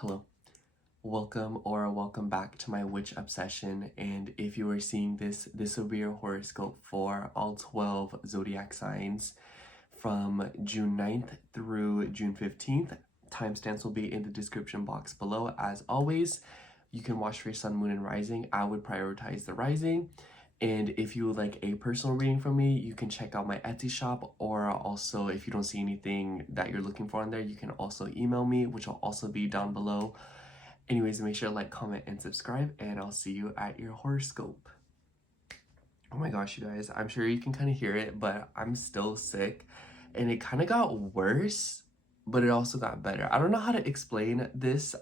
Hello, welcome back to my witch obsession. And if you are seeing this will be your horoscope for all 12 zodiac signs from June 9th through June 15th. Timestamps will be in the description box below. As always, you can watch for your sun, moon, and rising. I would prioritize the rising. And if you would like a personal reading from me, you can check out my Etsy shop, or also if you don't see anything that you're looking for on there, you can also email me, which will also be down below. Anyways, make sure to like, comment, and subscribe, and I'll see you at your horoscope. Oh my gosh, you guys, I'm sure you can kind of hear it, but I'm still sick, and it kind of got worse, but it also got better. I don't know how to explain this.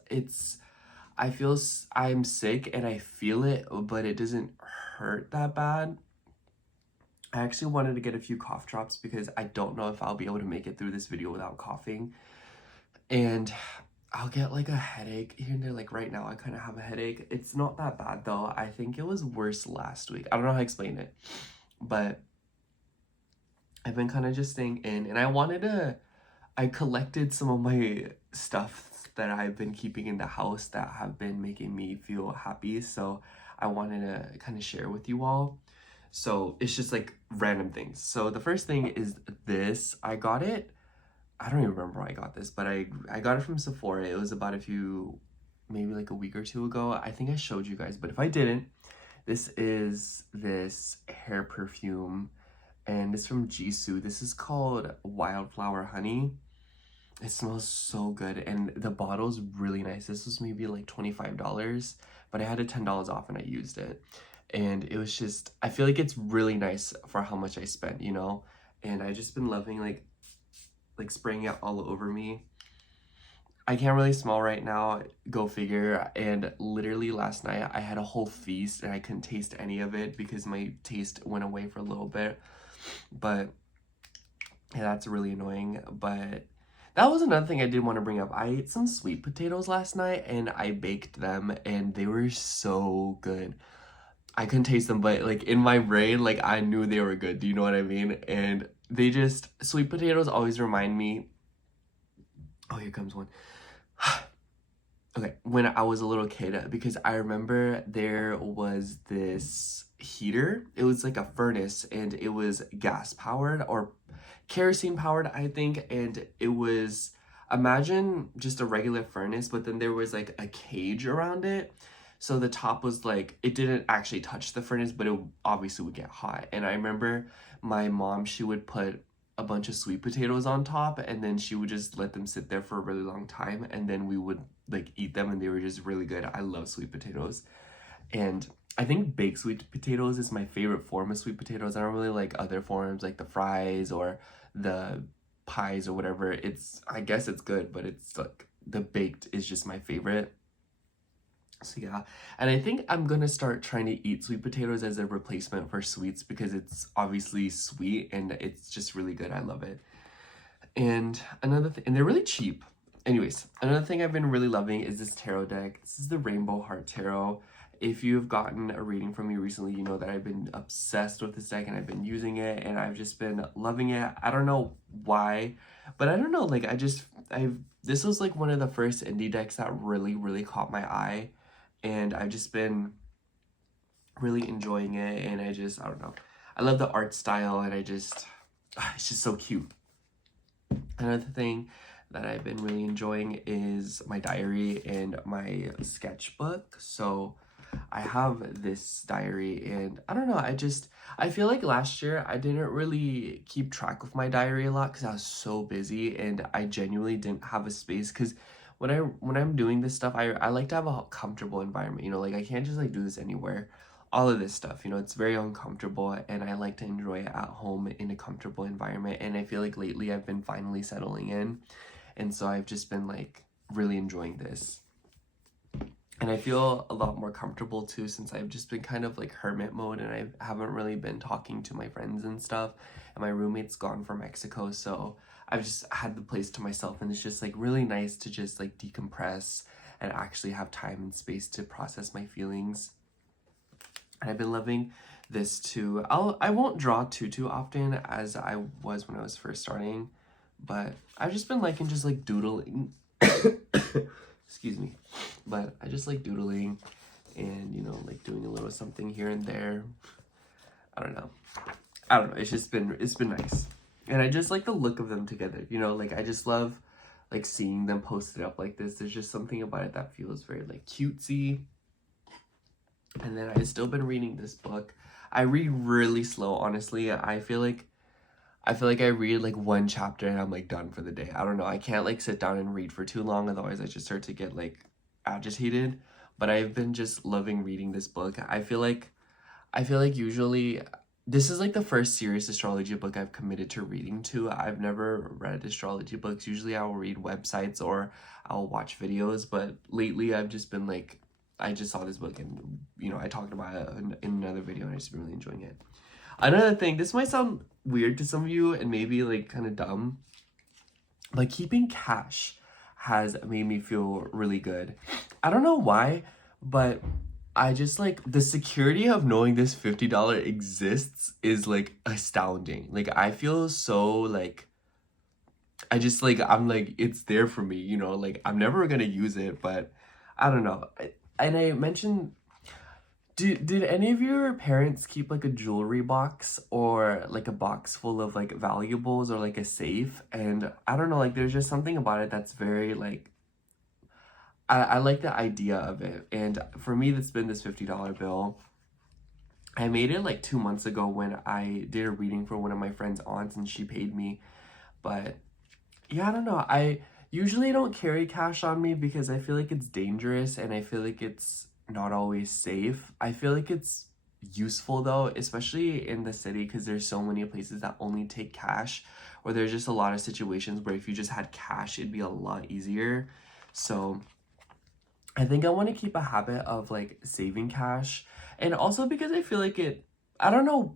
I'm sick and I feel it, but it doesn't hurt that bad. I actually wanted to get a few cough drops because I don't know if I'll be able to make it through this video without coughing. And I'll get like a headache here and there. Like right now, I kind of have a headache. It's not that bad though. I think it was worse last week. I don't know how to explain it, but I've been kind of just staying in, and I collected some of my stuff that I've been keeping in the house that have been making me feel happy. So I wanted to kind of share with you all. So it's just like random things. So the first thing is this. I got it. I don't even remember where I got this, but I got it from Sephora. It was about maybe like a week or two ago. I think I showed you guys, but if I didn't, this is this hair perfume, and it's from Jisoo. This is called Wildflower Honey. It smells so good, and the bottle's really nice. This was maybe like $25, but I had it $10 off and I used it. And it was just, I feel like it's really nice for how much I spent, you know? And I just been loving like spraying it all over me. I can't really smell right now, go figure. And literally last night I had a whole feast and I couldn't taste any of it because my taste went away for a little bit. But yeah, that's really annoying. But that was another thing I did want to bring up. I ate some sweet potatoes last night and I baked them and they were so good. I couldn't taste them, but like in my brain, like I knew they were good. Do you know what I mean? And sweet potatoes always remind me. Oh, here comes one. Okay, when I was a little kid, because I remember there was this heater. It was like a furnace and it was gas powered or kerosene powered, I think. And it was, imagine just a regular furnace, but then there was like a cage around it. So the top was like, it didn't actually touch the furnace, but it obviously would get hot. And I remember my mom, she would put a bunch of sweet potatoes on top, and then she would just let them sit there for a really long time, and then we would like eat them, and they were just really good. I love sweet potatoes. And I think baked sweet potatoes is my favorite form of sweet potatoes. I don't really like other forms like the fries or the pies or whatever. I guess it's good, but it's like the baked is just my favorite. So yeah, and I think I'm gonna start trying to eat sweet potatoes as a replacement for sweets because it's obviously sweet and it's just really good. I love it. And another thing, and they're really cheap. Anyways, another thing I've been really loving is this tarot deck. This is the Rainbow Heart Tarot. If you've gotten a reading from me recently, you know that I've been obsessed with this deck and I've been using it and I've just been loving it. I don't know why, but I don't know, like this was like one of the first indie decks that really caught my eye. And I've just been really enjoying it, and I don't know. I love the art style, and it's just so cute. Another thing that I've been really enjoying is my diary and my sketchbook. So I have this diary, and I don't know, I feel like last year I didn't really keep track of my diary a lot because I was so busy, and I genuinely didn't have a space because when I'm doing this stuff, I like to have a comfortable environment, you know, like I can't just like do this anywhere. All of this stuff, you know, it's very uncomfortable, and I like to enjoy it at home in a comfortable environment. And I feel like lately I've been finally settling in, and so I've just been like really enjoying this. And I feel a lot more comfortable too since I've just been kind of like hermit mode and I haven't really been talking to my friends and stuff. And my roommate's gone for Mexico, so I've just had the place to myself, and it's just like really nice to just like decompress and actually have time and space to process my feelings. And I've been loving this too. I won't draw too often as I was when I was first starting, but I've just been liking just like doodling. Excuse excuse me. But I just like doodling and, you know, like doing a little something here and there. I don't know. It's been nice. And I just like the look of them together, you know, like I just love like seeing them posted up like this. There's just something about it that feels very like cutesy. And then I've still been reading this book. I read really slow, honestly. I feel like I read like one chapter and I'm like done for the day. I don't know. I can't like sit down and read for too long, otherwise I just start to get like agitated. But I've been just loving reading this book. I feel like usually this is like the first serious astrology book I've committed to reading to. I've never read astrology books. Usually I will read websites or I'll watch videos, but lately I've just been like, I just saw this book and, you know, I talked about it in another video and I've just been really enjoying it. Another thing, this might sound weird to some of you and maybe like kind of dumb, but keeping cash has made me feel really good. I don't know why, but I just like the security of knowing this $50 exists is like astounding. Like I feel so like I just like I'm like it's there for me, you know, like I'm never gonna use it, but I don't know. And I mentioned, did any of your parents keep like a jewelry box or like a box full of like valuables or like a safe? And I don't know, like there's just something about it that's very like I like the idea of it. And for me, that's been this $50 bill. I made it like 2 months ago when I did a reading for one of my friend's aunts and she paid me. But yeah, I don't know. I usually don't carry cash on me because I feel like it's dangerous and I feel like it's not always safe. I feel like it's useful though, especially in the city because there's so many places that only take cash, or there's just a lot of situations where if you just had cash, it'd be a lot easier. So I think I want to keep a habit of like saving cash, and also because I feel like I don't know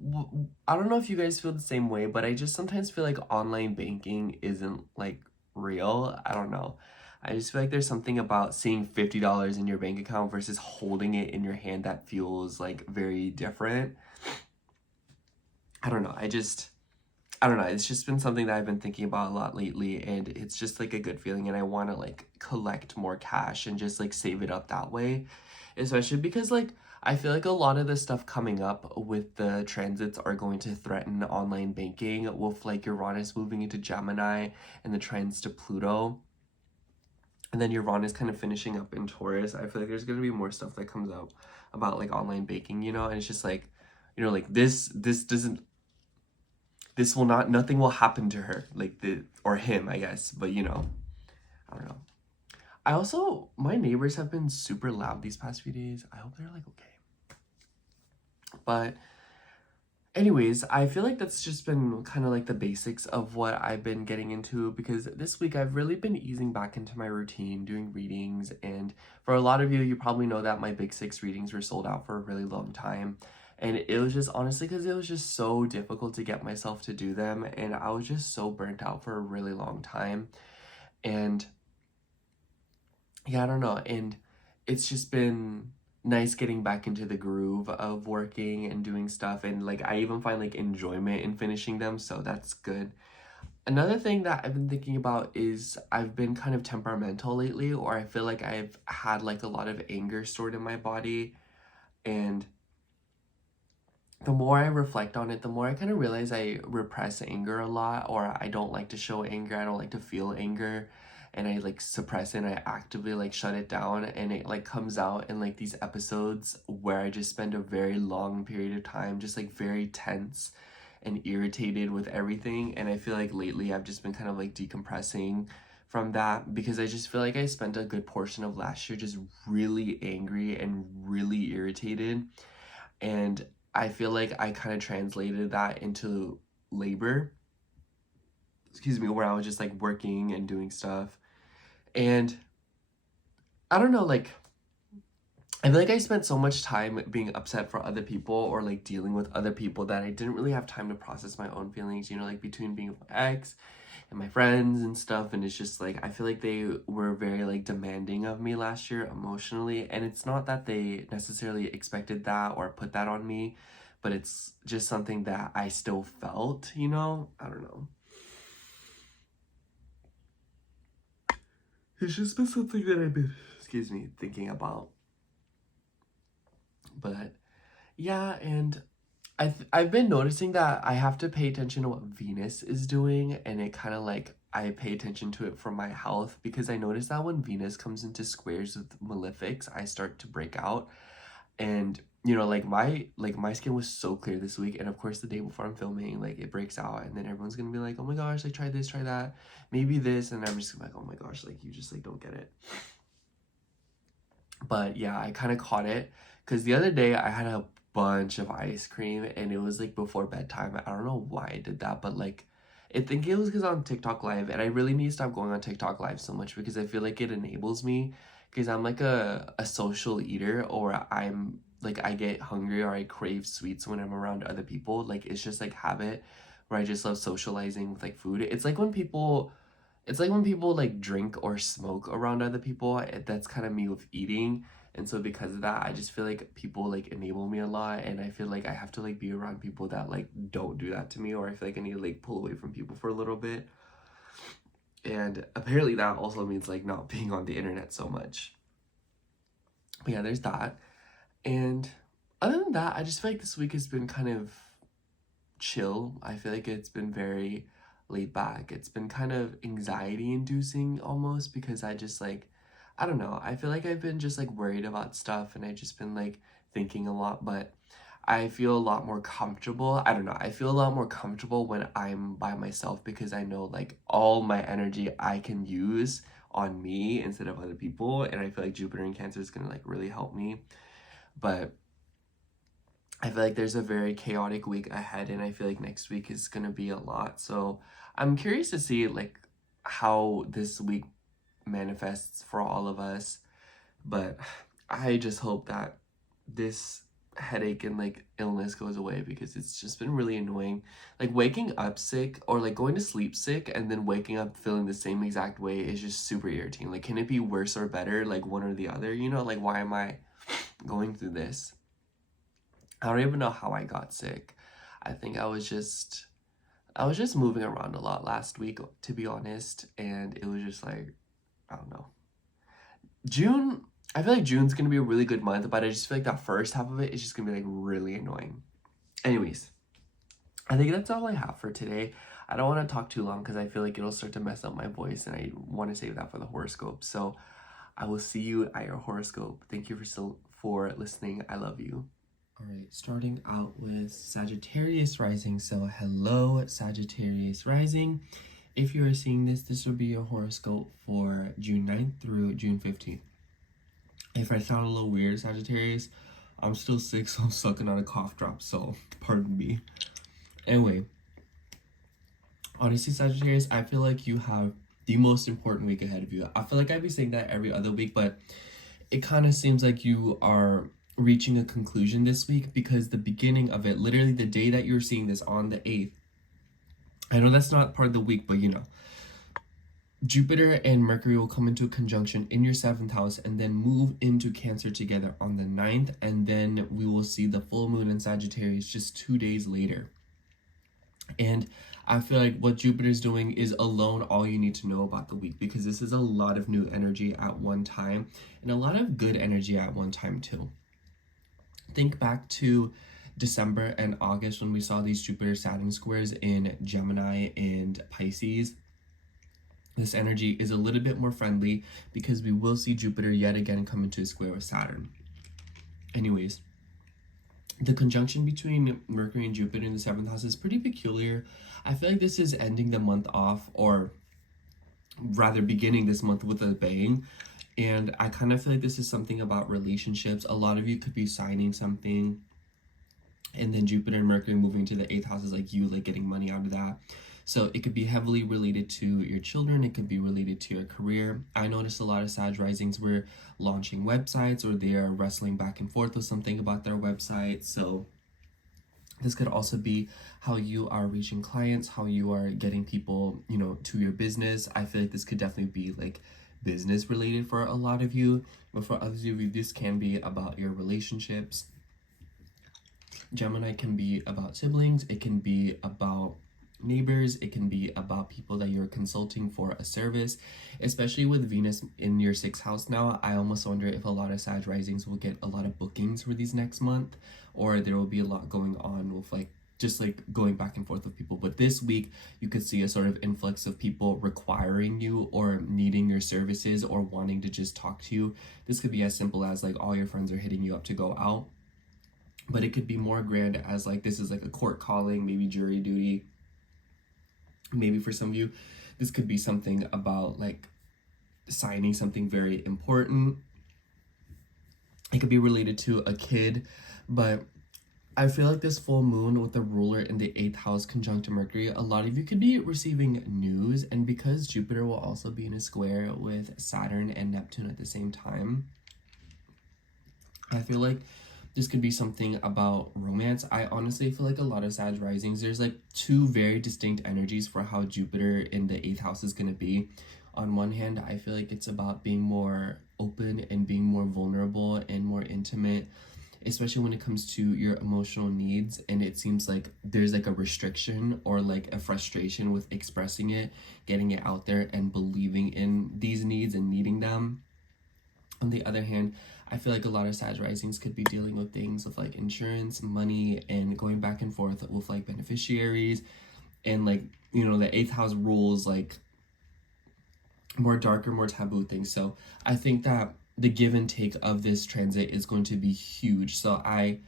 if you guys feel the same way, but I just sometimes feel like online banking isn't like real. I don't know. I just feel like there's something about seeing $50 in your bank account versus holding it in your hand that feels like very different. I don't know. I don't know, it's just been something that I've been thinking about a lot lately, and it's just like a good feeling, and I want to like collect more cash and just like save it up that way, especially because like I feel like a lot of the stuff coming up with the transits are going to threaten online banking with like Uranus moving into Gemini and the trines to Pluto, and then Uranus kind of finishing up in Taurus. I feel like there's going to be more stuff that comes up about like online banking, you know, and it's just like, you know, like this will not, nothing will happen to her, like or him, I guess, but you know, I don't know. I also, my neighbors have been super loud these past few days. I hope they're like okay. But anyways, I feel like that's just been kind of like the basics of what I've been getting into, because this week I've really been easing back into my routine, doing readings, and for a lot of you, you probably know that my big 6 readings were sold out for a really long time. And it was just honestly because it was just so difficult to get myself to do them. And I was just so burnt out for a really long time. And yeah, I don't know. And it's just been nice getting back into the groove of working and doing stuff. And like, I even find like enjoyment in finishing them. So that's good. Another thing that I've been thinking about is I've been kind of temperamental lately, or I feel like I've had like a lot of anger stored in my body. And the more I reflect on it, the more I kind of realize I repress anger a lot, or I don't like to show anger. I don't like to feel anger, and I like suppress it and I actively like shut it down, and it like comes out in like these episodes where I just spend a very long period of time just like very tense and irritated with everything. And I feel like lately I've just been kind of like decompressing from that, because I just feel like I spent a good portion of last year just really angry and really irritated. And I feel like I kind of translated that into labor, where I was just like working and doing stuff. And I don't know, like, I feel like I spent so much time being upset for other people or like dealing with other people that I didn't really have time to process my own feelings, you know, like between being with my ex and my friends and stuff. And it's just like, I feel like they were very like demanding of me last year emotionally. And it's not that they necessarily expected that or put that on me, but it's just something that I still felt, you know? I don't know. It's just been something that I've been, excuse me, thinking about. But yeah, and I've been noticing that I have to pay attention to what Venus is doing, and it kind of like I pay attention to it for my health, because I notice that when Venus comes into squares with malefics, I start to break out. And you know, like my skin was so clear this week, and of course the day before I'm filming, like it breaks out, and then everyone's gonna be like, oh my gosh, like try this, try that, maybe this, and I'm just like, oh my gosh, like you just like don't get it. But yeah, I kind of caught it because the other day I had a bunch of ice cream, and it was like before bedtime. I don't know why I did that, but like I think it was because on TikTok Live, and I really need to stop going on TikTok Live so much because I feel like it enables me, because I'm like a social eater, or I'm like I get hungry or I crave sweets when I'm around other people. Like it's just like habit where I just love socializing with like food. It's like when people like drink or smoke around other people. That's kind of me with eating. And so because of that, I just feel like people like enable me a lot, and I feel like I have to like be around people that like don't do that to me, or I feel like I need to like pull away from people for a little bit. And apparently that also means like not being on the internet so much. But yeah, there's that. And other than that, I just feel like this week has been kind of chill. I feel like it's been very laid back. It's been kind of anxiety inducing almost, because I just like, I don't know, I feel like I've been just like worried about stuff, and I've just been like thinking a lot. But I feel a lot more comfortable. I don't know, I feel a lot more comfortable when I'm by myself, because I know like all my energy I can use on me instead of other people, and I feel like Jupiter in Cancer is gonna like really help me. But I feel like there's a very chaotic week ahead, and I feel like next week is gonna be a lot. So I'm curious to see like how this week manifests for all of us. But I just hope that this headache and like illness goes away, because it's just been really annoying. Like waking up sick, or like going to sleep sick and then waking up feeling the same exact way, is just super irritating. Like, can it be worse or better, like one or the other, you know? Like, why am I going through this? I don't even know how I got sick. I think I was just moving around a lot last week, to be honest, and it was just like, I don't know. June, I feel like June's gonna be a really good month, but I just feel like that first half of it is just gonna be like really annoying. Anyways, I think that's all I have for today. I don't want to talk too long because I feel like it'll start to mess up my voice, and I want to save that for the horoscope. So I will see you at your horoscope. Thank you for listening. I love you. All right, starting out with Sagittarius rising. So hello, Sagittarius rising. If you are seeing this, this will be your horoscope for June 9th through June 15th. If I sound a little weird, Sagittarius, I'm still sick, so I'm sucking on a cough drop, so pardon me. Anyway, honestly, Sagittarius, I feel like you have the most important week ahead of you. I feel like I'd be saying that every other week, but it kind of seems like you are reaching a conclusion this week, because the beginning of it, literally the day that you're seeing this, on the 8th, I know that's not part of the week, but you know, Jupiter and Mercury will come into a conjunction in your 7th house and then move into Cancer together on the 9th, and then we will see the full moon in Sagittarius just 2 days later. And I feel like what Jupiter is doing is alone all you need to know about the week, because this is a lot of new energy at one time, and a lot of good energy at one time too. Think back to December and August when we saw these Jupiter-Saturn squares in Gemini and Pisces. This energy is a little bit more friendly, because we will see Jupiter yet again come into a square with Saturn. Anyways, the conjunction between Mercury and Jupiter in the 7th house is pretty peculiar. I feel like this is ending the month off, or rather beginning this month with a bang. And I kind of feel like this is something about relationships. A lot of you could be signing something, and then Jupiter and Mercury moving to the 8th house is like you like getting money out of that. So it could be heavily related to your children. It could be related to your career. I noticed a lot of Sag risings were launching websites, or they are wrestling back and forth with something about their website. So this could also be how you are reaching clients, how you are getting people, you know, to your business. I feel like this could definitely be like business related for a lot of you, but for others of you, this can be about your relationships. Gemini can be about siblings. It can be about neighbors. It can be about people that you're consulting for a service, especially with Venus in your 6th house now. I almost wonder if a lot of Sag risings will get a lot of bookings for these next month, or there will be a lot going on with like just like going back and forth with people. But this week you could see a sort of influx of people requiring you or needing your services or wanting to just talk to you. This could be as simple as like all your friends are hitting you up to go out, but it could be more grand as like this is like a court calling, maybe jury duty. Maybe for some of you this could be something about like signing something very important. It could be related to a kid, but I feel like this full moon with the ruler in the 8th house conjunct Mercury, a lot of you could be receiving news, and because Jupiter will also be in a square with Saturn and Neptune at the same time, I feel like this could be something about romance. I honestly feel like a lot of Sag risings, there's like 2 very distinct energies for how Jupiter in the 8th house is going to be. On one hand, I feel like it's about being more open and being more vulnerable and more intimate, especially when it comes to your emotional needs, and it seems like there's like a restriction or like a frustration with expressing it, getting it out there, and believing in these needs and needing them. On the other hand, I feel like a lot of Sag risings could be dealing with things with like insurance, money, and going back and forth with like beneficiaries, and like, you know, the 8th house rules like more darker, more taboo things. So I think that the give and take of this transit is going to be huge. So I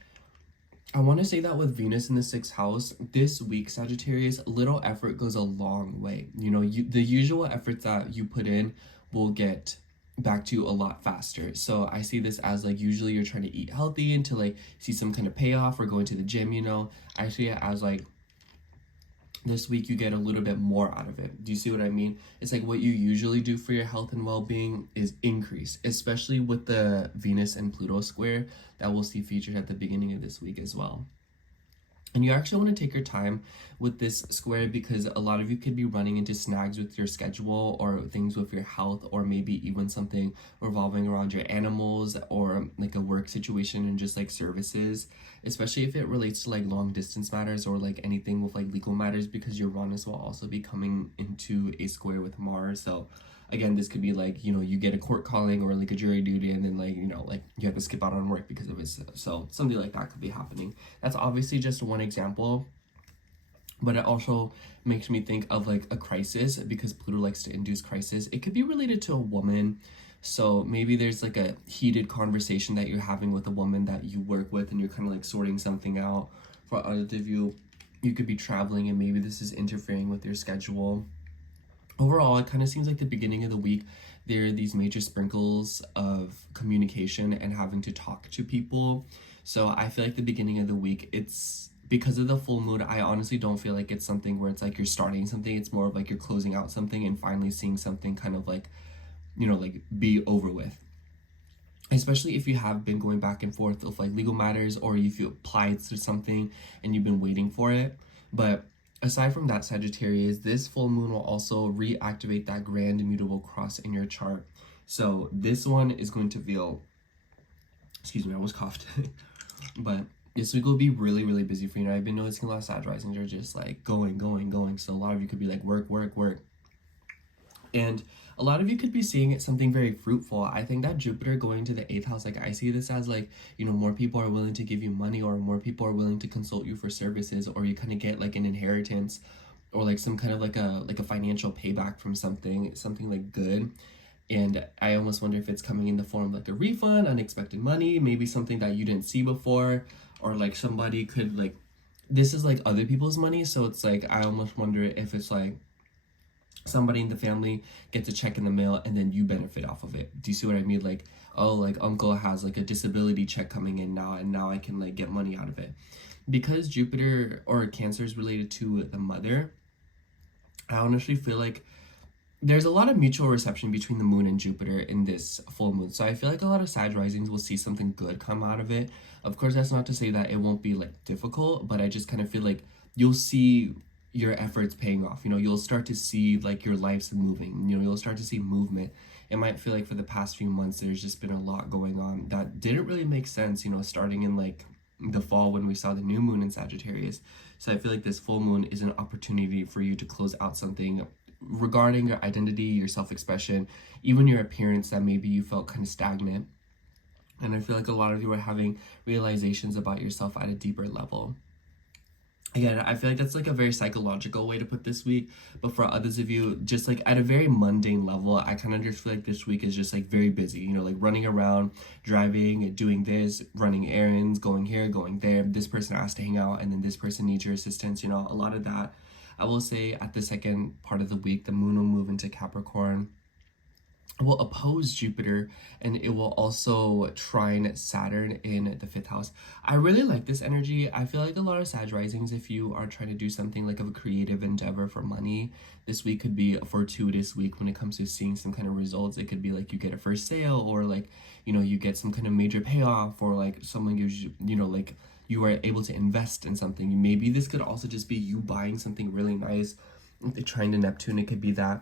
want to say that with Venus in the 6th house this week, Sagittarius, little effort goes a long way. You know, the usual effort that you put in will get back to you a lot faster. So I see this as like usually you're trying to eat healthy and to like see some kind of payoff, or going to the gym, you know. I see it as like this week you get a little bit more out of it. Do you see what I mean? It's like what you usually do for your health and well-being is increase, especially with the Venus and Pluto square that we'll see featured at the beginning of this week as well. And you actually want to take your time with this square because a lot of you could be running into snags with your schedule or things with your health, or maybe even something revolving around your animals or like a work situation and just like services, especially if it relates to like long distance matters or like anything with like legal matters, because Uranus will also be coming into a square with Mars. So again, this could be like, you know, you get a court calling or like a jury duty, and then like, you know, like you have to skip out on work because of it. So something like that could be happening. That's obviously just one example, but it also makes me think of like a crisis, because Pluto likes to induce crisis. It could be related to a woman. So maybe there's like a heated conversation that you're having with a woman that you work with, and you're kind of like sorting something out. For others of you, you could be traveling, and maybe this is interfering with your schedule. Overall, it kind of seems like the beginning of the week, there are these major sprinkles of communication and having to talk to people. So I feel like the beginning of the week, it's because of the full moon, I honestly don't feel like it's something where it's like you're starting something. It's more of like you're closing out something and finally seeing something kind of like, you know, like be over with. Especially if you have been going back and forth with like legal matters, or if you applied to something and you've been waiting for it. But aside from that, Sagittarius, this full moon will also reactivate that grand immutable cross in your chart. So this one is going to feel, excuse me, I almost coughed. But this week will be really, really busy for you. I've been noticing a lot of Sag risings are just like going. So a lot of you could be like work. And a lot of you could be seeing it something very fruitful. I think that Jupiter going to the 8th house, like I see this as like, you know, more people are willing to give you money, or more people are willing to consult you for services, or you kind of get like an inheritance, or like some kind of like a financial payback from something like good. And I almost wonder if it's coming in the form of like a refund, unexpected money, maybe something that you didn't see before, or like somebody could like, this is like other people's money. So it's like, I almost wonder if it's like somebody in the family gets a check in the mail and then you benefit off of it. Do you see what I mean? Like, oh, like uncle has like a disability check coming in now, and now I can like get money out of it. Because Jupiter or Cancer is related to the mother, I honestly feel like there's a lot of mutual reception between the moon and Jupiter in this full moon. So I feel like a lot of Sag risings will see something good come out of it. Of course, that's not to say that it won't be like difficult, but I just kind of feel like you'll see your efforts paying off. You know, you'll start to see like your life's moving. You know, you'll start to see movement. It might feel like for the past few months there's just been a lot going on that didn't really make sense, you know, starting in like the fall when we saw the new moon in Sagittarius. So I feel like this full moon is an opportunity for you to close out something regarding your identity, your self-expression, even your appearance that maybe you felt kind of stagnant. And I feel like a lot of you are having realizations about yourself at a deeper level. Again, I feel like that's like a very psychological way to put this week, but for others of you, just like at a very mundane level, I kind of just feel like this week is just like very busy, you know, like running around, driving, doing this, running errands, going here, going there. This person asked to hang out, and then this person needs your assistance, you know, a lot of that. I will say at the second part of the week, the moon will move into Capricorn. It will oppose Jupiter, and it will also trine Saturn in the 5th house. I really like this energy. I feel like a lot of Sag risings, if you are trying to do something like of a creative endeavor for money, this week could be a fortuitous week when it comes to seeing some kind of results. It could be like you get a first sale, or like, you know, you get some kind of major payoff, or like someone gives you, you know, like you are able to invest in something. Maybe this could also just be you buying something really nice. With the trine to Neptune, it could be that.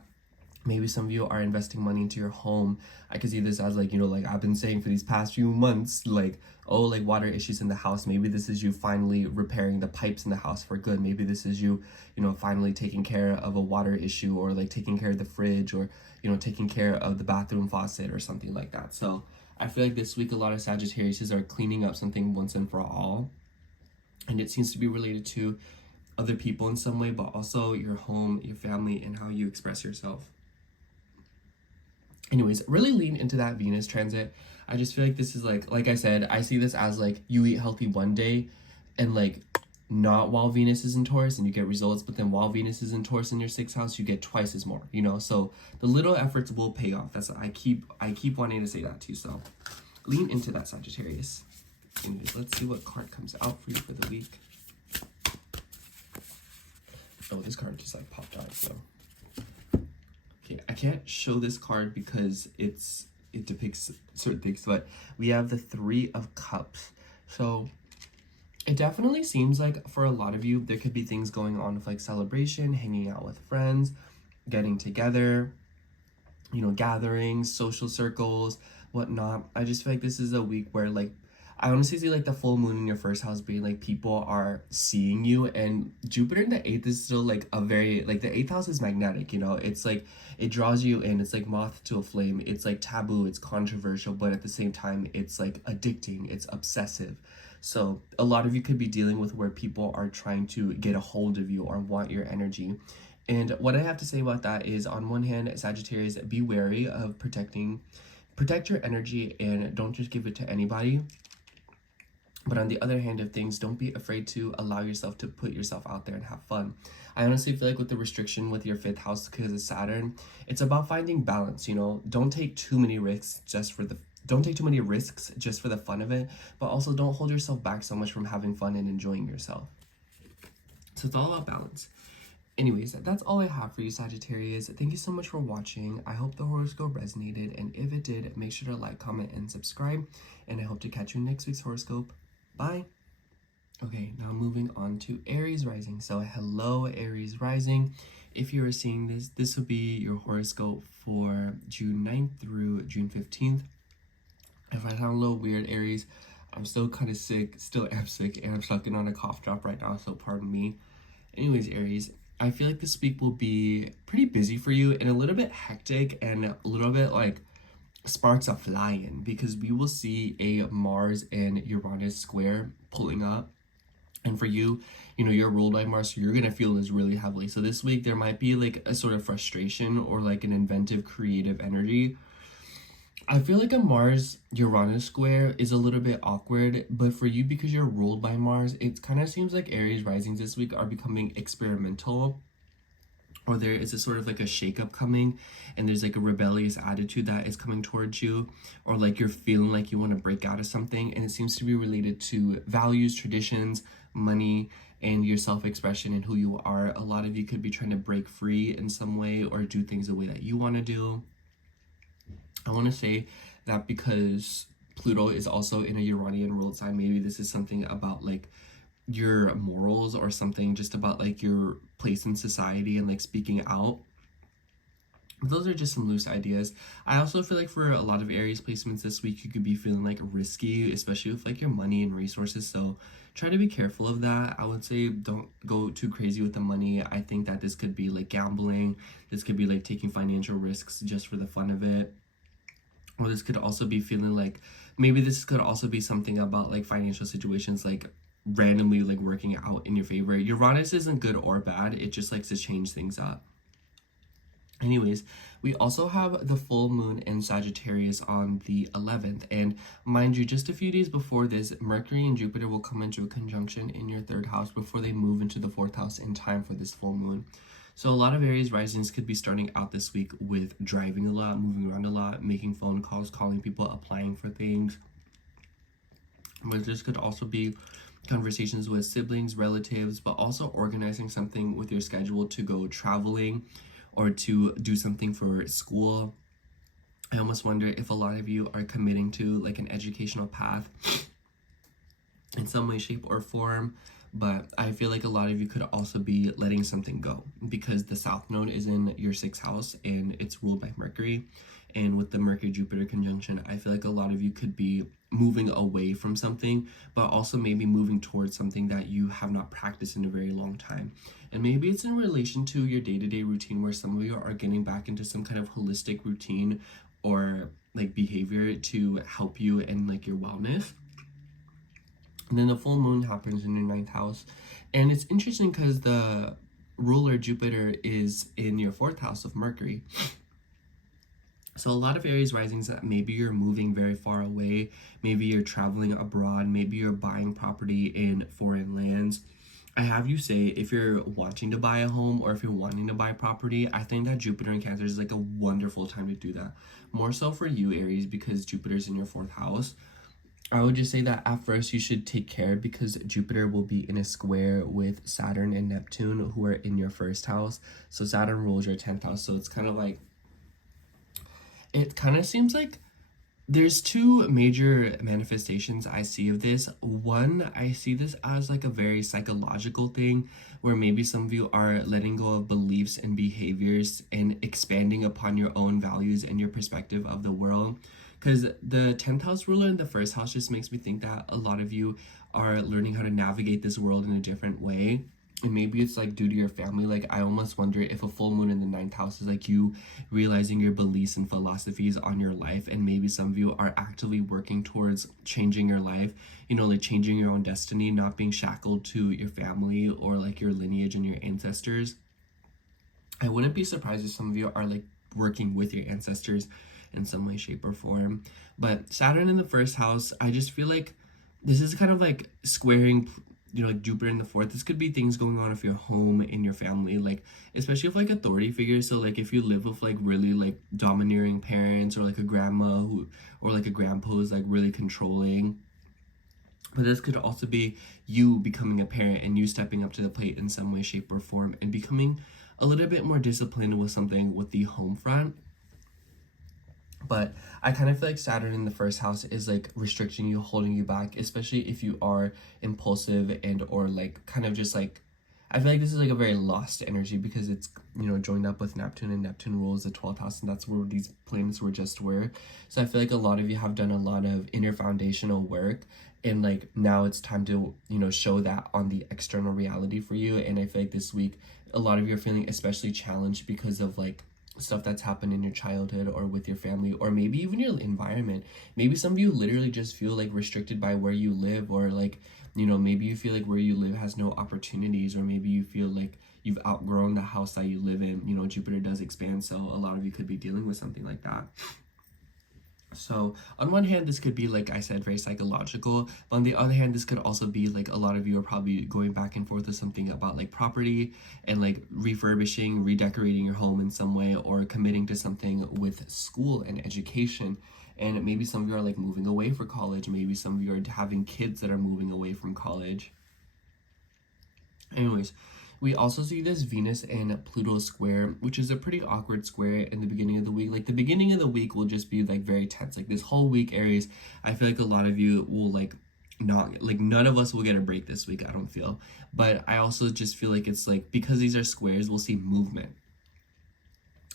Maybe some of you are investing money into your home. I could see this as like, you know, like I've been saying for these past few months, like, oh, like water issues in the house. Maybe this is you finally repairing the pipes in the house for good. Maybe this is you, you know, finally taking care of a water issue, or like taking care of the fridge, or, you know, taking care of the bathroom faucet or something like that. So I feel like this week, a lot of Sagittariuses are cleaning up something once and for all. And it seems to be related to other people in some way, but also your home, your family, and how you express yourself. Anyways, really lean into that Venus transit. I just feel like this is like I said, I see this as like you eat healthy one day, and like not while Venus is in Taurus and you get results, but then while Venus is in Taurus in your 6th house, you get twice as more, you know? So the little efforts will pay off. That's I keep wanting to say that to you. So lean into that, Sagittarius. Anyways, let's see what card comes out for you for the week. Oh, this card just like popped out, so okay, I can't show this card because it depicts certain things, but we have the 3 of Cups. So it definitely seems like for a lot of you, there could be things going on with like celebration, hanging out with friends, getting together, you know, gatherings, social circles, whatnot. I just feel like this is a week where like, I honestly see like the full moon in your 1st house being like people are seeing you, and Jupiter in the 8th is still like a very like the 8th house is magnetic, you know, it's like it draws you in. It's like moth to a flame. It's like taboo, it's controversial, but at the same time it's like addicting, it's obsessive. So a lot of you could be dealing with where people are trying to get a hold of you or want your energy. And what I have to say about that is, on one hand, Sagittarius, be wary of protect your energy and don't just give it to anybody. But on the other hand of things, don't be afraid to allow yourself to put yourself out there and have fun. I honestly feel like with the restriction with your 5th house because of Saturn, it's about finding balance, you know? Don't take too many risks just for the fun of it, but also don't hold yourself back so much from having fun and enjoying yourself. So it's all about balance. Anyways, that's all I have for you, Sagittarius. Thank you so much for watching. I hope the horoscope resonated, and if it did, make sure to like, comment, and subscribe, and I hope to catch you in next week's horoscope. Bye. Okay, now moving on to Aries rising. So hello, Aries rising. If you are seeing this, this will be your horoscope for June 9th through June 15th. If I sound a little weird, Aries, I'm still kind of sick, still am sick, and I'm sucking on a cough drop right now, so pardon me. Anyways, Aries, I feel like this week will be pretty busy for you and a little bit hectic and a little bit like sparks are flying, because we will see a Mars and Uranus square pulling up. And for you, you know, you're ruled by Mars, so you're going to feel this really heavily. So this week there might be like a sort of frustration or like an inventive, creative energy. I feel like a Mars-Uranus square is a little bit awkward, but for you, because you're ruled by Mars, it kind of seems like Aries risings this week are becoming experimental, or there is a sort of like a shakeup coming, and there's like a rebellious attitude that is coming towards you, or like you're feeling like you want to break out of something, and it seems to be related to values, traditions, money, and your self-expression and who you are. A lot of you could be trying to break free in some way or do things the way that you want to do. I want to say that because Pluto is also in a Uranian ruled sign, maybe this is something about like your morals or something just about like your place in society and like speaking out. Those are just some loose ideas. I also feel like for a lot of Aries placements this week, you could be feeling like risky, especially with like your money and resources. So try to be careful of that. I would say don't go too crazy with the money. I think that this could be like gambling. This could be like taking financial risks just for the fun of it. Or this could also be feeling like maybe this could also be something about like financial situations like randomly like working out in your favor. Uranus isn't good or bad. It just likes to change things up. Anyways, we also have the full moon in Sagittarius on the 11th. And mind you, just a few days before this, Mercury and Jupiter will come into a conjunction in your 3rd house before they move into the 4th house in time for this full moon. So a lot of Aries risings could be starting out this week with driving a lot, moving around a lot, making phone calls, calling people, applying for things. But this could also be conversations with siblings, relatives, but also organizing something with your schedule to go traveling or to do something for school. I almost wonder if a lot of you are committing to like an educational path in some way, shape, or form. But I feel like a lot of you could also be letting something go because the South Node is in your 6th house and it's ruled by Mercury. And with the Mercury-Jupiter conjunction, I feel like a lot of you could be moving away from something, but also maybe moving towards something that you have not practiced in a very long time. And maybe it's in relation to your day-to-day routine where some of you are getting back into some kind of holistic routine or like behavior to help you in like your wellness. And then the full moon happens in your 9th house. And it's interesting because the ruler Jupiter is in your 4th house of Mercury. So a lot of Aries risings that maybe you're moving very far away, maybe you're traveling abroad, maybe you're buying property in foreign lands. I have you say if you're wanting to buy a home or if you're wanting to buy property, I think that Jupiter in Cancer is like a wonderful time to do that. More so for you, Aries, because Jupiter's in your 4th house. I would just say that at first you should take care because Jupiter will be in a square with Saturn and Neptune who are in your 1st house. So Saturn rules your 10th house. So it's kind of like, it kind of seems like there's 2 major manifestations I see of this. One, I see this as like a very psychological thing where maybe some of you are letting go of beliefs and behaviors and expanding upon your own values and your perspective of the world. Because the 10th house ruler in the 1st house just makes me think that a lot of you are learning how to navigate this world in a different way. And maybe it's like due to your family. Like I almost wonder if a full moon in the 9th house is like you realizing your beliefs and philosophies on your life, and maybe some of you are actively working towards changing your life, you know, like changing your own destiny, not being shackled to your family or like your lineage and your ancestors. I wouldn't be surprised if some of you are like working with your ancestors in some way, shape, or form. But Saturn in the 1st house, I just feel like this is kind of like squaring, you know, like Jupiter in the 4th. This could be things going on with your home, in your family, like especially with like authority figures. So like if you live with like really like domineering parents or like a grandma who or like a grandpa who's like really controlling. But this could also be you becoming a parent and you stepping up to the plate in some way, shape, or form and becoming a little bit more disciplined with something with the home front. But I kind of feel like Saturn in the 1st house is like restricting you, holding you back, especially if you are impulsive and or like kind of just like, I feel like this is like a very lost energy because it's, you know, joined up with Neptune, and Neptune rules the 12th house, and that's where these planets were just were. So I feel like a lot of you have done a lot of inner foundational work, and like now it's time to, you know, show that on the external reality for you. And I feel like this week a lot of you are feeling especially challenged because of like stuff that's happened in your childhood or with your family or maybe even your environment. Maybe some of you literally just feel like restricted by where you live, or like, you know, maybe you feel like where you live has no opportunities, or maybe you feel like you've outgrown the house that you live in. You know, Jupiter does expand, so a lot of you could be dealing with something like that. So on one hand, this could be, like I said, very psychological, but on the other hand, this could also be like a lot of you are probably going back and forth with something about like property and like refurbishing, redecorating your home in some way, or committing to something with school and education. And maybe some of you are like moving away for college. Maybe some of you are having kids that are moving away from college. Anyways, we also see this Venus and Pluto square, which is a pretty awkward square in the beginning of the week. Like the beginning of the week will just be like very tense. Like this whole week, Aries, I feel like a lot of you will like not, like none of us will get a break this week, I don't feel. But I also just feel like it's like because these are squares, we'll see movement.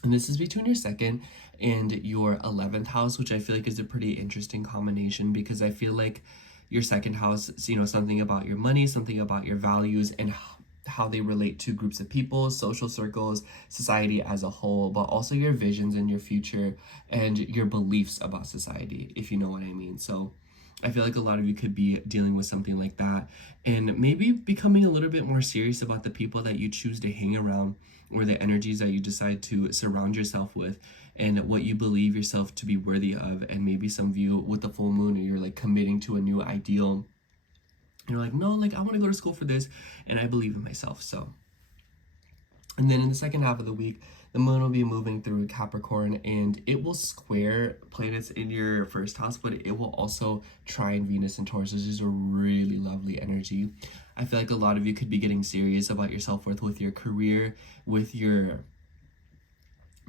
And this is between your second and your 11th house, which I feel like is a pretty interesting combination, because I feel like your second house is, you know, something about your money, something about your values, and how they relate to groups of people, social circles, society as a whole, but also your visions and your future and your beliefs about society, if you know what I mean. So I feel like a lot of you could be dealing with something like that, and maybe becoming a little bit more serious about the people that you choose to hang around, or the energies that you decide to surround yourself with, and what you believe yourself to be worthy of. And maybe some of you with the full moon, or you're like committing to a new ideal. You're like, no, like I want to go to school for this, and I believe in myself. So, and then in the second half of the week, the moon will be moving through Capricorn, and it will square planets in your first house, but it will also trine Venus and Taurus, which is a really lovely energy. I feel like a lot of you could be getting serious about your self-worth with your career, with your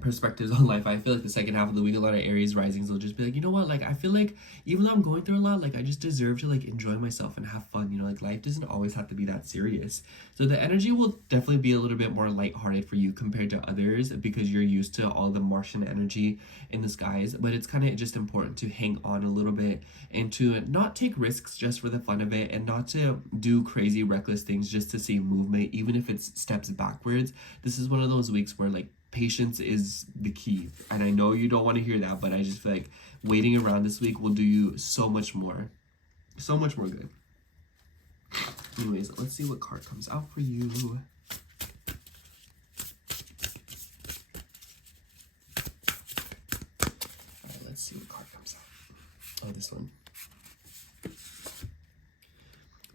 perspectives on life. I feel like the second half of the week, a lot of Aries risings will just be like, you know what, like I feel like even though I'm going through a lot, like I just deserve to like enjoy myself and have fun, you know, like life doesn't always have to be that serious. So the energy will definitely be a little bit more lighthearted for you compared to others, because you're used to all the Martian energy in the skies. But it's kind of just important to hang on a little bit, and to not take risks just for the fun of it, and not to do crazy reckless things just to see movement, even if it's steps backwards. This is one of those weeks where like patience is the key. And I know you don't want to hear that, but I just feel like waiting around this week will do you so much more good. Anyways, let's see what card comes out for you. All right, let's see what card comes out. Oh, this one.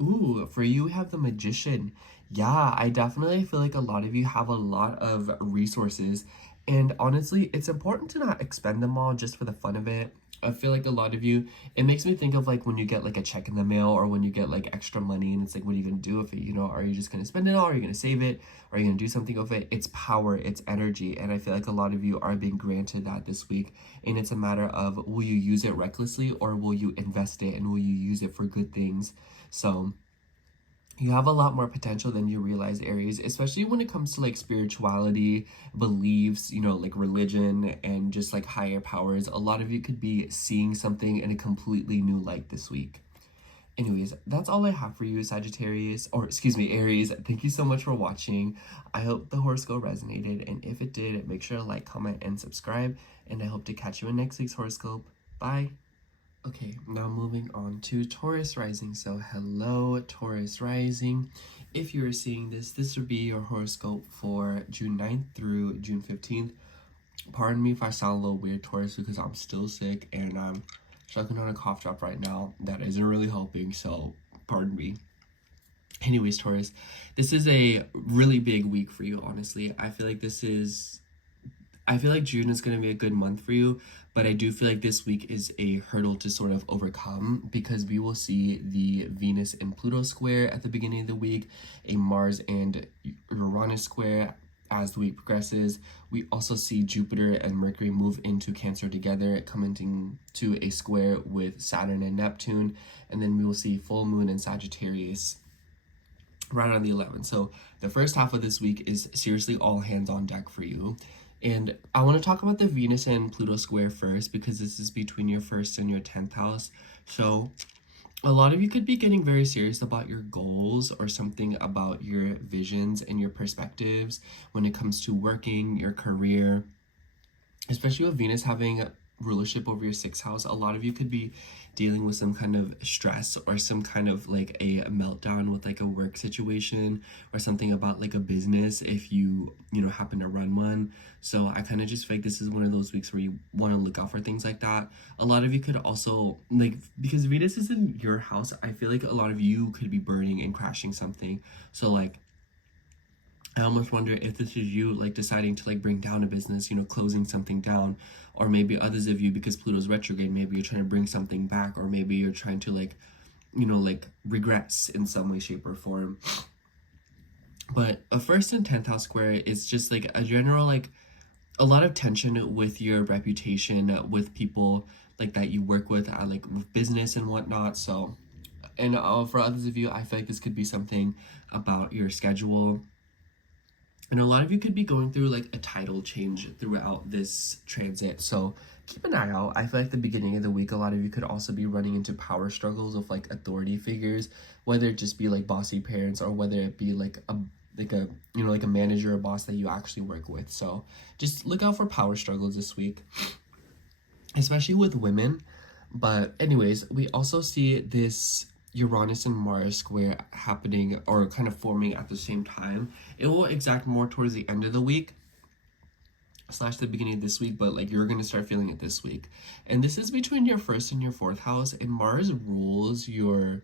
Ooh, for you, we have the Magician. Yeah, I definitely feel like a lot of you have a lot of resources, and honestly, it's important to not expend them all just for the fun of it. I feel like a lot of you, it makes me think of like when you get like a check in the mail, or when you get like extra money, and it's like, what are you gonna do with it? You know, are you just gonna spend it all? Are you gonna save it? Are you gonna do something with it? It's power, it's energy, and I feel like a lot of you are being granted that this week, and it's a matter of, will you use it recklessly, or will you invest it, and will you use it for good things? So you have a lot more potential than you realize, Aries, especially when it comes to like spirituality, beliefs, you know, like religion, and just like higher powers. A lot of you could be seeing something in a completely new light this week. Anyways, that's all I have for you, Sagittarius, or excuse me, Aries. Thank you so much for watching. I hope the horoscope resonated, and if it did, make sure to like, comment, and subscribe, and I hope to catch you in next week's horoscope. Bye. Okay, now moving on to Taurus rising. So hello, Taurus rising. If you're seeing this, this would be your horoscope for June 9th through June 15th. Pardon me if I sound a little weird, Taurus, because I'm still sick and I'm sucking on a cough drop right now. That isn't really helping, so pardon me. Anyways, Taurus, this is a really big week for you, honestly. I feel like June is going to be a good month for you, but I do feel like this week is a hurdle to sort of overcome, because we will see the Venus and Pluto square at the beginning of the week, a Mars and Uranus square as the week progresses. We also see Jupiter and Mercury move into Cancer together, coming to a square with Saturn and Neptune, and then we will see full moon in Sagittarius right on the 11th. So the first half of this week is seriously all hands on deck for you. And I want to talk about the Venus and Pluto square first, because this is between your first and your 10th house. So a lot of you could be getting very serious about your goals, or something about your visions and your perspectives when it comes to working, your career, especially with Venus having rulership over your 6th house. A lot of you could be dealing with some kind of stress, or some kind of like a meltdown with like a work situation, or something about like a business, if you know, happen to run one. So I kind of just feel like this is one of those weeks where you want to look out for things like that. A lot of you could also, like, because Venus is in your house, I feel like a lot of you could be burning and crashing something. So like, I almost wonder if this is you like deciding to like bring down a business, you know, closing something down. Or maybe others of you, because Pluto's retrograde, maybe you're trying to bring something back, or maybe you're trying to like, you know, like regress in some way, shape, or form. But a 1st and 10th house square is just like a general, like a lot of tension with your reputation, with people like that you work with, like with business and whatnot. So, and for others of you, I feel like this could be something about your schedule. And a lot of you could be going through like a title change throughout this transit. So keep an eye out. I feel like the beginning of the week, a lot of you could also be running into power struggles with like authority figures, whether it just be like bossy parents or whether it be like a like a manager or boss that you actually work with. So just look out for power struggles this week, especially with women. But anyways, we also see this Uranus and Mars square happening or kind of forming at the same time. It will exact more towards the end of the week / the beginning of this week, but like you're going to start feeling it this week. And this is between your 1st and your 4th house, and Mars rules your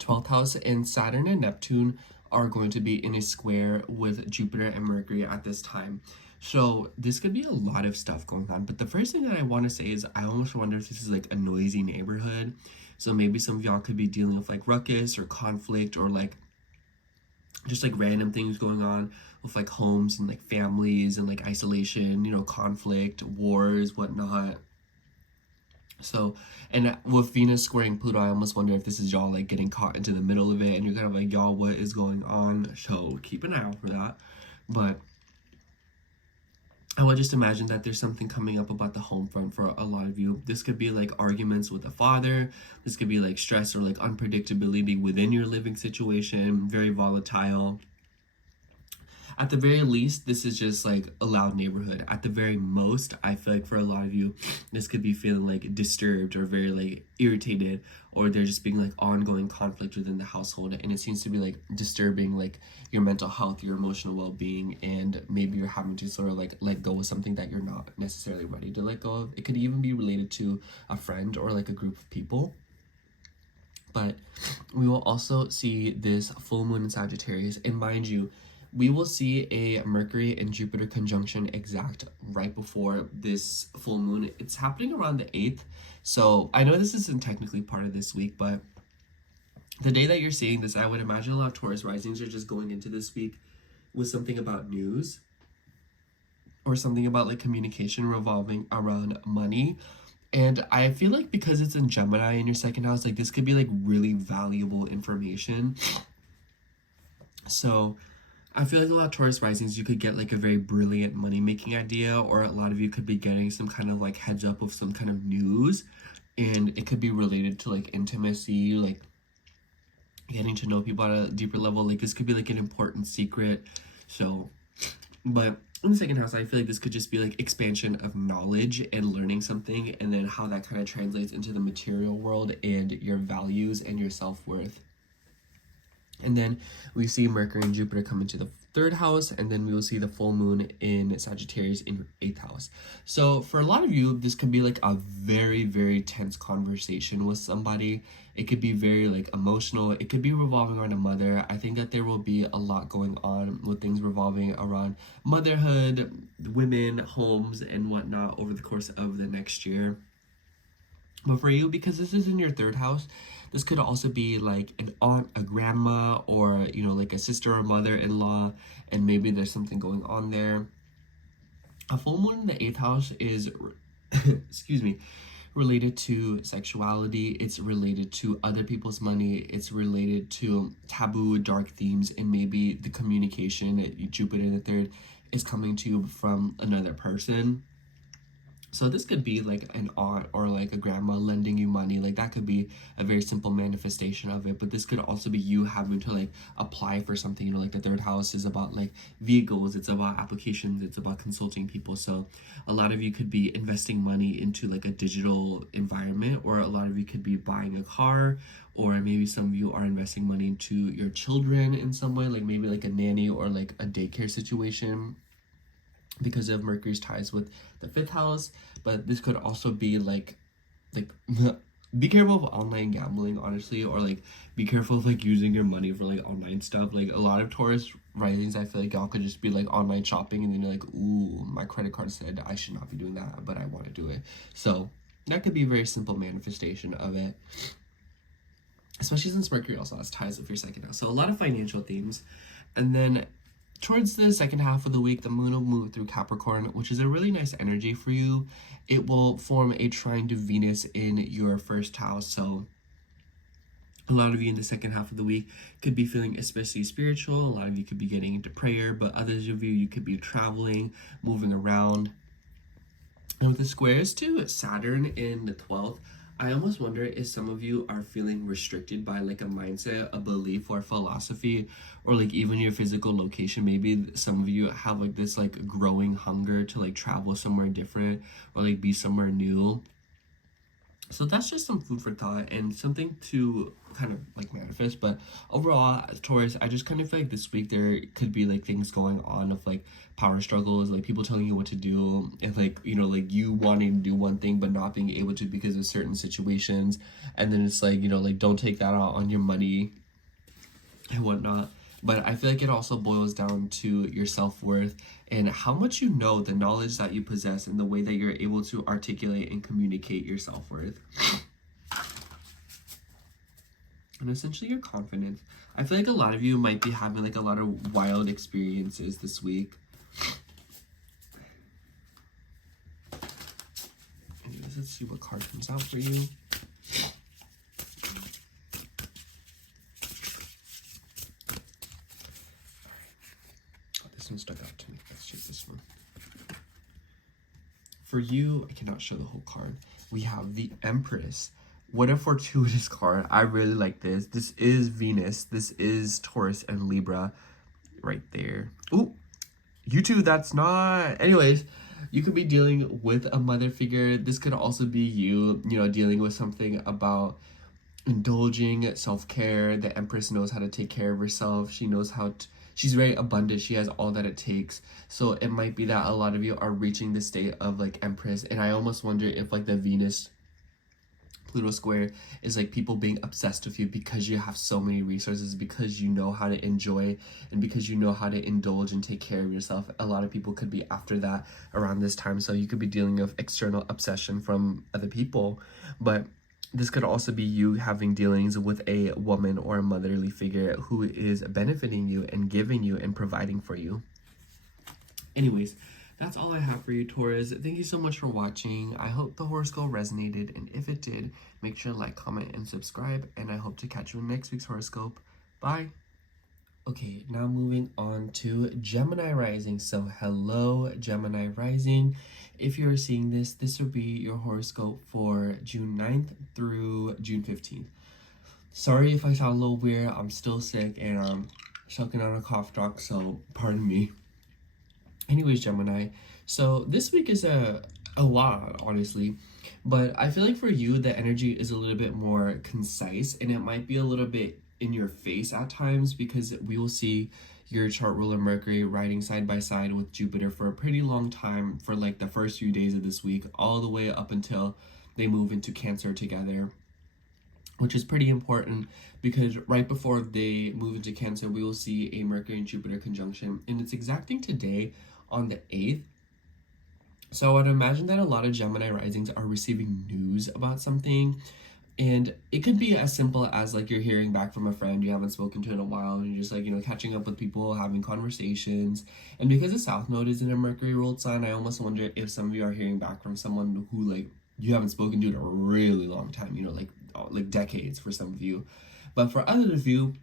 12th house, and Saturn and Neptune are going to be in a square with Jupiter and Mercury at this time. So this could be a lot of stuff going on. But the first thing that I want to say is I almost wonder if this is like a noisy neighborhood. So maybe some of y'all could be dealing with like ruckus or conflict or like just like random things going on with like homes and like families and like isolation, you know, conflict, wars, whatnot. So, and with Venus squaring Pluto, I almost wonder if this is y'all like getting caught into the middle of it and you're kind of like, y'all, what is going on? So keep an eye out for that. But I would just imagine that there's something coming up about the home front for a lot of you. This could be like arguments with a father. This could be like stress or like unpredictability within your living situation, very volatile. At the very least, this is just like a loud neighborhood. At the very most, I feel like for a lot of you, this could be feeling like disturbed or very like irritated, or there just being like ongoing conflict within the household. And it seems to be like disturbing like your mental health, your emotional well-being, and maybe you're having to sort of like let go of something that you're not necessarily ready to let go of. It could even be related to a friend or like a group of people. But we will also see this full moon in Sagittarius, and mind you, we will see a Mercury and Jupiter conjunction exact right before this full moon. It's happening around the 8th. So I know this isn't technically part of this week, but the day that you're seeing this, I would imagine a lot of Taurus risings are just going into this week with something about news or something about like communication revolving around money. And I feel like because it's in Gemini in your 2nd house, like this could be like really valuable information. So I feel like a lot of Taurus risings, you could get like a very brilliant money-making idea, or a lot of you could be getting some kind of like heads up of some kind of news, and it could be related to like intimacy, like getting to know people at a deeper level. Like this could be like an important secret. So, but in the 2nd house, I feel like this could just be like expansion of knowledge and learning something, and then how that kind of translates into the material world and your values and your self-worth. And then we see Mercury and Jupiter come into the 3rd house, and then we will see the full moon in Sagittarius in your 8th house. So for a lot of you, this could be like a very, very tense conversation with somebody. It could be very like emotional. It could be revolving around a mother. I think that there will be a lot going on with things revolving around motherhood, women, homes, and whatnot over the course of the next year. But for you, because this is in your 3rd house, this could also be like an aunt, a grandma, or, you know, like a sister or mother-in-law, and maybe there's something going on there. A full moon in the 8th house is, excuse me, related to sexuality. It's related to other people's money. It's related to taboo, dark themes, and maybe the communication, Jupiter in the 3rd, is coming to you from another person. So this could be like an aunt or like a grandma lending you money. Like that could be a very simple manifestation of it. But this could also be you having to like apply for something. You know, like the 3rd house is about like vehicles. It's about applications. It's about consulting people. So a lot of you could be investing money into like a digital environment, or a lot of you could be buying a car, or maybe some of you are investing money into your children in some way, like maybe like a nanny or like a daycare situation, because of Mercury's ties with the 5th house. But this could also be like be careful of online gambling, honestly, or like be careful of like using your money for like online stuff. Like a lot of Taurus risings, I feel like y'all could just be like online shopping, and then you're like, ooh, my credit card said I should not be doing that, but I want to do it. So that could be a very simple manifestation of it, especially since Mercury also has ties with your 2nd house. So a lot of financial themes. And then towards the 2nd half of the week, the moon will move through Capricorn, which is a really nice energy for you. It will form a trine to Venus in your 1st house. So A lot of you in the second half of the week could be feeling especially spiritual. A lot of you could be getting into prayer, but others of you could be traveling, moving around. And with the squares to Saturn in the 12th, I almost wonder if some of you are feeling restricted by like a mindset, a belief, or philosophy, or like even your physical location. Maybe some of you have like this like growing hunger to like travel somewhere different or like be somewhere new. So that's just some food for thought and something to kind of like manifest. But overall, Taurus, I just kind of feel like this week there could be like things going on of like power struggles, like people telling you what to do, and like, you know, like you wanting to do one thing but not being able to because of certain situations. And then it's like, you know, like don't take that out on your money and whatnot. But I feel like it also boils down to your self-worth and how much you know, the knowledge that you possess, and the way that you're able to articulate and communicate your self-worth. And essentially your confidence. I feel like a lot of you might be having like a lot of wild experiences this week. Anyways, let's see what card comes out for you. This one stuck out to me. Let's check this one. For you, I cannot show the whole card. We have the Empress. What a fortuitous card. I really like this. This is Venus. This is Taurus and Libra right there. Ooh, you two, that's not... Anyways, you could be dealing with a mother figure. This could also be you, you know, dealing with something about indulging, self-care. The Empress knows how to take care of herself. She knows how to... She's very abundant. She has all that it takes. So it might be that a lot of you are reaching the state of like Empress. And I almost wonder if like the Venus Pluto square is like people being obsessed with you because you have so many resources, because you know how to enjoy, and because you know how to indulge and take care of yourself. A lot of people could be after that around this time. So you could be dealing with external obsession from other people. But this could also be you having dealings with a woman or a motherly figure who is benefiting you and giving you and providing for you. Anyways, that's all I have for you, Taurus. Thank you so much for watching. I hope the horoscope resonated, and if it did, make sure to like, comment, and subscribe, and I hope to catch you in next week's horoscope. Bye! Okay, now moving on to Gemini rising. So hello, Gemini rising. If you're seeing this, this will be your horoscope for June 9th through June 15th. Sorry if I sound a little weird. I'm still sick and I'm sucking on a cough drop, so pardon me. Anyways, Gemini, so this week is a lot, honestly, but I feel like for you, the energy is a little bit more concise, and it might be a little bit in your face at times, because we will see your chart ruler Mercury riding side by side with Jupiter for a pretty long time, for like the first few days of this week, all the way up until they move into Cancer together, which is pretty important because right before they move into Cancer, we will see a Mercury and Jupiter conjunction, and it's exacting today on the 8th. So I'd imagine that a lot of Gemini risings are receiving news about something, and it could be as simple as like you're hearing back from a friend you haven't spoken to in a while, and you're just like, you know, catching up with people, having conversations. And because the South Node is in a Mercury ruled sign, I almost wonder if some of you are hearing back from someone who like you haven't spoken to in a really long time, you know, like decades for some of you. But for others of you,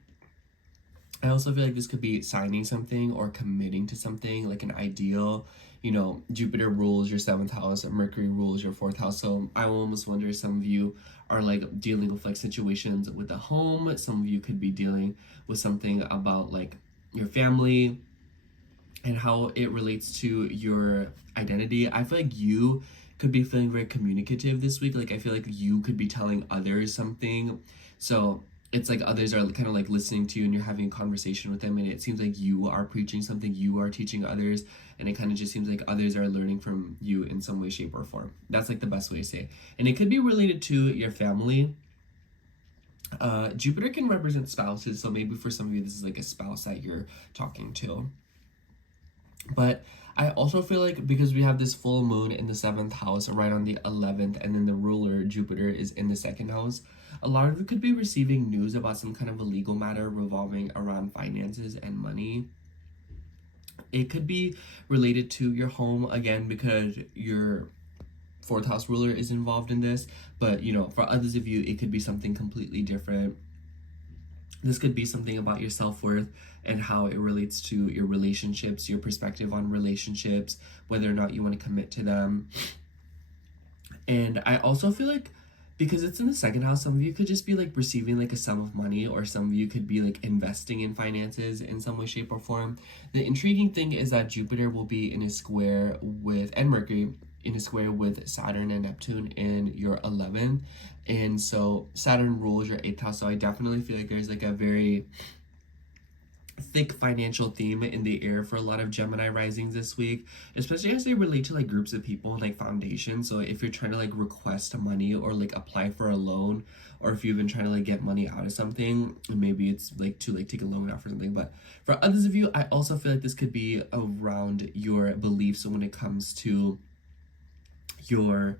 I also feel like this could be signing something or committing to something, like an ideal. You know, Jupiter rules your 7th house and Mercury rules your 4th house. So I almost wonder if some of you are like dealing with like situations with a home. Some of you could be dealing with something about like your family and how it relates to your identity. I feel like you could be feeling very communicative this week. Like I feel like you could be telling others something. So it's like others are kind of like listening to you and you're having a conversation with them, and it seems like you are preaching something, you are teaching others, and it kind of just seems like others are learning from you in some way, shape, or form. That's like the best way to say it. And it could be related to your family. Jupiter can represent spouses, so maybe for some of you this is like a spouse that you're talking to. But I also feel like because we have this full moon in the 7th house right on the 11th, and then the ruler Jupiter is in the 2nd house, a lot of you could be receiving news about some kind of a legal matter revolving around finances and money. It could be related to your home, again, because your 4th house ruler is involved in this. But, you know, for others of you, it could be something completely different. This could be something about your self-worth and how it relates to your relationships, your perspective on relationships, whether or not you want to commit to them. And I also feel like because it's in the second house, some of you could just be like receiving like a sum of money, or some of you could be like investing in finances in some way, shape, or form. The intriguing thing is that Jupiter will be in a square with, and Mercury in a square with Saturn and Neptune in your 11th. And so Saturn rules your 8th house. So I definitely feel like there's like a very thick financial theme in the air for a lot of Gemini risings this week, especially as they relate to like groups of people and like foundations. So if you're trying to like request money or like apply for a loan, or if you've been trying to like get money out of something, and maybe it's like to like take a loan out for something. But for others of you, I also feel like this could be around your beliefs when it comes to your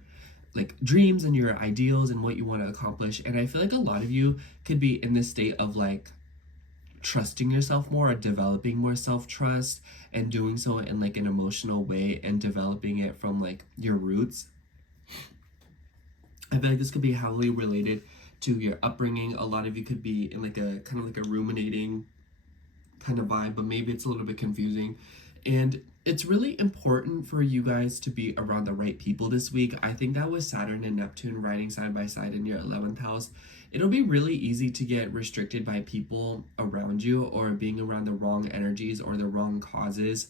like dreams and your ideals and what you want to accomplish. And I feel like a lot of you could be in this state of like trusting yourself more, or developing more self-trust, and doing so in like an emotional way and developing it from like your roots. I feel like this could be heavily related to your upbringing. A lot of you could be in like a kind of like a ruminating kind of vibe, but maybe it's a little bit confusing. And it's really important for you guys to be around the right people this week. I think that with Saturn and Neptune riding side by side in your 11th house, it'll be really easy to get restricted by people around you, or being around the wrong energies or the wrong causes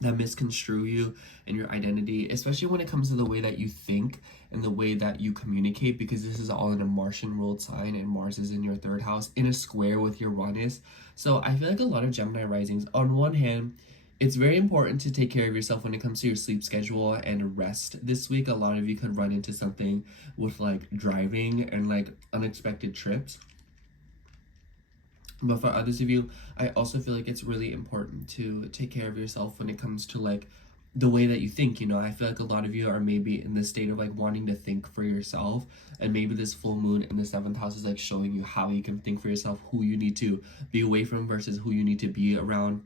that misconstrue you and your identity, especially when it comes to the way that you think and the way that you communicate, because this is all in a Martian ruled sign, and Mars is in your 3rd house in a square with Uranus. So I feel like a lot of Gemini risings, on one hand, it's very important to take care of yourself when it comes to your sleep schedule and rest this week. A lot of you could run into something with like driving and like unexpected trips. But for others of you, I also feel like it's really important to take care of yourself when it comes to like the way that you think. You know, I feel like a lot of you are maybe in the state of like wanting to think for yourself, and maybe this full moon in the 7th house is like showing you how you can think for yourself, who you need to be away from versus who you need to be around,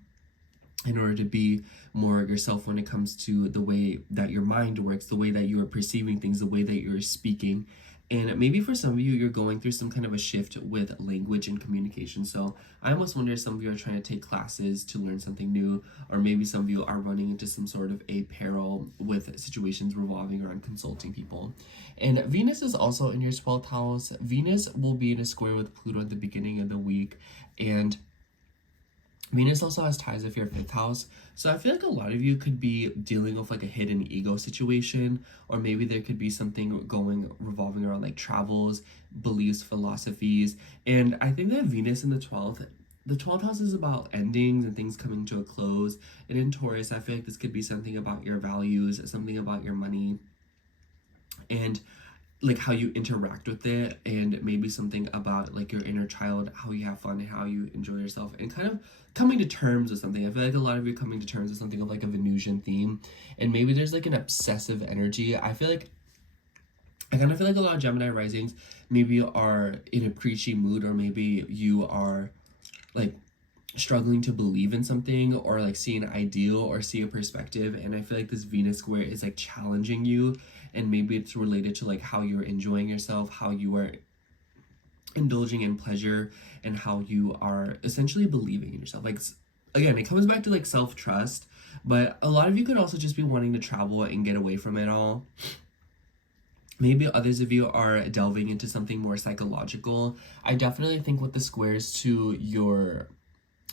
in order to be more yourself when it comes to the way that your mind works, the way that you are perceiving things, the way that you're speaking. And maybe for some of you, you're going through some kind of a shift with language and communication. So I almost wonder if some of you are trying to take classes to learn something new, or maybe some of you are running into some sort of a peril with situations revolving around consulting people. And Venus is also in your 12th house. Venus will be in a square with Pluto at the beginning of the week, and Venus also has ties with your 5th house. So I feel like a lot of you could be dealing with like a hidden ego situation, or maybe there could be something revolving around like travels, beliefs, philosophies. And I think that Venus in the 12th house is about endings and things coming to a close. And in Taurus, I feel like this could be something about your values, something about your money, and like how you interact with it, and maybe something about like your inner child, how you have fun and how you enjoy yourself, and kind of coming to terms with something. I feel like a lot of you coming to terms with something of like a Venusian theme, and maybe there's like an obsessive energy. I kind of feel like a lot of Gemini risings maybe are in a preachy mood, or maybe you are like struggling to believe in something, or like see an ideal or see a perspective. And I feel like this Venus square is like challenging you, and maybe it's related to like how you're enjoying yourself, how you are indulging in pleasure, and how you are essentially believing in yourself. Like, again, it comes back to like self-trust, but a lot of you could also just be wanting to travel and get away from it all. Maybe others of you are delving into something more psychological. I definitely think with the squares to your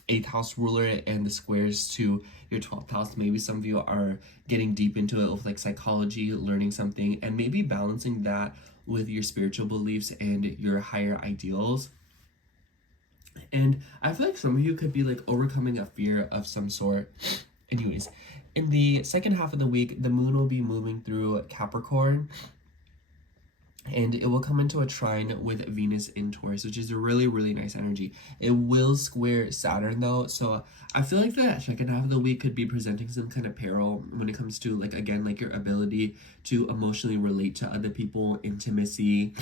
8th house ruler and the squares to your 12th house, maybe some of you are getting deep into it with like psychology, learning something, and maybe balancing that with your spiritual beliefs and your higher ideals. And I feel like some of you could be like overcoming a fear of some sort. Anyways, in the second half of the week, the moon will be moving through Capricorn, and it will come into a trine with Venus in Taurus, which is a really, really nice energy. It will square Saturn though, so I feel like the second half of the week could be presenting some kind of peril when it comes to like, again, like your ability to emotionally relate to other people, intimacy.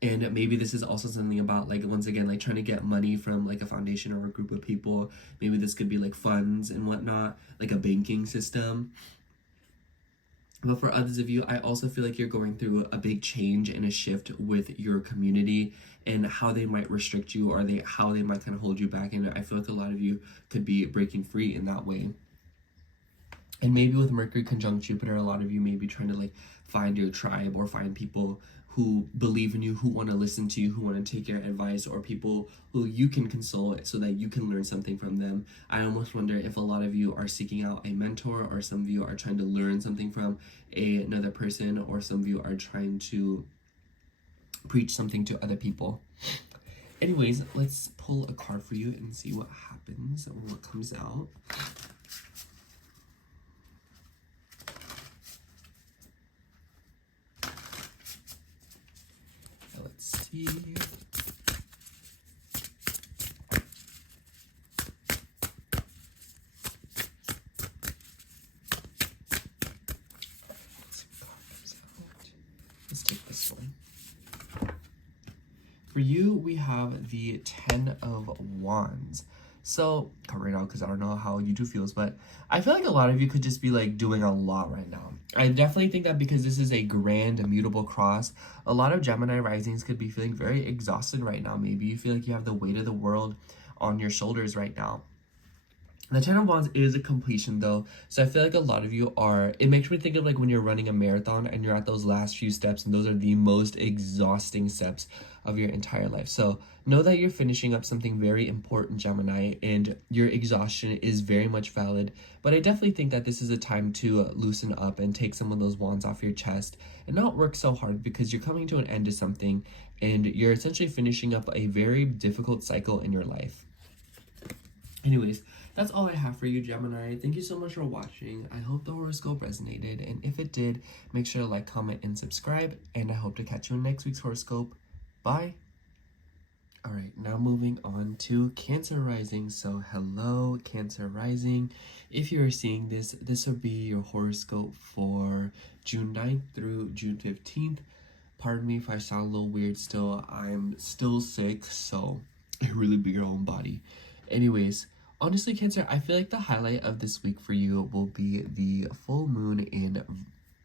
And maybe this is also something about like, once again, like trying to get money from like a foundation or a group of people. Maybe this could be like funds and whatnot, like a banking system. But for others of you, I also feel like you're going through a big change and a shift with your community and how they might restrict you, or how they might kind of hold you back. And I feel like a lot of you could be breaking free in that way. And maybe with Mercury conjunct Jupiter, a lot of you may be trying to like find your tribe or find people who believe in you, who want to listen to you, who want to take your advice, or people who you can consult so that you can learn something from them. I almost wonder if a lot of you are seeking out a mentor, or some of you are trying to learn something from another person, or some of you are trying to preach something to other people. Anyways, let's pull a card for you and see what happens and what comes out. Let's see. Let's take this one. For you, we have the 10 of Wands. So, cover it out because I don't know how you two feels, but I feel like a lot of you could just be like doing a lot right now. I definitely think that because this is a grand immutable cross, a lot of Gemini risings could be feeling very exhausted right now. Maybe you feel like you have the weight of the world on your shoulders right now. The 10 of Wands is a completion though, so I feel like a lot of you are, it makes me think of like when you're running a marathon and you're at those last few steps, and those are the most exhausting steps of your entire life. So know that you're finishing up something very important, Gemini, and your exhaustion is very much valid, but I definitely think that this is a time to loosen up and take some of those wands off your chest and not work so hard, because you're coming to an end to something and you're essentially finishing up a very difficult cycle in your life. Anyways, that's all I have for you, Gemini. Thank you so much for watching. I hope the horoscope resonated, and if it did, make sure to like, comment, and subscribe, and I hope to catch you in next week's horoscope. Bye! Alright, now moving on to Cancer rising. So hello, Cancer rising. If you're seeing this, this will be your horoscope for June 9th through June 15th. Pardon me if I sound a little weird still. I'm still sick, so really be your own body. Anyways, honestly, Cancer, I feel like the highlight of this week for you will be the full moon in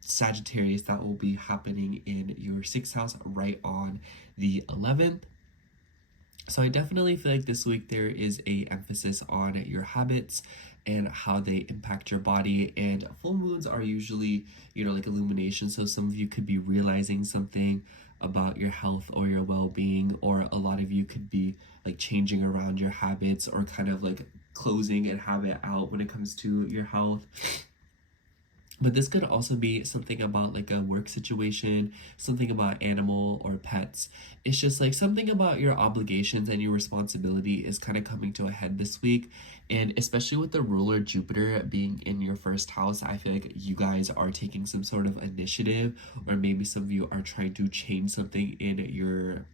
Sagittarius that will be happening in your 6th house right on the 11th. So I definitely feel like this week there is a emphasis on your habits and how they impact your body, and full moons are usually, you know, like illumination. So some of you could be realizing something about your health or your well-being, or a lot of you could be like changing around your habits, or kind of like closing a habit out when it comes to your health. But this could also be something about like a work situation, something about animal or pets. It's just like something about your obligations and your responsibility is kind of coming to a head this week. And especially with the ruler Jupiter being in your 1st house, I feel like you guys are taking some sort of initiative, or maybe some of you are trying to change something in your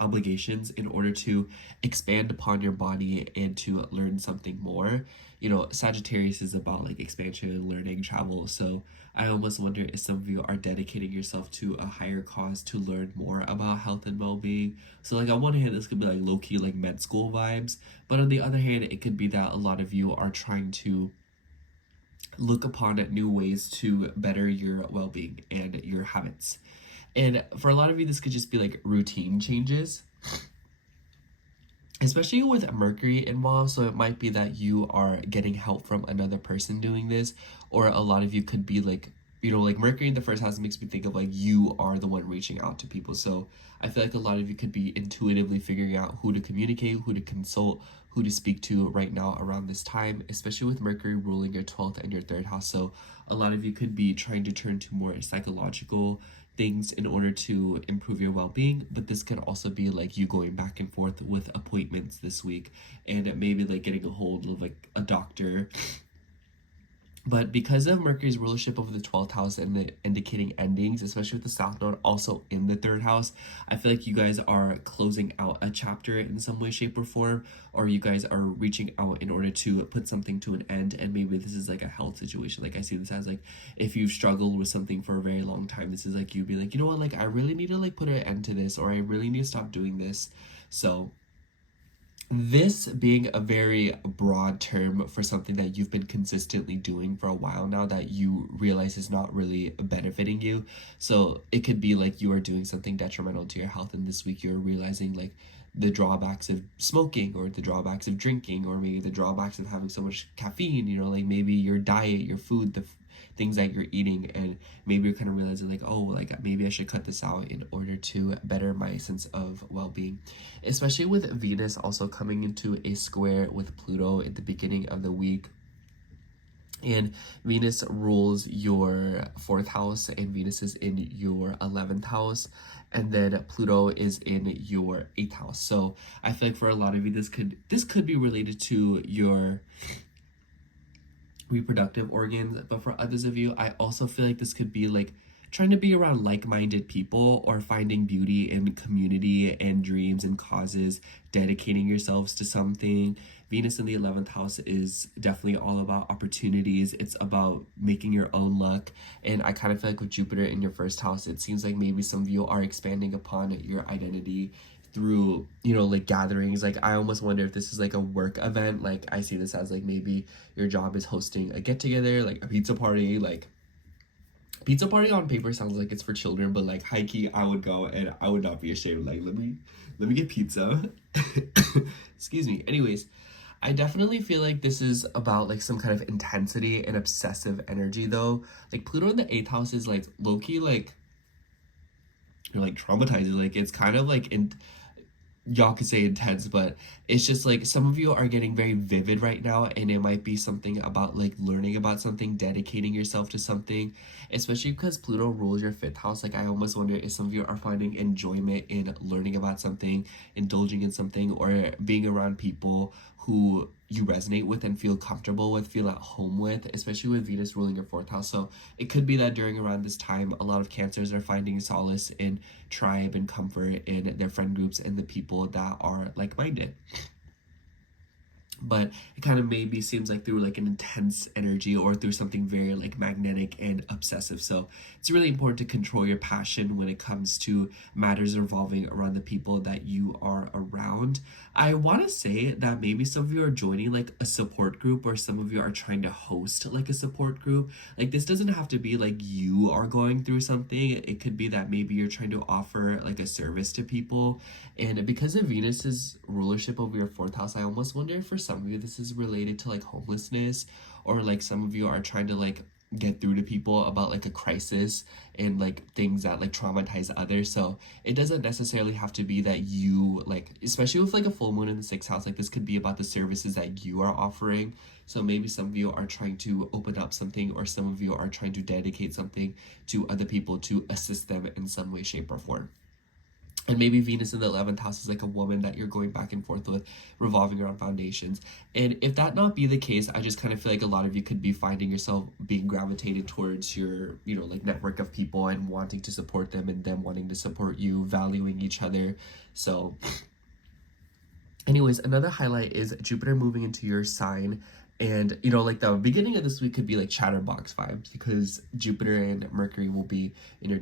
obligations in order to expand upon your body and to learn something more. You know, Sagittarius is about like expansion, learning, travel. So I almost wonder if some of you are dedicating yourself to a higher cause to learn more about health and well-being. So like on one hand, this could be like low-key like med school vibes, but on the other hand, it could be that a lot of you are trying to look upon new ways to better your well-being and your habits. And for a lot of you, this could just be like routine changes, especially with Mercury involved. So it might be that you are getting help from another person doing this, or a lot of you could be like, you know, like Mercury in the 1st house makes me think of like you are the one reaching out to people. So I feel like a lot of you could be intuitively figuring out who to communicate, who to consult, who to speak to right now around this time, especially with Mercury ruling your 12th and your 3rd house. So a lot of you could be trying to turn to more psychological things in order to improve your well-being, but this could also be like you going back and forth with appointments this week, and maybe like getting a hold of like a doctor. But because of Mercury's rulership over the 12th house and the indicating endings, especially with the South Node also in the 3rd house, I feel like you guys are closing out a chapter in some way, shape, or form, or you guys are reaching out in order to put something to an end. And maybe this is like a health situation. Like I see this as like if you've struggled with something for a very long time, this is like you be like, you know what, like I really need to like put an end to this, or I really need to stop doing this. So This being a very broad term for something that you've been consistently doing for a while now that you realize is not really benefiting you. So it could be like you are doing something detrimental to your health, and this week you're realizing like the drawbacks of smoking, or the drawbacks of drinking, or maybe the drawbacks of having so much caffeine, you know, like maybe your diet, your food, things that you're eating, and maybe you're kind of realizing like, oh, like maybe I should cut this out in order to better my sense of well-being, especially with Venus also coming into a square with Pluto at the beginning of the week. And Venus rules your 4th house, and Venus is in your 11th house, and then Pluto is in your 8th house. So I feel like for a lot of you, this could be related to your reproductive organs, but for others of you, I also feel like this could be like trying to be around like-minded people, or finding beauty in community and dreams and causes, dedicating yourselves to something. Venus in the 11th house is definitely all about opportunities. It's about making your own luck. And I kind of feel like with Jupiter in your 1st house, it seems like maybe some of you are expanding upon your identity through, you know, like gatherings. Like I almost wonder if this is like a work event. Like I see this as like maybe your job is hosting a get together, like a pizza party. Like pizza party on paper sounds like it's for children, but like high key I would go and I would not be ashamed. Like let me get pizza. Excuse me. Anyways, I definitely feel like this is about like some kind of intensity and obsessive energy though. Like Pluto in the 8th house is like low-key like, you're like traumatizing. Like it's kind of like in, y'all could say intense, but it's just like some of you are getting very vivid right now, and it might be something about like learning about something, dedicating yourself to something, especially because Pluto rules your 5th house. Like I almost wonder if some of you are finding enjoyment in learning about something, indulging in something, or being around people who you resonate with and feel comfortable with, feel at home with, especially with Venus ruling your 4th house. So it could be that during around this time, a lot of Cancers are finding solace in tribe and comfort in their friend groups and the people that are like-minded. But it kind of maybe seems like through like an intense energy, or through something very like magnetic and obsessive. So it's really important to control your passion when it comes to matters revolving around the people that you are around. I want to say that maybe some of you are joining like a support group, or some of you are trying to host like a support group. Like this doesn't have to be like you are going through something. It could be that maybe you're trying to offer like a service to people. And because of Venus's rulership over your 4th house, I almost wonder if for some of you this is related to like homelessness, or like some of you are trying to like get through to people about like a crisis and like things that like traumatize others. So it doesn't necessarily have to be that you like, especially with like a full moon in the 6th house, like this could be about the services that you are offering. So maybe some of you are trying to open up something, or some of you are trying to dedicate something to other people to assist them in some way, shape, or form. And maybe Venus in the 11th house is like a woman that you're going back and forth with, revolving around foundations. And if that not be the case, I just kind of feel like a lot of you could be finding yourself being gravitated towards your, you know, like network of people, and wanting to support them, and them wanting to support you, valuing each other. So anyways, another highlight is Jupiter moving into your sign. And, you know, like the beginning of this week could be like chatterbox vibes, because Jupiter and Mercury will be in your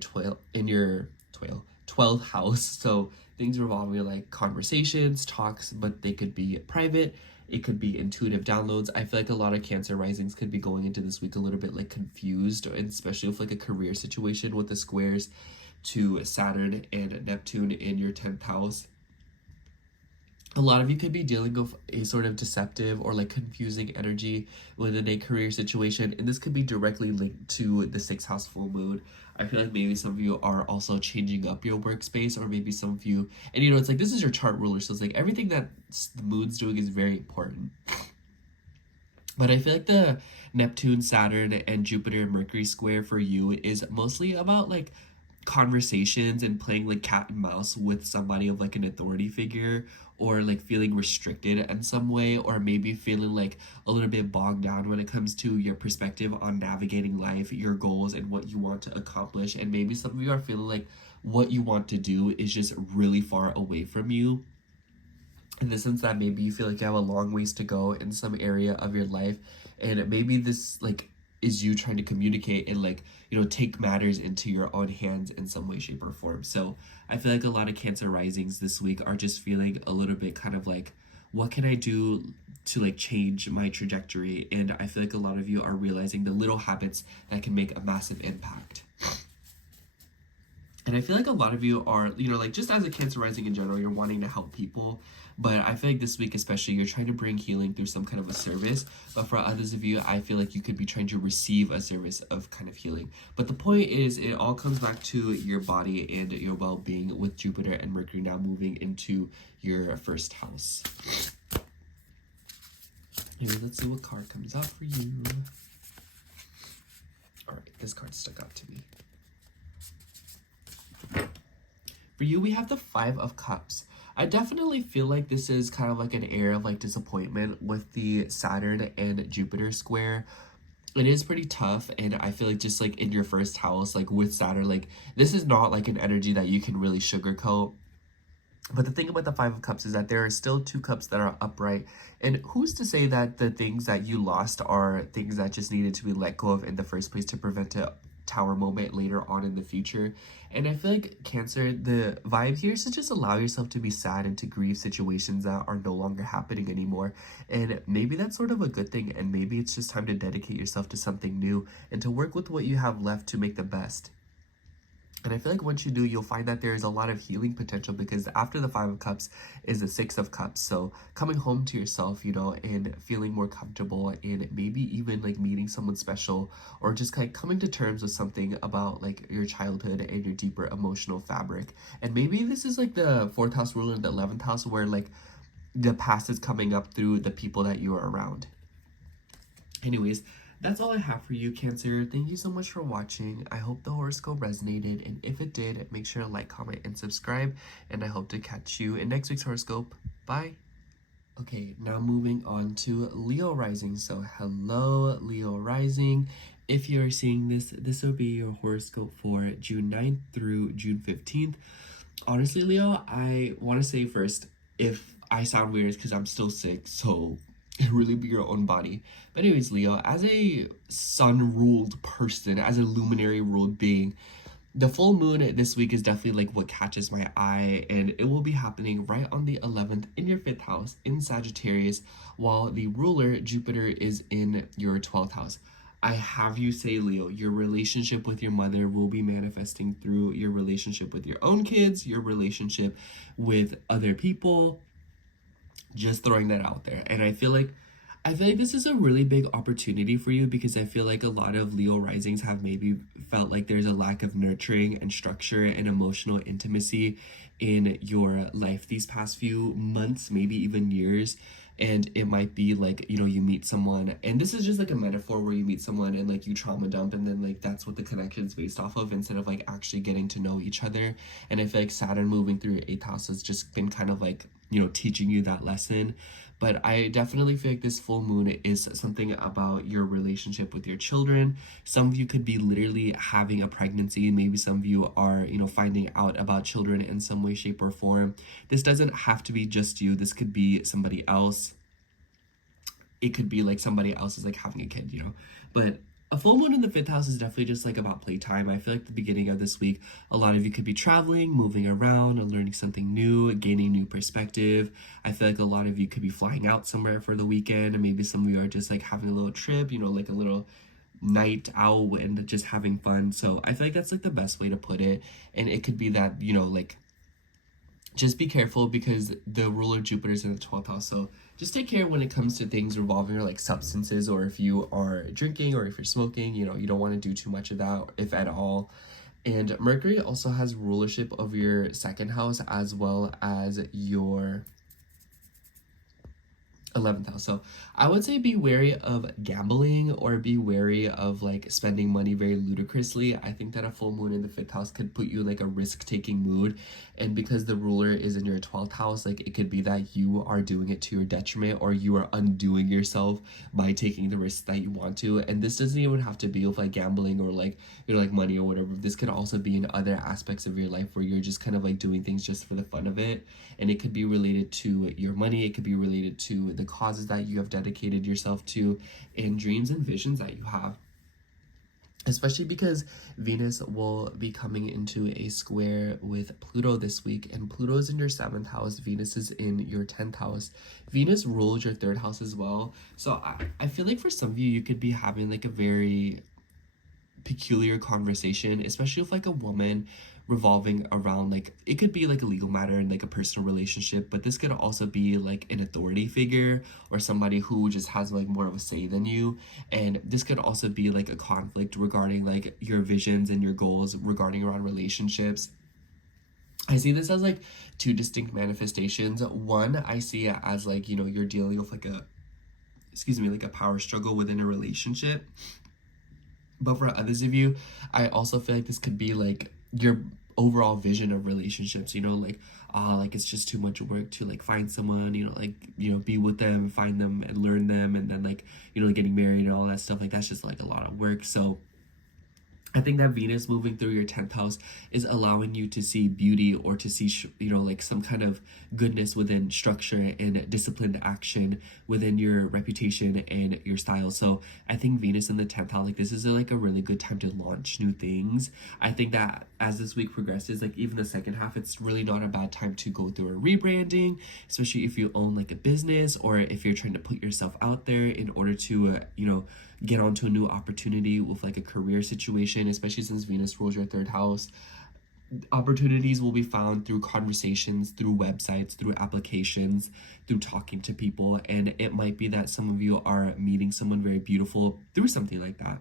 12th house. So things revolving like conversations, talks, but they could be private. It could be intuitive downloads. I feel like a lot of Cancer risings could be going into this week a little bit like confused, and especially with like a career situation with the squares to Saturn and Neptune in your 10th house. A lot of you could be dealing with a sort of deceptive or like confusing energy within a career situation, and this could be directly linked to the 6th house full moon. I feel like maybe some of you are also changing up your workspace, or maybe some of you, and you know, it's like this is your chart ruler, so it's like everything that the moon's doing is very important. But I feel like the Neptune, Saturn, and Jupiter and Mercury square for you is mostly about like conversations and playing like cat and mouse with somebody of like an authority figure, or like feeling restricted in some way, or maybe feeling like a little bit bogged down when it comes to your perspective on navigating life, your goals, and what you want to accomplish. And maybe some of you are feeling like what you want to do is just really far away from you, in the sense that maybe you feel like you have a long ways to go in some area of your life, and maybe this like is you trying to communicate and like, you know, take matters into your own hands in some way, shape, or form. So I feel like a lot of Cancer risings this week are just feeling a little bit kind of like what can I do to like change my trajectory? And I feel like a lot of you are realizing the little habits that can make a massive impact. And I feel like a lot of you are, you know, like just as a Cancer rising in general, you're wanting to help people. But I feel like this week especially, you're trying to bring healing through some kind of a service. But for others of you, I feel like you could be trying to receive a service of kind of healing. But the point is, it all comes back to your body and your well-being, with Jupiter and Mercury now moving into your first house. Maybe let's see what card comes out for you. All right, this card stuck out to me. For you, we have the 5 of Cups. I definitely feel like this is kind of like an air of like disappointment with the Saturn and Jupiter square. It is pretty tough, and I feel like just like in your first house, like with Saturn, like this is not like an energy that you can really sugarcoat. But the thing about the 5 of Cups is that there are still 2 cups that are upright. And who's to say that the things that you lost are things that just needed to be let go of in the first place to prevent a tower moment later on in the future? And I feel like Cancer, the vibe here is to just allow yourself to be sad and to grieve situations that are no longer happening anymore. And maybe that's sort of a good thing, and maybe it's just time to dedicate yourself to something new and to work with what you have left to make the best. And I feel like once you do, you'll find that there is a lot of healing potential, because after the 5 of Cups is the 6 of Cups. So coming home to yourself, you know, and feeling more comfortable, and maybe even like meeting someone special, or just kind of coming to terms with something about like your childhood and your deeper emotional fabric. And maybe this is like the 4th house ruler in the 11th house, where like the past is coming up through the people that you are around. Anyways, that's all I have for you, Cancer. Thank you so much for watching. I hope the horoscope resonated, and if it did, make sure to like, comment, and subscribe, and I hope to catch you in next week's horoscope. Bye! Okay, now moving on to Leo rising. So hello, Leo rising. If you're seeing this, this will be your horoscope for June 9th through June 15th. Honestly, Leo, I want to say first, if I sound weird, it's because I'm still sick, so really be your own body. But anyways, Leo, as a sun-ruled person, as a luminary-ruled being, the full moon this week is definitely like what catches my eye, and it will be happening right on the 11th in your 5th house in Sagittarius, while the ruler Jupiter is in your 12th house. I have you say, Leo, your relationship with your mother will be manifesting through your relationship with your own kids, your relationship with other people. Just throwing that out there. And I feel like this is a really big opportunity for you, because I feel like a lot of Leo risings have maybe felt like there's a lack of nurturing and structure and emotional intimacy in your life these past few months, maybe even years. And it might be like, you know, you meet someone, and this is just like a metaphor where you meet someone and like you trauma dump, and then like that's what the connection is based off of, instead of like actually getting to know each other. And I feel like Saturn moving through your 8th house has just been kind of like, you know, teaching you that lesson. But I definitely feel like this full moon is something about your relationship with your children. Some of you could be literally having a pregnancy, and maybe some of you are, you know, finding out about children in some way, shape, or form. This doesn't have to be just you. This could be somebody else. It could be like somebody else is like having a kid, you know. But a full moon in the 5th house is definitely just like about playtime. I feel like the beginning of this week, a lot of you could be traveling, moving around, and learning something new, gaining new perspective. I feel like a lot of you could be flying out somewhere for the weekend, and maybe some of you are just like having a little trip, you know, like a little night out and just having fun. So I feel like that's like the best way to put it. And it could be that, you know, like, just be careful, because the ruler Jupiter is in the 12th house. So just take care when it comes to things revolving like substances, or if you are drinking, or if you're smoking, you know, you don't want to do too much of that, if at all. And Mercury also has rulership of your 2nd house, as well as your 11th house. So I would say be wary of gambling, or be wary of like spending money very ludicrously. I think that a full moon in the 5th house could put you in like a risk-taking mood, and because the ruler is in your 12th house, like it could be that you are doing it to your detriment, or you are undoing yourself by taking the risks that you want to. And this doesn't even have to be with like gambling, or like, you know, like money or whatever. This could also be in other aspects of your life where you're just kind of like doing things just for the fun of it. And it could be related to your money, it could be related to the causes that you have dedicated yourself to, and dreams and visions that you have. especially because Venus will be coming into a square with Pluto this week, and Pluto is in your 7th house, Venus is in your 10th house. Venus rules your 3rd house as well. So I feel like for some of you, you could be having like a very peculiar conversation, especially with like a woman, revolving around like, it could be like a legal matter and like a personal relationship, but this could also be like an authority figure or somebody who just has like more of a say than you. And this could also be like a conflict regarding like your visions and your goals regarding around relationships. I see this as like two distinct manifestations. One, I see it as like, you know, you're dealing with like a, excuse me, like a power struggle within a relationship. But for others of you, I also feel like this could be like your overall vision of relationships, you know, like it's just too much work to like find someone, you know, like, you know, be with them, find them and learn them, and then like, you know, getting married and all that stuff, like that's just like a lot of work. So I think that Venus moving through your 10th house is allowing you to see beauty, or to see, you know, like some kind of goodness within structure and disciplined action within your reputation and your style. So I think Venus in the 10th house, like this is like a really good time to launch new things. I think that as this week progresses, like even the second half, it's really not a bad time to go through a rebranding, especially if you own like a business, or if you're trying to put yourself out there in order to, you know, get onto a new opportunity with like a career situation, especially since Venus rules your 3rd house. Opportunities will be found through conversations, through websites, through applications, through talking to people, and it might be that some of you are meeting someone very beautiful through something like that.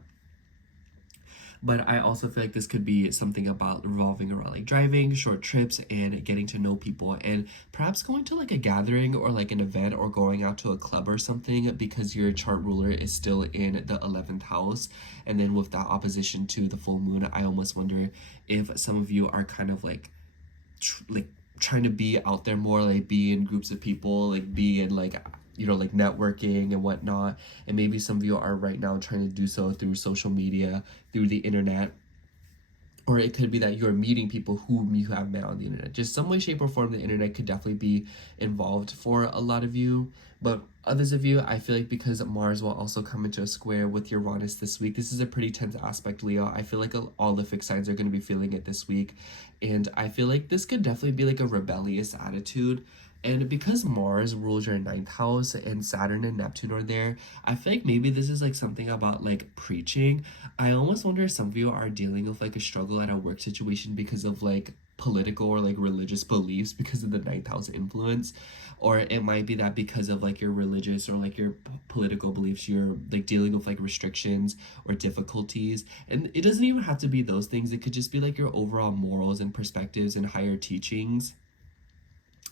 But I also feel like this could be something about revolving around like driving, short trips, and getting to know people, and perhaps going to like a gathering or like an event, or going out to a club or something, because your chart ruler is still in the 11th house. And then with that opposition to the full moon, I almost wonder if some of you are kind of like trying to be out there more, like be in groups of people, like be in like, you know, like networking and whatnot. And maybe some of you are right now trying to do so through social media, through the internet. Or it could be that you're meeting people whom you have met on the internet. Just some way, shape, or form, the internet could definitely be involved for a lot of you. But others of you, I feel like because Mars will also come into a square with Uranus this week, this is a pretty tense aspect, Leo. I feel like all the fixed signs are going to be feeling it this week. And I feel like this could definitely be like a rebellious attitude. And because Mars rules your 9th house and Saturn and Neptune are there, I feel like maybe this is like something about like preaching. I almost wonder if some of you are dealing with like a struggle at a work situation because of like political or like religious beliefs, because of the 9th house influence. Or it might be that because of like your religious or like your political beliefs, you're like dealing with like restrictions or difficulties. And it doesn't even have to be those things. It could just be like your overall morals and perspectives and higher teachings.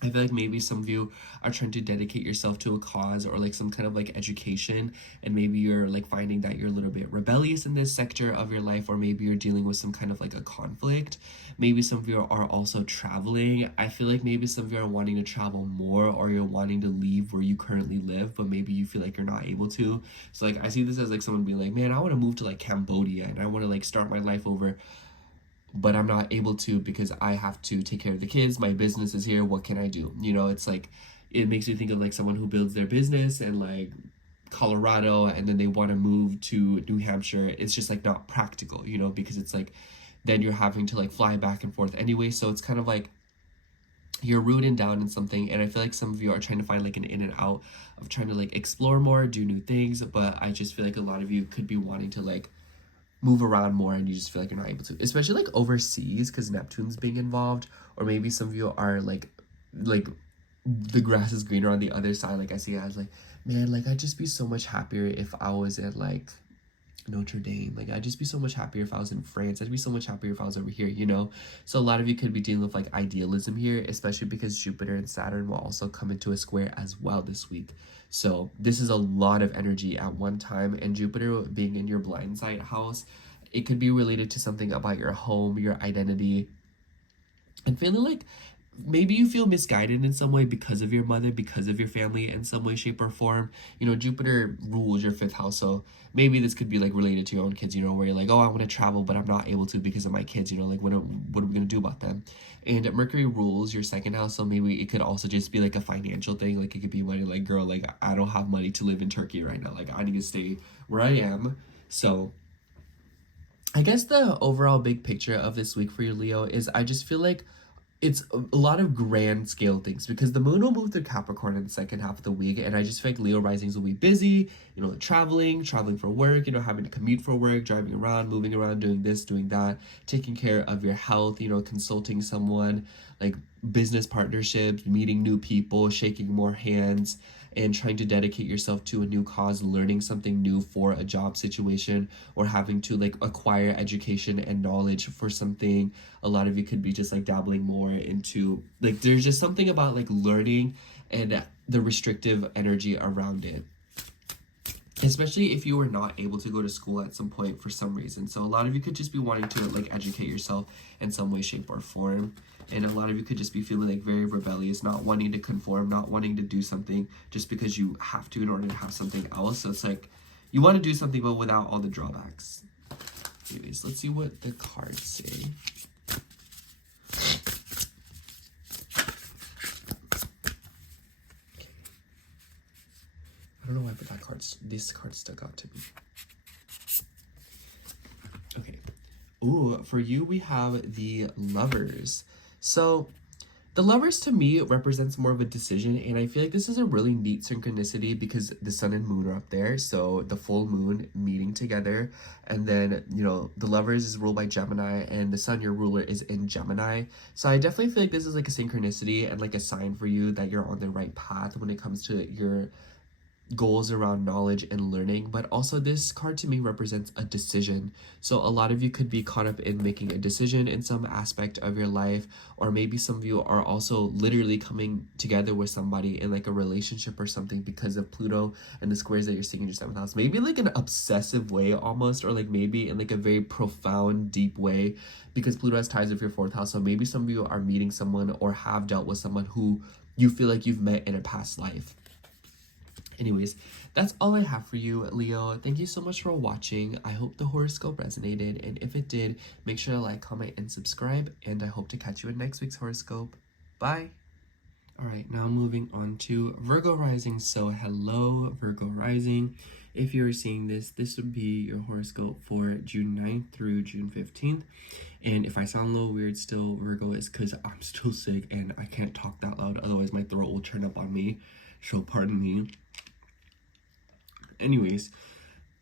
I feel like maybe some of you are trying to dedicate yourself to a cause or like some kind of like education, and maybe you're like finding that you're a little bit rebellious in this sector of your life, or maybe you're dealing with some kind of like a conflict. Maybe some of you are also traveling. I feel like maybe some of you are wanting to travel more, or you're wanting to leave where you currently live, but maybe you feel like you're not able to. So like I see this as like someone being like, man, I want to move to like Cambodia and I want to like start my life over, but I'm not able to because I have to take care of the kids. My business is here. What can I do? You know, it's like, it makes me think of like someone who builds their business in like Colorado, and then they want to move to New Hampshire. It's just like not practical, you know, because it's like, then you're having to like fly back and forth anyway. So it's kind of like you're rooted down in something. And I feel like some of you are trying to find like an in and out of trying to like explore more, do new things. But I just feel like a lot of you could be wanting to like move around more, and you just feel like you're not able to, especially like overseas because Neptune's being involved. Or maybe some of you are like the grass is greener on the other side. Like I see it as like, man, like I'd just be so much happier if I was at like Notre Dame. Like I'd just be so much happier if I was in France. I'd be so much happier if I was over here, you know? So a lot of you could be dealing with like idealism here, especially because Jupiter and Saturn will also come into a square as well this week. So this is a lot of energy at one time, and Jupiter being in your blind side house, it could be related to something about your home, your identity, and feeling like maybe you feel misguided in some way because of your mother, because of your family in some way, shape, or form. You know, Jupiter rules your 5th house, so maybe this could be like related to your own kids, you know, where you're like, oh, I want to travel, but I'm not able to because of my kids, you know, like what are we going to do about them? And Mercury rules your 2nd house, so maybe it could also just be like a financial thing. Like it could be money, like, girl, like I don't have money to live in Turkey right now. Like I need to stay where I am. So I guess the overall big picture of this week for you, Leo, is I just feel like it's a lot of grand scale things because the moon will move through Capricorn in the second half of the week, and I just feel like Leo risings will be busy, traveling for work, having to commute for work, driving around, moving around, doing this, doing that, taking care of your health, consulting someone, like business partnerships, meeting new people, shaking more hands, and trying to dedicate yourself to a new cause, learning something new for a job situation, or having to like acquire education and knowledge for something. A lot of you could be just like dabbling more into like, there's just something about like learning and the restrictive energy around it, especially if you were not able to go to school at some point for some reason. So a lot of you could just be wanting to like educate yourself in some way, shape, or form. And a lot of you could just be feeling like very rebellious, not wanting to conform, not wanting to do something just because you have to in order to have something else. So it's like you want to do something but without all the drawbacks. Anyways, let's see what the cards say. I don't know why, but this card stuck out to me. Okay. Ooh, for you, we have the Lovers. So the Lovers to me represents more of a decision, and I feel like this is a really neat synchronicity because the sun and moon are up there, so the full moon meeting together, and then the Lovers is ruled by Gemini, and the sun, your ruler, is in Gemini. So I definitely feel like this is like a synchronicity and like a sign for you that you're on the right path when it comes to your goals around knowledge and learning. But also this card to me represents a decision, so a lot of you could be caught up in making a decision in some aspect of your life, or maybe some of you are also literally coming together with somebody in like a relationship or something because of Pluto and the squares that you're seeing in your 7th house, maybe like an obsessive way almost, or like maybe in like a very profound deep way, because Pluto has ties with your 4th house. So maybe some of you are meeting someone or have dealt with someone who you feel like you've met in a past life. Anyways, that's all I have for you, Leo. Thank you so much for watching. I hope the horoscope resonated, and if it did, make sure to like, comment, and subscribe, and I hope to catch you in next week's horoscope. Bye! Alright, now moving on to Virgo rising. So hello, Virgo rising. If you're seeing this, this would be your horoscope for June 9th through June 15th. And if I sound a little weird still, Virgo, is because I'm still sick and I can't talk that loud, otherwise my throat will turn up on me. So pardon me. Anyways,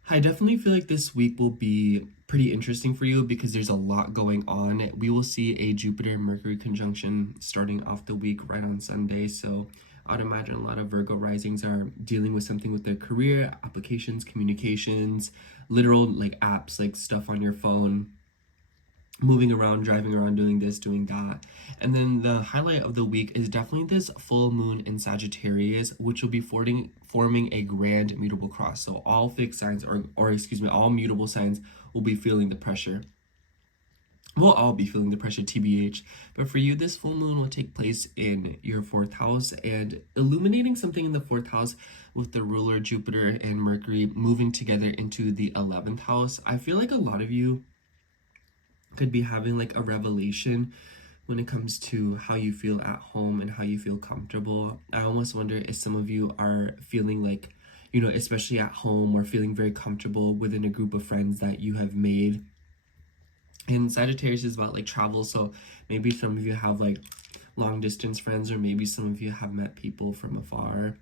I definitely feel like this week will be pretty interesting for you because there's a lot going on. We will see a Jupiter and Mercury conjunction starting off the week right on Sunday. So I'd imagine a lot of Virgo risings are dealing with something with their career, applications, communications, literal like apps, like stuff on your phone, moving around, driving around, doing this, doing that. And then the highlight of the week is definitely this full moon in Sagittarius, which will be forming a grand mutable cross. So all fixed signs, all mutable signs will be feeling the pressure. We'll all be feeling the pressure, TBH. But for you, this full moon will take place in your 4th house and illuminating something in the 4th house with the ruler Jupiter and Mercury moving together into the 11th house. I feel like a lot of you could be having like a revelation when it comes to how you feel at home and how you feel comfortable. I almost wonder if some of you are feeling like, especially at home, or feeling very comfortable within a group of friends that you have made. And Sagittarius is about like travel, so maybe some of you have like long distance friends, or maybe some of you have met people from afar.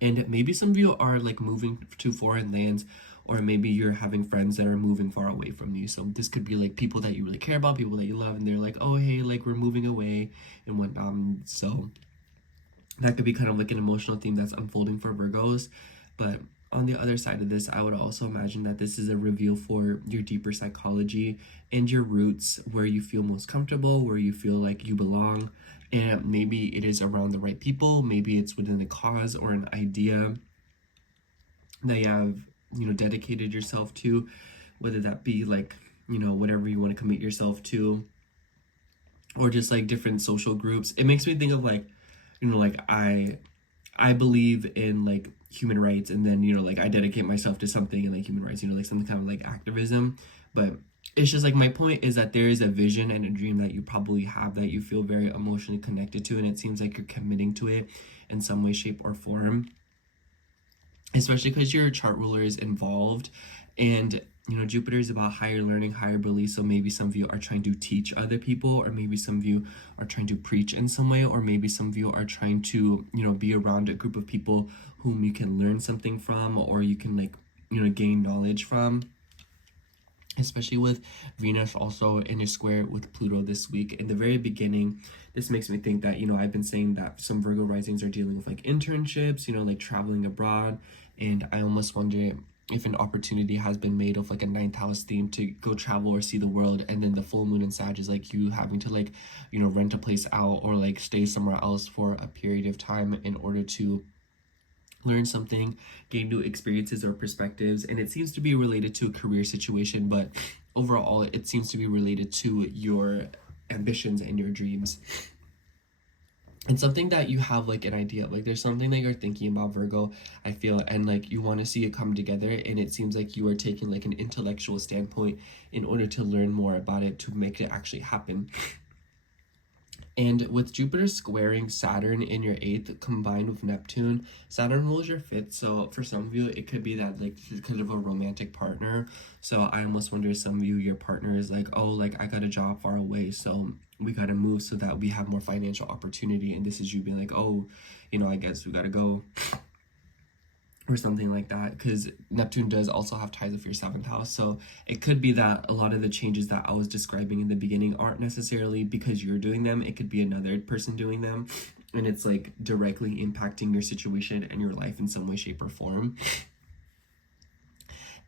And maybe some of you are like moving to foreign lands, or maybe you're having friends that are moving far away from you. So this could be like people that you really care about, people that you love, and they're like, oh, hey, like we're moving away and whatnot. So that could be kind of like an emotional theme that's unfolding for Virgos. But on the other side of this, I would also imagine that this is a reveal for your deeper psychology and your roots, where you feel most comfortable, where you feel like you belong. And maybe it is around the right people, maybe it's within a cause or an idea that you have, dedicated yourself to, whether that be like, whatever you want to commit yourself to, or just like different social groups. It makes me think of like, like I believe in like human rights, and then, like I dedicate myself to something in like human rights, like some kind of like activism. But it's just like, my point is that there is a vision and a dream that you probably have that you feel very emotionally connected to, and it seems like you're committing to it in some way, shape, or form, especially because your chart ruler is involved. And You know, Jupiter is about higher learning, higher belief. So maybe some of you are trying to teach other people, or maybe some of you are trying to preach in some way, or maybe some of you are trying to, you know, be around a group of people whom you can learn something from, or you can, like, you know, gain knowledge from. Especially with Venus also in a square with Pluto this week. In the very beginning, this makes me think that, you know, I've been saying that some Virgo risings are dealing with like internships, you know, like traveling abroad. And I almost wonder if an opportunity has been made of like a 9th house theme to go travel or see the world, and then the full moon in Sag is like you having to, like, you know, rent a place out or like stay somewhere else for a period of time in order to learn something, gain new experiences or perspectives. And it seems to be related to a career situation, but overall it seems to be related to your ambitions and your dreams. And something that you have like an idea of, like there's something that you're thinking about, Virgo, I feel, and like you want to see it come together, and it seems like you are taking like an intellectual standpoint in order to learn more about it to make it actually happen. And with Jupiter squaring Saturn in your 8th combined with Neptune, Saturn rules your 5th. So for some of you, it could be that like this is kind of a romantic partner. So I almost wonder, some of you, your partner is like, oh, like I got a job far away, so we got to move so that we have more financial opportunity. And this is you being like, oh, you know, I guess we got to go, or something like that, because Neptune does also have ties with your 7th house. So it could be that a lot of the changes that I was describing in the beginning aren't necessarily because you're doing them. It could be another person doing them, and it's like directly impacting your situation and your life in some way, shape, or form.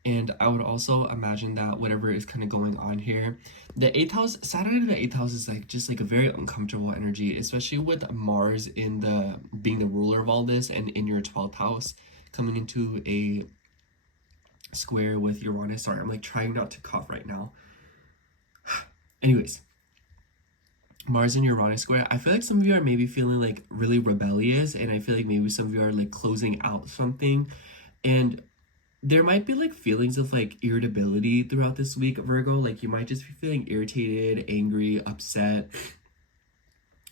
And I would also imagine that whatever is kind of going on here, the 8th house, Saturn in the 8th house is like just like a very uncomfortable energy, especially with Mars in the being the ruler of all this, and in your 12th house coming into a square with Uranus. Sorry, I'm like trying not to cough right now. Anyways, Mars and Uranus square, I feel like some of you are maybe feeling like really rebellious, and I feel like maybe some of you are like closing out something, and there might be like feelings of like irritability throughout this week, Virgo. Like you might just be feeling irritated, angry, upset,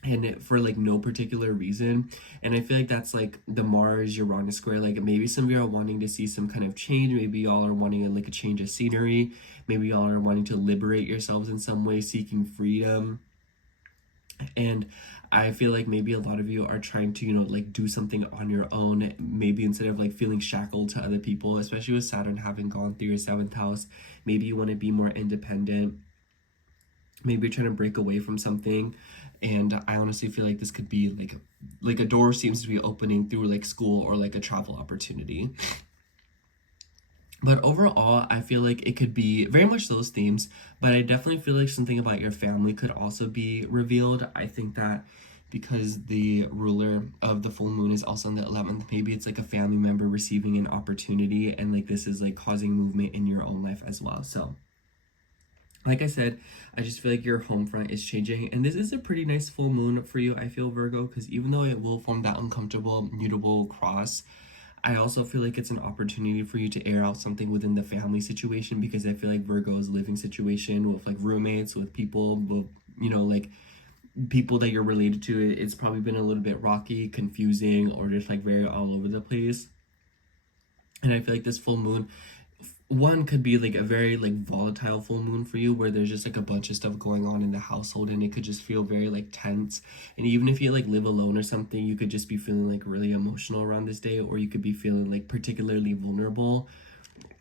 and for like no particular reason. And I feel like that's like the Mars Uranus square. Like maybe some of you are wanting to see some kind of change. Maybe y'all are wanting like a change of scenery. Maybe y'all are wanting to liberate yourselves in some way, seeking freedom. And I feel like maybe a lot of you are trying to, you know, like do something on your own, maybe instead of like feeling shackled to other people, especially with Saturn having gone through your 7th house. Maybe you want to be more independent. Maybe you're trying to break away from something. And I honestly feel like this could be like a door seems to be opening through like school or like a travel opportunity. But overall, I feel like it could be very much those themes, but I definitely feel like something about your family could also be revealed. I think that because the ruler of the full moon is also on the 11th, maybe it's like a family member receiving an opportunity, and like this is like causing movement in your own life as well. So like I said, I just feel like your home front is changing, and this is a pretty nice full moon for you, I feel, Virgo, because even though it will form that uncomfortable, mutable cross, I also feel like it's an opportunity for you to air out something within the family situation, because I feel like Virgo's living situation with like roommates, with people, with, you know, like people that you're related to, it's probably been a little bit rocky, confusing, or just like very all over the place. And I feel like this full moon, one could be like a very like volatile full moon for you, where there's just like a bunch of stuff going on in the household, and it could just feel very like tense. And even if you like live alone or something, you could just be feeling like really emotional around this day, or you could be feeling like particularly vulnerable.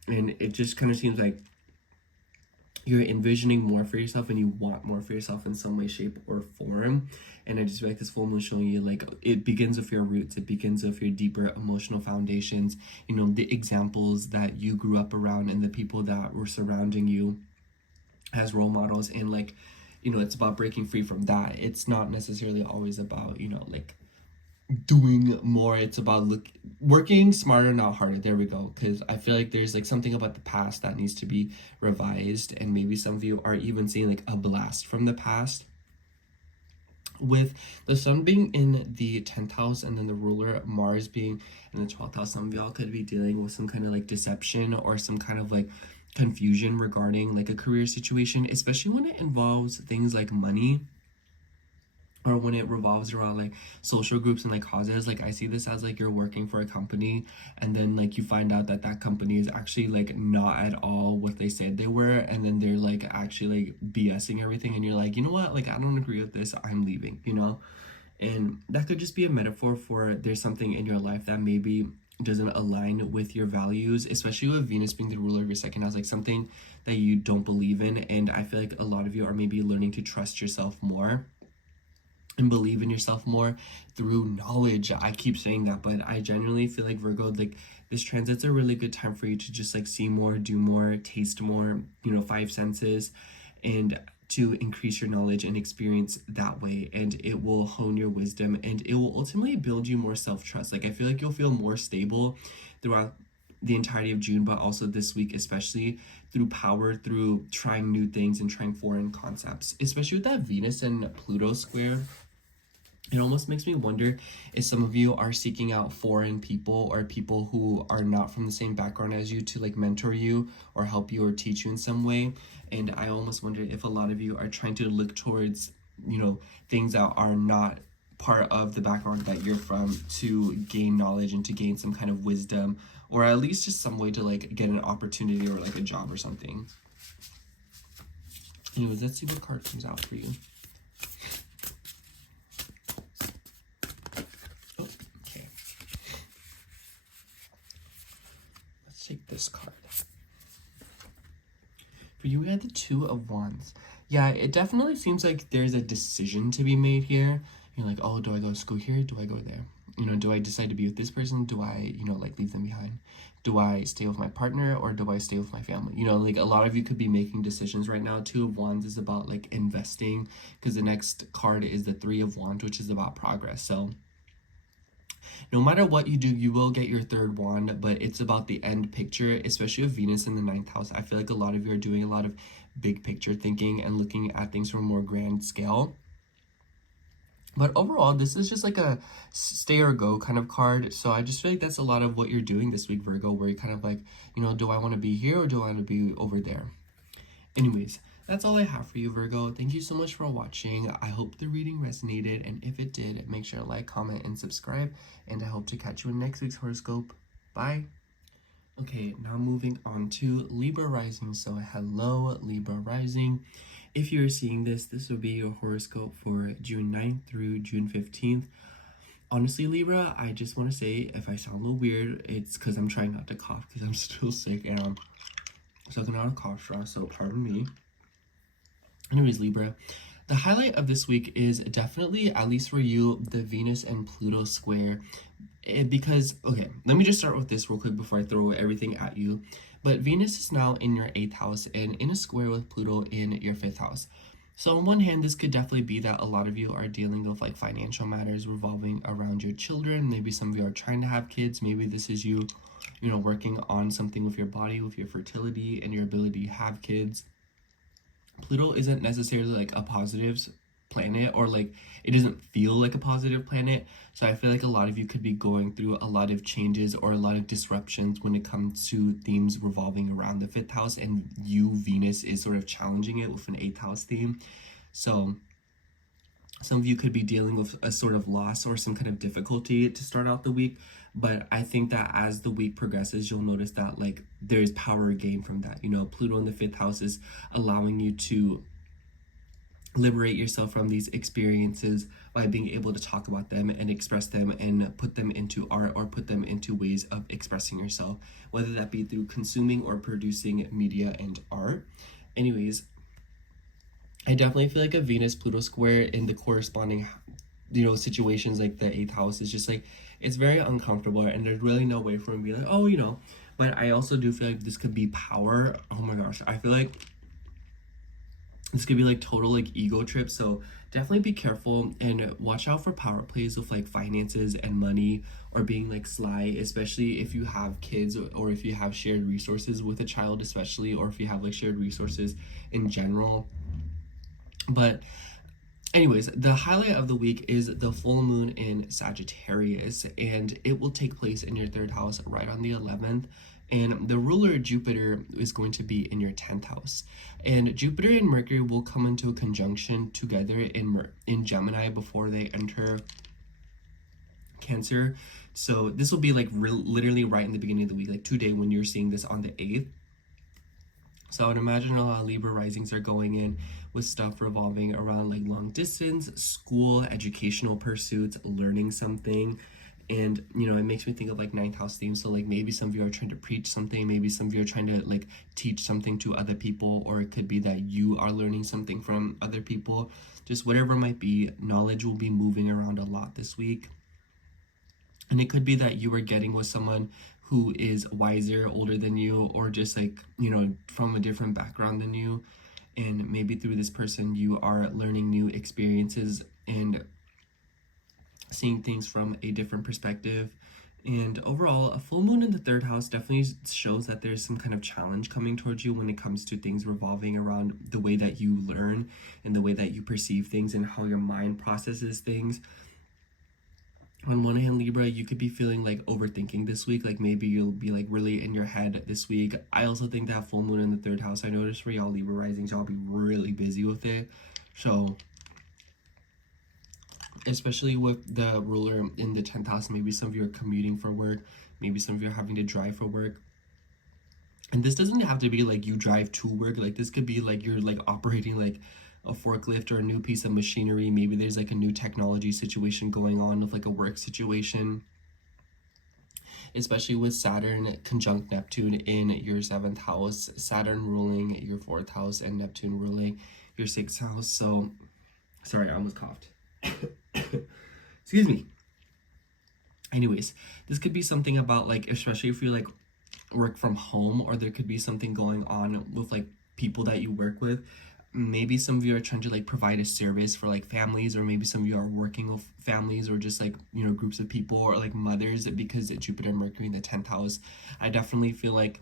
And it just kind of seems like you're envisioning more for yourself, and you want more for yourself in some way, shape, or form. And I just feel like this full moon showing you like it begins with your roots, it begins with your deeper emotional foundations, you know, the examples that you grew up around and the people that were surrounding you as role models. And like, you know, it's about breaking free from that. It's not necessarily always about, you know, like doing more. It's about working smarter, not harder. There we go. Because I feel like there's like something about the past that needs to be revised, and maybe some of you are even seeing like a blast from the past. With the sun being in the 10th house and then the ruler Mars being in the 12th house, some of y'all could be dealing with some kind of like deception or some kind of like confusion regarding like a career situation, especially when it involves things like money or when it revolves around like social groups and like causes. Like I see this as like you're working for a company, and then like you find out that that company is actually like not at all what they said they were, and then they're like actually like BSing everything, and you're like, you know what, like I don't agree with this, I'm leaving, you know. And that could just be a metaphor for there's something in your life that maybe doesn't align with your values, especially with Venus being the ruler of your second house, like something that you don't believe in. And I feel like a lot of you are maybe learning to trust yourself more and believe in yourself more through knowledge. I keep saying that, but I genuinely feel like Virgo, like this transit's a really good time for you to just like see more, do more, taste more, you know, five senses, and to increase your knowledge and experience that way. And it will hone your wisdom, and it will ultimately build you more self-trust. Like I feel like you'll feel more stable throughout the entirety of June, but also this week, especially through power, through trying new things and trying foreign concepts, especially with that Venus and Pluto square. It almost makes me wonder if some of you are seeking out foreign people or people who are not from the same background as you to like mentor you or help you or teach you in some way. And I almost wonder if a lot of you are trying to look towards, you know, things that are not part of the background that you're from to gain knowledge and to gain some kind of wisdom, or at least just some way to like get an opportunity or like a job or something. Anyways, let's see what card comes out for you. Take this card. For you, we had the Two of Wands. Yeah, it definitely seems like there's a decision to be made here. You're like, oh, do I go to school here? Do I go there? You know, do I decide to be with this person? Do I, you know, like leave them behind? Do I stay with my partner or do I stay with my family? You know, like a lot of you could be making decisions right now. Two of Wands is about like investing, because the next card is the Three of Wands, which is about progress. So no matter what you do, you will get your third wand, but it's about the end picture, especially with Venus in the 9th house. I feel like a lot of you are doing a lot of big picture thinking and looking at things from a more grand scale. But overall, this is just like a stay or go kind of card. So I just feel like that's a lot of what you're doing this week, Virgo, where you're kind of like, you know, do I want to be here or do I want to be over there? Anyways, that's all I have for you, Virgo. Thank you so much for watching. I hope the reading resonated, and if it did, make sure to like, comment, and subscribe, and I hope to catch you in next week's horoscope. Bye! Okay, now moving on to Libra rising. So hello, Libra rising. If you're seeing this, this will be your horoscope for June 9th through June 15th. Honestly, Libra, I just want to say, if I sound a little weird, it's because I'm trying not to cough because I'm still sick and I'm sucking out a cough straw, so pardon me. Anyways, Libra, the highlight of this week is definitely, at least for you, the Venus and Pluto square. Because, okay, let me just start with this real quick before I throw everything at you. But Venus is now in your 8th house and in a square with Pluto in your 5th house. So on one hand, this could definitely be that a lot of you are dealing with like financial matters revolving around your children. Maybe some of you are trying to have kids. Maybe this is you, you know, working on something with your body, with your fertility and your ability to have kids. Pluto isn't necessarily like a positive planet, or like it doesn't feel like a positive planet. So I feel like a lot of you could be going through a lot of changes or a lot of disruptions when it comes to themes revolving around the 5th house, and you, Venus, is sort of challenging it with an 8th house theme. So some of you could be dealing with a sort of loss or some kind of difficulty to start out the week. But I think that as the week progresses, you'll notice that like there's power gained from that. You know, Pluto in the 5th house is allowing you to liberate yourself from these experiences by being able to talk about them and express them and put them into art or put them into ways of expressing yourself, whether that be through consuming or producing media and art. Anyways, I definitely feel like a Venus-Pluto square in the corresponding, you know, situations like the 8th house is just like, it's very uncomfortable, and there's really no way for me to be like, oh, you know. But I also do feel like this could be power. Oh my gosh, I feel like this could be like total like ego trip. So definitely be careful and watch out for power plays with like finances and money, or being like sly, especially if you have kids or if you have shared resources with a child, especially, or if you have like shared resources in general. But anyways, the highlight of the week is the full moon in Sagittarius, and it will take place in your 3rd house right on the 11th. And the ruler Jupiter is going to be in your 10th house. And Jupiter and Mercury will come into a conjunction together in Gemini before they enter Cancer. So this will be like literally right in the beginning of the week, like today when you're seeing this on the 8th. So I would imagine a lot of Libra risings are going in with stuff revolving around like long distance, school, educational pursuits, learning something. And, you know, it makes me think of like 9th house themes. So like maybe some of you are trying to preach something, maybe some of you are trying to like teach something to other people, or it could be that you are learning something from other people. Just whatever it might be, knowledge will be moving around a lot this week. And it could be that you are getting with someone who is wiser, older than you, or just like, you know, from a different background than you. And maybe through this person, you are learning new experiences and seeing things from a different perspective. And overall, a full moon in the 3rd house definitely shows that there's some kind of challenge coming towards you when it comes to things revolving around the way that you learn and the way that you perceive things and how your mind processes things. On one hand, Libra, you could be feeling like overthinking this week. Like maybe you'll be like really in your head this week. I also think that full moon in the 3rd house, I noticed for y'all Libra risings, y'all be really busy with it. So especially with the ruler in the 10th house, maybe some of you are commuting for work. Maybe some of you are having to drive for work. And this doesn't have to be like you drive to work. Like this could be like you're like operating like a forklift or a new piece of machinery. Maybe there's like a new technology situation going on with like a work situation, especially with Saturn conjunct Neptune in your 7th house, Saturn ruling your 4th house and Neptune ruling your 6th house. So sorry, I almost coughed. Excuse me. Anyways, this could be something about like, especially if you like work from home, or there could be something going on with like people that you work with. Maybe some of you are trying to like provide a service for like families, or maybe some of you are working with families, or just like, you know, groups of people, or like mothers, because Jupiter and Mercury in the 10th house. I definitely feel like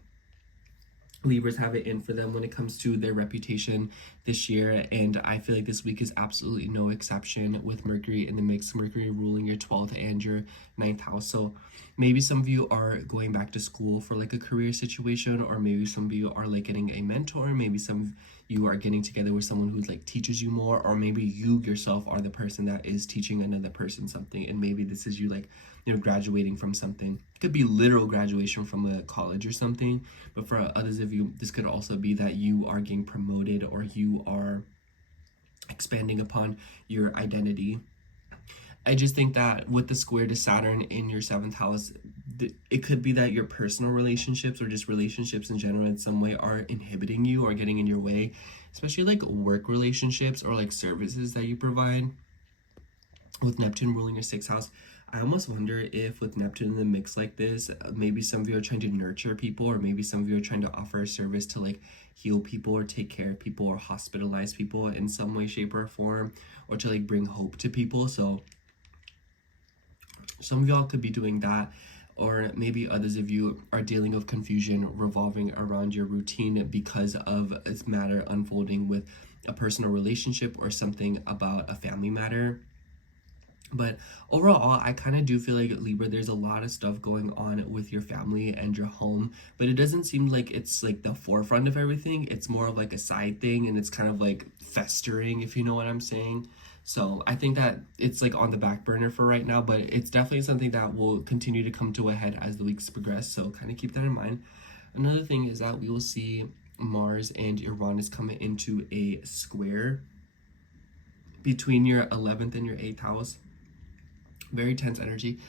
Libras have it in for them when it comes to their reputation this year, and I feel like this week is absolutely no exception with Mercury in the mix, Mercury ruling your 12th and your 9th house. So maybe some of you are going back to school for like a career situation, or maybe some of you are like getting a mentor, maybe some of you are getting together with someone who like teaches you more, or maybe you yourself are the person that is teaching another person something, and maybe this is you like, you know, graduating from something. It could be literal graduation from a college or something, but for others of you, this could also be that you are getting promoted, or you are expanding upon your identity. I just think that with the square to Saturn in your 7th house, it could be that your personal relationships, or just relationships in general in some way, are inhibiting you or getting in your way, especially like work relationships or like services that you provide. With Neptune ruling your 6th house, I almost wonder if with Neptune in the mix like this, maybe some of you are trying to nurture people, or maybe some of you are trying to offer a service to like heal people or take care of people or hospitalize people in some way, shape, or form, or to like bring hope to people. So some of y'all could be doing that, or maybe others of you are dealing with confusion revolving around your routine because of this matter unfolding with a personal relationship or something about a family matter. But overall, I kind of do feel like, Libra, there's a lot of stuff going on with your family and your home, but it doesn't seem like it's like the forefront of everything. It's more of like a side thing, and it's kind of like festering, if you know what I'm saying. So I think that it's like on the back burner for right now, but it's definitely something that will continue to come to a head as the weeks progress. So kind of keep that in mind. Another thing is that we will see Mars and Uranus coming into a square between your 11th and your 8th house. Very tense energy.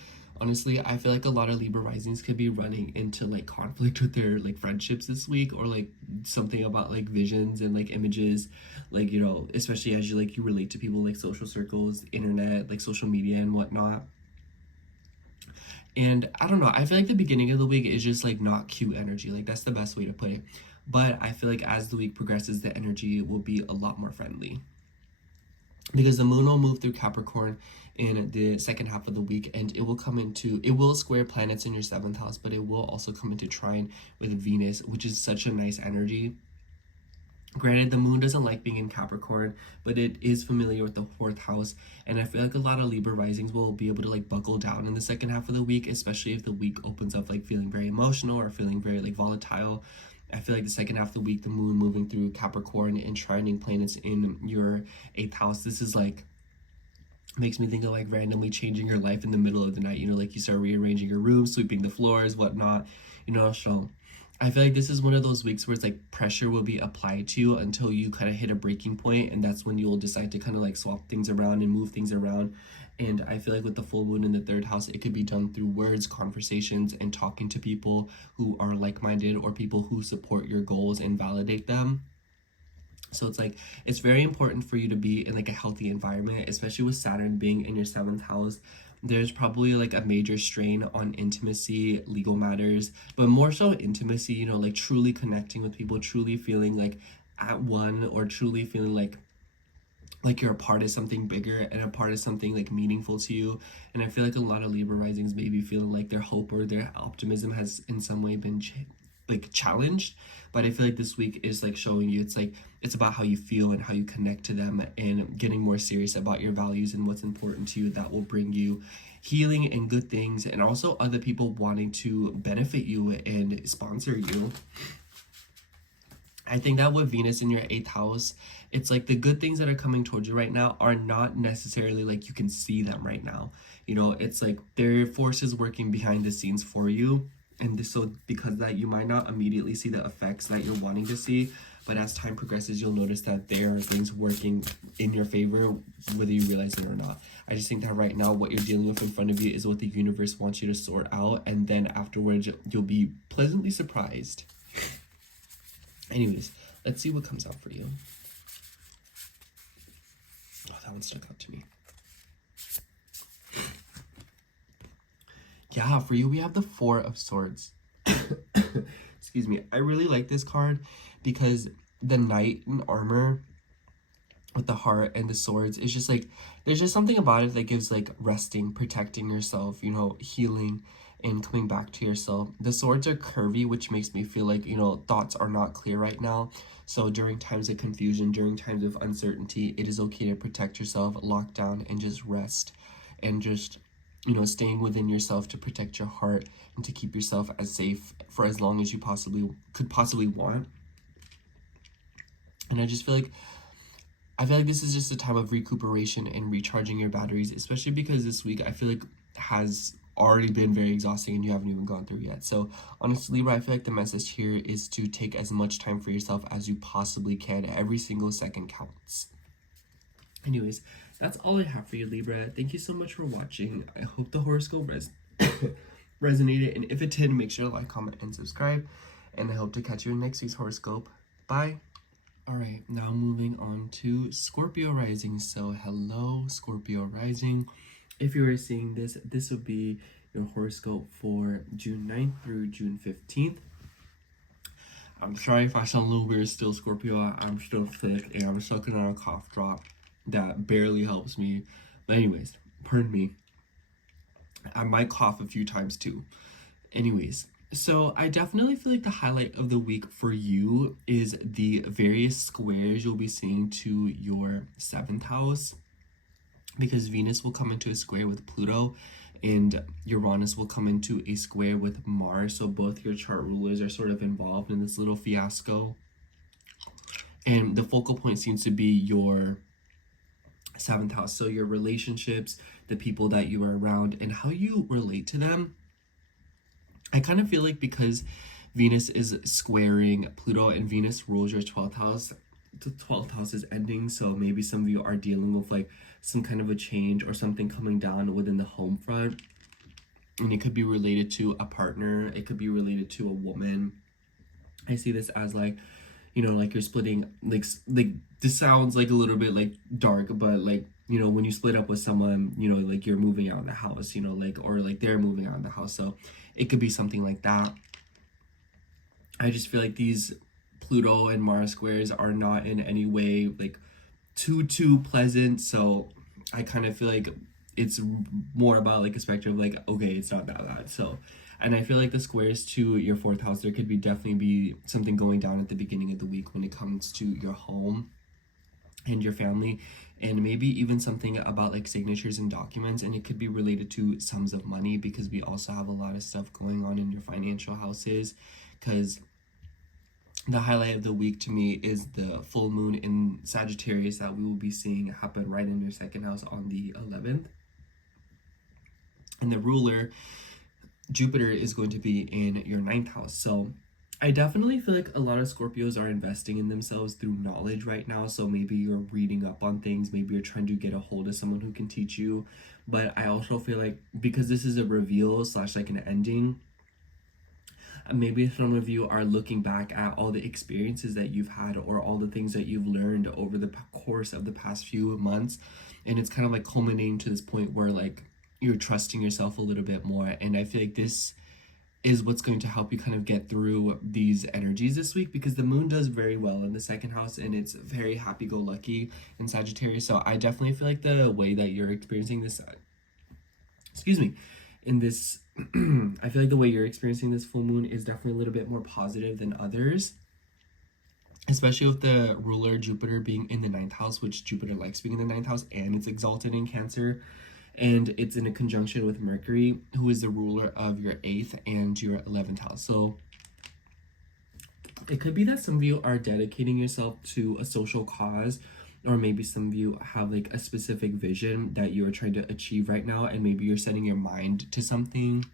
Honestly, I feel like a lot of Libra risings could be running into like conflict with their like friendships this week, or like something about like visions and like images, like, you know, especially as you relate to people, like social circles, internet, like social media and whatnot. And I don't know, I feel like the beginning of the week is just like not cute energy. Like that's the best way to put it. But I feel like as the week progresses, the energy will be a lot more friendly, because the moon will move through Capricorn in the second half of the week, and it will square planets in your 7th house, but it will also come into trine with Venus, which is such a nice energy. Granted, the moon doesn't like being in Capricorn, but it is familiar with the 4th house. And I feel like a lot of Libra risings will be able to like buckle down in the second half of the week, especially if the week opens up like feeling very emotional or feeling very like volatile. I feel like the second half of the week, the moon moving through Capricorn and trining planets in your 8th house, this is like, makes me think of like randomly changing your life in the middle of the night, you know, like you start rearranging your room, sweeping the floors, whatnot, you know. So I feel like this is one of those weeks where it's like pressure will be applied to you until you kind of hit a breaking point, and that's when you'll decide to kind of like swap things around and move things around. And I feel like with the full moon in the 3rd house, it could be done through words, conversations, and talking to people who are like-minded or people who support your goals and validate them. So it's like, it's very important for you to be in like a healthy environment, especially with Saturn being in your 7th house. There's probably like a major strain on intimacy, legal matters, but more so intimacy, you know, like truly connecting with people, truly feeling like at one, or truly feeling like you're a part of something bigger and a part of something like meaningful to you. And I feel like a lot of Libra risings may be feeling like their hope or their optimism has in some way been like challenged. But I feel like this week is like showing you it's like, it's about how you feel and how you connect to them, and getting more serious about your values and what's important to you. That will bring you healing and good things, and also other people wanting to benefit you and sponsor you. I think that with Venus in your 8th house, it's like the good things that are coming towards you right now are not necessarily like you can see them right now. You know, it's like there are forces working behind the scenes for you. And this, so because that, you might not immediately see the effects that you're wanting to see, but as time progresses, you'll notice that there are things working in your favor, whether you realize it or not. I just think that right now, what you're dealing with in front of you is what the universe wants you to sort out. And then afterwards, you'll be pleasantly surprised. Anyways, let's see what comes out for you. Oh, that one stuck out to me. Yeah, for you, we have the 4 of Swords. Excuse me. I really like this card because the Knight in armor with the heart and the swords is just like, there's just something about it that gives like resting, protecting yourself, you know, healing, and coming back to yourself. The swords are curvy, which makes me feel like, you know, thoughts are not clear right now. So during times of confusion, during times of uncertainty, it is okay to protect yourself, lock down, and just rest. And just, you know, staying within yourself to protect your heart and to keep yourself as safe for as long as you could possibly want. And I feel like this is just a time of recuperation and recharging your batteries, especially because this week I feel like has already been very exhausting and you haven't even gone through yet. So honestly, Libra, I feel like the message here is to take as much time for yourself as you possibly can. Every single second counts. Anyways, that's all I have for you, Libra. Thank you so much for watching. I hope the horoscope resonated, and if it did, make sure to like, comment, and subscribe. And I hope to catch you in next week's horoscope. Bye. All right, now moving on to Scorpio rising. So hello, Scorpio rising. If you are seeing this, this will be your horoscope for June 9th through June 15th. I'm sorry if I sound a little weird still, Scorpio. I'm still sick and I'm sucking on a cough drop that barely helps me. But anyways, pardon me. I might cough a few times too. Anyways, so I definitely feel like the highlight of the week for you is the various squares you'll be seeing to your 7th house, because Venus will come into a square with Pluto and Uranus will come into a square with Mars. So both your chart rulers are sort of involved in this little fiasco. And the focal point seems to be your 7th house. So your relationships, the people that you are around, and how you relate to them. I kind of feel like because Venus is squaring Pluto and Venus rules your 12th house, the 12th house is ending. So maybe some of you are dealing with like some kind of a change or something coming down within the home front. And it could be related to a partner. It could be related to a woman. I see this as like, you know, like you're splitting, like this sounds like a little bit like dark, but like, you know, when you split up with someone, you know, like you're moving out of the house, you know, like, or like they're moving out of the house. So it could be something like that. I just feel like these Pluto and Mars squares are not in any way like too pleasant. So I kind of feel like it's more about like a spectrum of like, okay, it's not that bad. So And I feel like the squares to your 4th house, there could be definitely be something going down at the beginning of the week when it comes to your home and your family, and maybe even something about like signatures and documents, and it could be related to sums of money, because we also have a lot of stuff going on in your financial houses. Because the highlight of the week to me is the full moon in Sagittarius that we will be seeing happen right in your 2nd house on the 11th. And the ruler, Jupiter, is going to be in your 9th house. So I definitely feel like a lot of Scorpios are investing in themselves through knowledge right now. So maybe you're reading up on things, maybe you're trying to get a hold of someone who can teach you. But I also feel like because this is a reveal / like an ending, maybe some of you are looking back at all the experiences that you've had or all the things that you've learned over the course of the past few months, and it's kind of like culminating to this point where like you're trusting yourself a little bit more. And I feel like this is what's going to help you kind of get through these energies this week, because the moon does very well in the 2nd house and it's very happy-go-lucky in Sagittarius. So I definitely feel like the way that you're experiencing this, in this I feel like the way you're experiencing this full moon is definitely a little bit more positive than others, especially with the ruler Jupiter being in the 9th house, which Jupiter likes being in the 9th house, and it's exalted in Cancer, and it's in a conjunction with Mercury, who is the ruler of your 8th and your 11th house. So it could be that some of you are dedicating yourself to a social cause, or maybe some of you have like a specific vision that you are trying to achieve right now, and maybe you're setting your mind to something.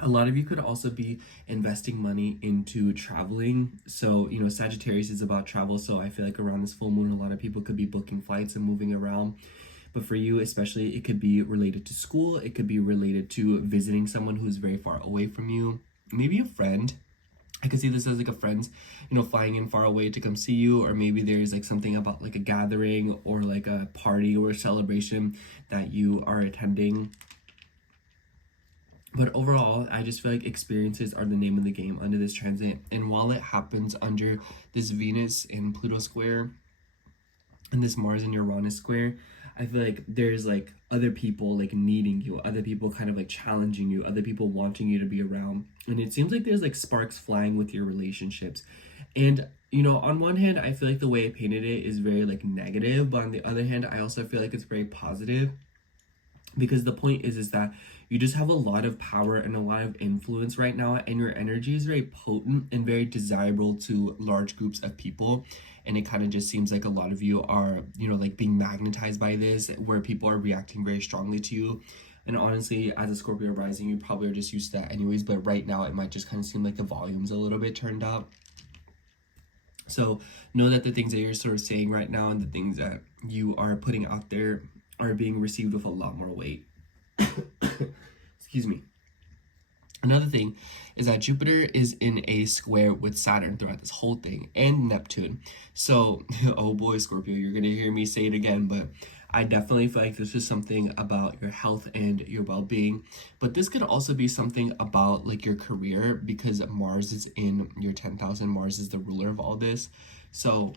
A lot of you could also be investing money into traveling. So, you know, Sagittarius is about travel. So I feel like around this full moon, a lot of people could be booking flights and moving around. But for you especially, it could be related to school. It could be related to visiting someone who's very far away from you. Maybe a friend. I could see this as like a friend's, you know, flying in far away to come see you, or maybe there's like something about like a gathering or like a party or a celebration that you are attending. But overall, I just feel like experiences are the name of the game under this transit. And while it happens under this Venus and Pluto square and this Mars and Uranus square, I feel like there's like other people like needing you, other people kind of like challenging you, other people wanting you to be around. And it seems like there's like sparks flying with your relationships. And, you know, on one hand, I feel like the way I painted it is very like negative, but on the other hand, I also feel like it's very positive, because the point is that you just have a lot of power and a lot of influence right now, and your energy is very potent and very desirable to large groups of people. And it kind of just seems like a lot of you are, you know, like being magnetized by this, where people are reacting very strongly to you. And honestly, as a Scorpio rising, you probably are just used to that anyways, but right now it might just kind of seem like the volume's a little bit turned up. So know that the things that you're sort of saying right now and the things that you are putting out there are being received with a lot more weight. Excuse me. Another thing is that Jupiter is in a square with Saturn throughout this whole thing, and Neptune. So, oh boy, Scorpio, you're going to hear me say it again, but I definitely feel like this is something about your health and your well-being. But this could also be something about like your career, because Mars is in your 10th house and Mars is the ruler of all this. So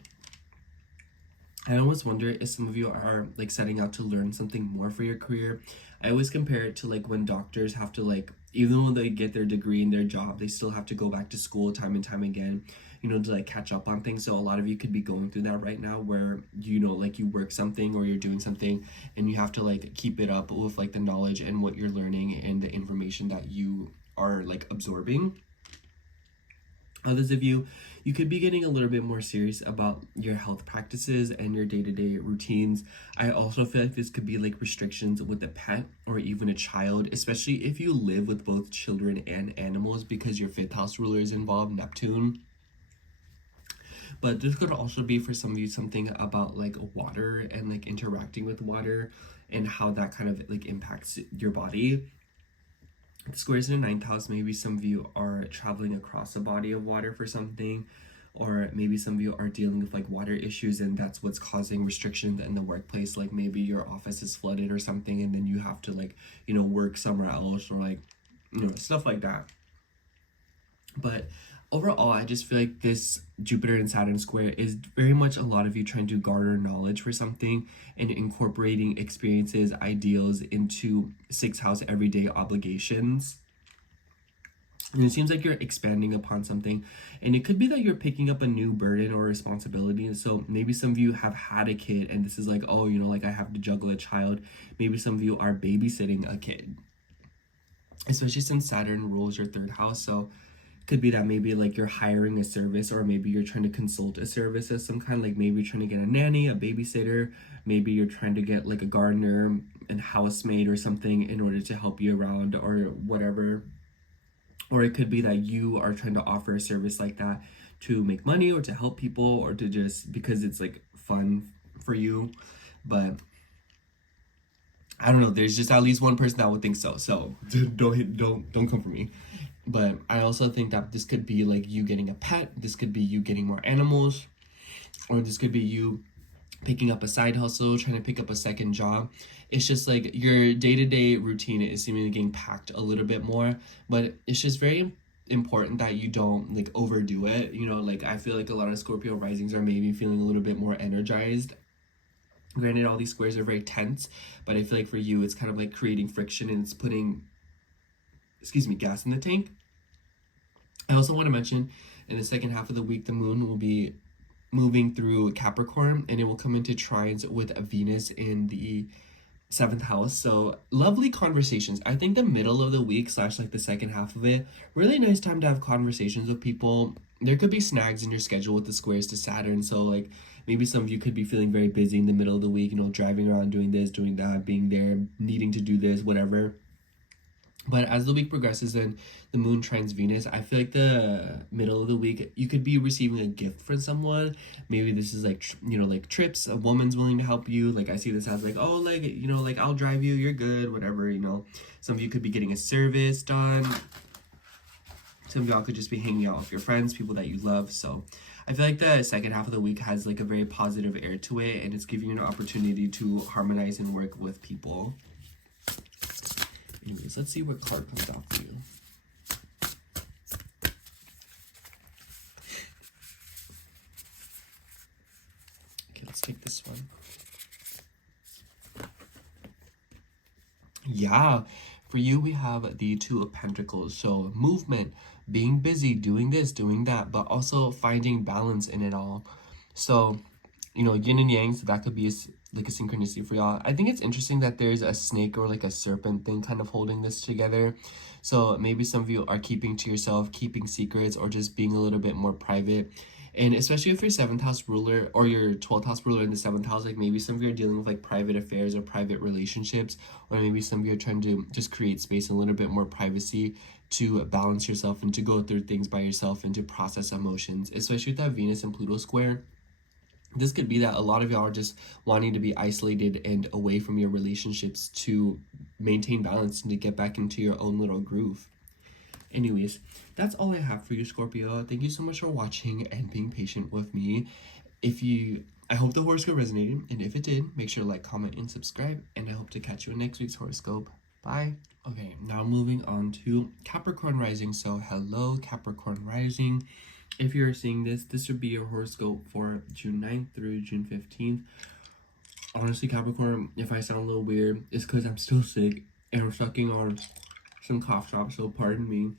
I always wonder if some of you are like setting out to learn something more for your career. I always compare it to like when doctors have to like, even though they get their degree in their job, they still have to go back to school time and time again, you know, to like catch up on things. So a lot of you could be going through that right now, where, you know, like you work something or you're doing something and you have to like keep it up with like the knowledge and what you're learning and the information that you are like absorbing. Others of you, you could be getting a little bit more serious about your health practices and your day-to-day routines. I also feel like this could be like restrictions with a pet or even a child, especially if you live with both children and animals, because your 5th house ruler is involved, Neptune. But this could also be for some of you something about like water and like interacting with water and how that kind of like impacts your body. The squares in the 9th house, maybe some of you are traveling across a body of water for something, or maybe some of you are dealing with like water issues and that's what's causing restrictions in the workplace. Like maybe your office is flooded or something and then you have to like, you know, work somewhere else, or like, you know, stuff like that. But overall, I just feel like this Jupiter and Saturn square is very much a lot of you trying to garner knowledge for something and incorporating experiences, ideals into 6th house everyday obligations. And it seems like you're expanding upon something. And it could be that you're picking up a new burden or responsibility. And so maybe some of you have had a kid and this is like, oh, you know, like I have to juggle a child. Maybe some of you are babysitting a kid, especially since Saturn rules your third house. So it could be that maybe like you're hiring a service, or maybe you're trying to consult a service of some kind, like maybe you're trying to get a nanny, a babysitter, maybe you're trying to get like a gardener and housemaid or something in order to help you around or whatever. Or it could be that you are trying to offer a service like that to make money or to help people or to just because it's like fun for you. But I don't know, there's just at least one person that would think so. So don't come for me. But I also think that this could be like you getting a pet, this could be you getting more animals, or this could be you picking up a side hustle, trying to pick up a second job. It's just like your day-to-day routine is seemingly getting packed a little bit more, but it's just very important that you don't like overdo it. You know, like I feel like a lot of Scorpio risings are maybe feeling a little bit more energized. Granted, all these squares are very tense, but I feel like for you, it's kind of like creating friction and it's putting, gas in the tank. I also want to mention in the second half of the week, the moon will be moving through Capricorn and it will come into trines with Venus in the 7th house. So lovely conversations. I think the middle of the week / like the second half of it, really nice time to have conversations with people. There could be snags in your schedule with the squares to Saturn. So like maybe some of you could be feeling very busy in the middle of the week, you know, driving around, doing this, doing that, being there, needing to do this, whatever. But as the week progresses and the moon trines Venus, I feel like the middle of the week, you could be receiving a gift from someone. Maybe this is like, you know, like trips. A woman's willing to help you. Like I see this as like, oh, like, you know, like I'll drive you. You're good, whatever, you know. Some of you could be getting a service done. Some of y'all could just be hanging out with your friends, people that you love. So I feel like the second half of the week has like a very positive air to it. And it's giving you an opportunity to harmonize and work with people. Anyways, let's see what card comes out for you. Okay, let's take this one. Yeah, for you, we have the Two of Pentacles. So movement, being busy, doing this, doing that, but also finding balance in it all. So, you know, yin and yang, so that could be like a synchronicity for y'all. I think it's interesting that there's a snake or like a serpent thing kind of holding this together. So maybe some of you are keeping to yourself, keeping secrets, or just being a little bit more private. And especially if your 7th house ruler or your 12th house ruler in the 7th house, like maybe some of you are dealing with like private affairs or private relationships, or maybe some of you are trying to just create space and a little bit more privacy to balance yourself and to go through things by yourself and to process emotions, especially with that Venus and Pluto square. This could be that a lot of y'all are just wanting to be isolated and away from your relationships to maintain balance and to get back into your own little groove. Anyways, that's all I have for you, Scorpio. Thank you so much for watching and being patient with me. I hope the horoscope resonated, and if it did, make sure to like, comment, and subscribe, and I hope to catch you in next week's horoscope. Bye. Okay, now moving on to Capricorn rising. So hello, Capricorn rising. If you're seeing this, this would be your horoscope for June 9th through June 15th. Honestly, Capricorn, if I sound a little weird, it's because I'm still sick and I'm sucking on some cough drops, so pardon me.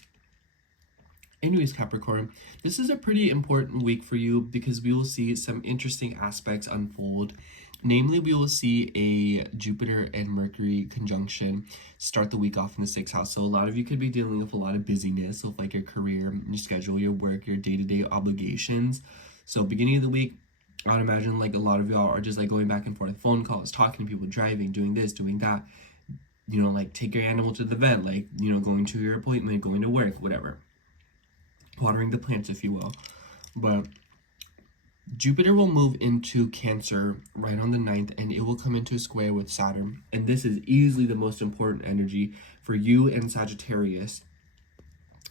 Anyways, Capricorn, this is a pretty important week for you because we will see some interesting aspects unfold. Namely, we will see a Jupiter and Mercury conjunction start the week off in the 6th house. So a lot of you could be dealing with a lot of busyness with like your career, your schedule, your work, your day-to-day obligations. So beginning of the week, I'd imagine like a lot of y'all are just like going back and forth, phone calls, talking to people, driving, doing this, doing that. You know, like take your animal to the vet, like, you know, going to your appointment, going to work, whatever. Watering the plants, if you will. But Jupiter will move into Cancer right on the 9th, and it will come into a square with Saturn. And this is easily the most important energy for you and Sagittarius.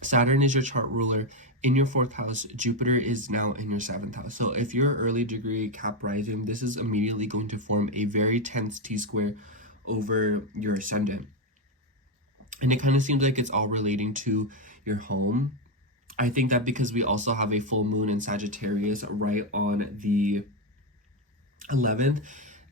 Saturn is your chart ruler in your 4th house. Jupiter is now in your 7th house. So if you're early degree Cap rising, this is immediately going to form a very tense T-square over your ascendant. And it kind of seems like it's all relating to your home. I think that because we also have a full moon in Sagittarius right on the 11th,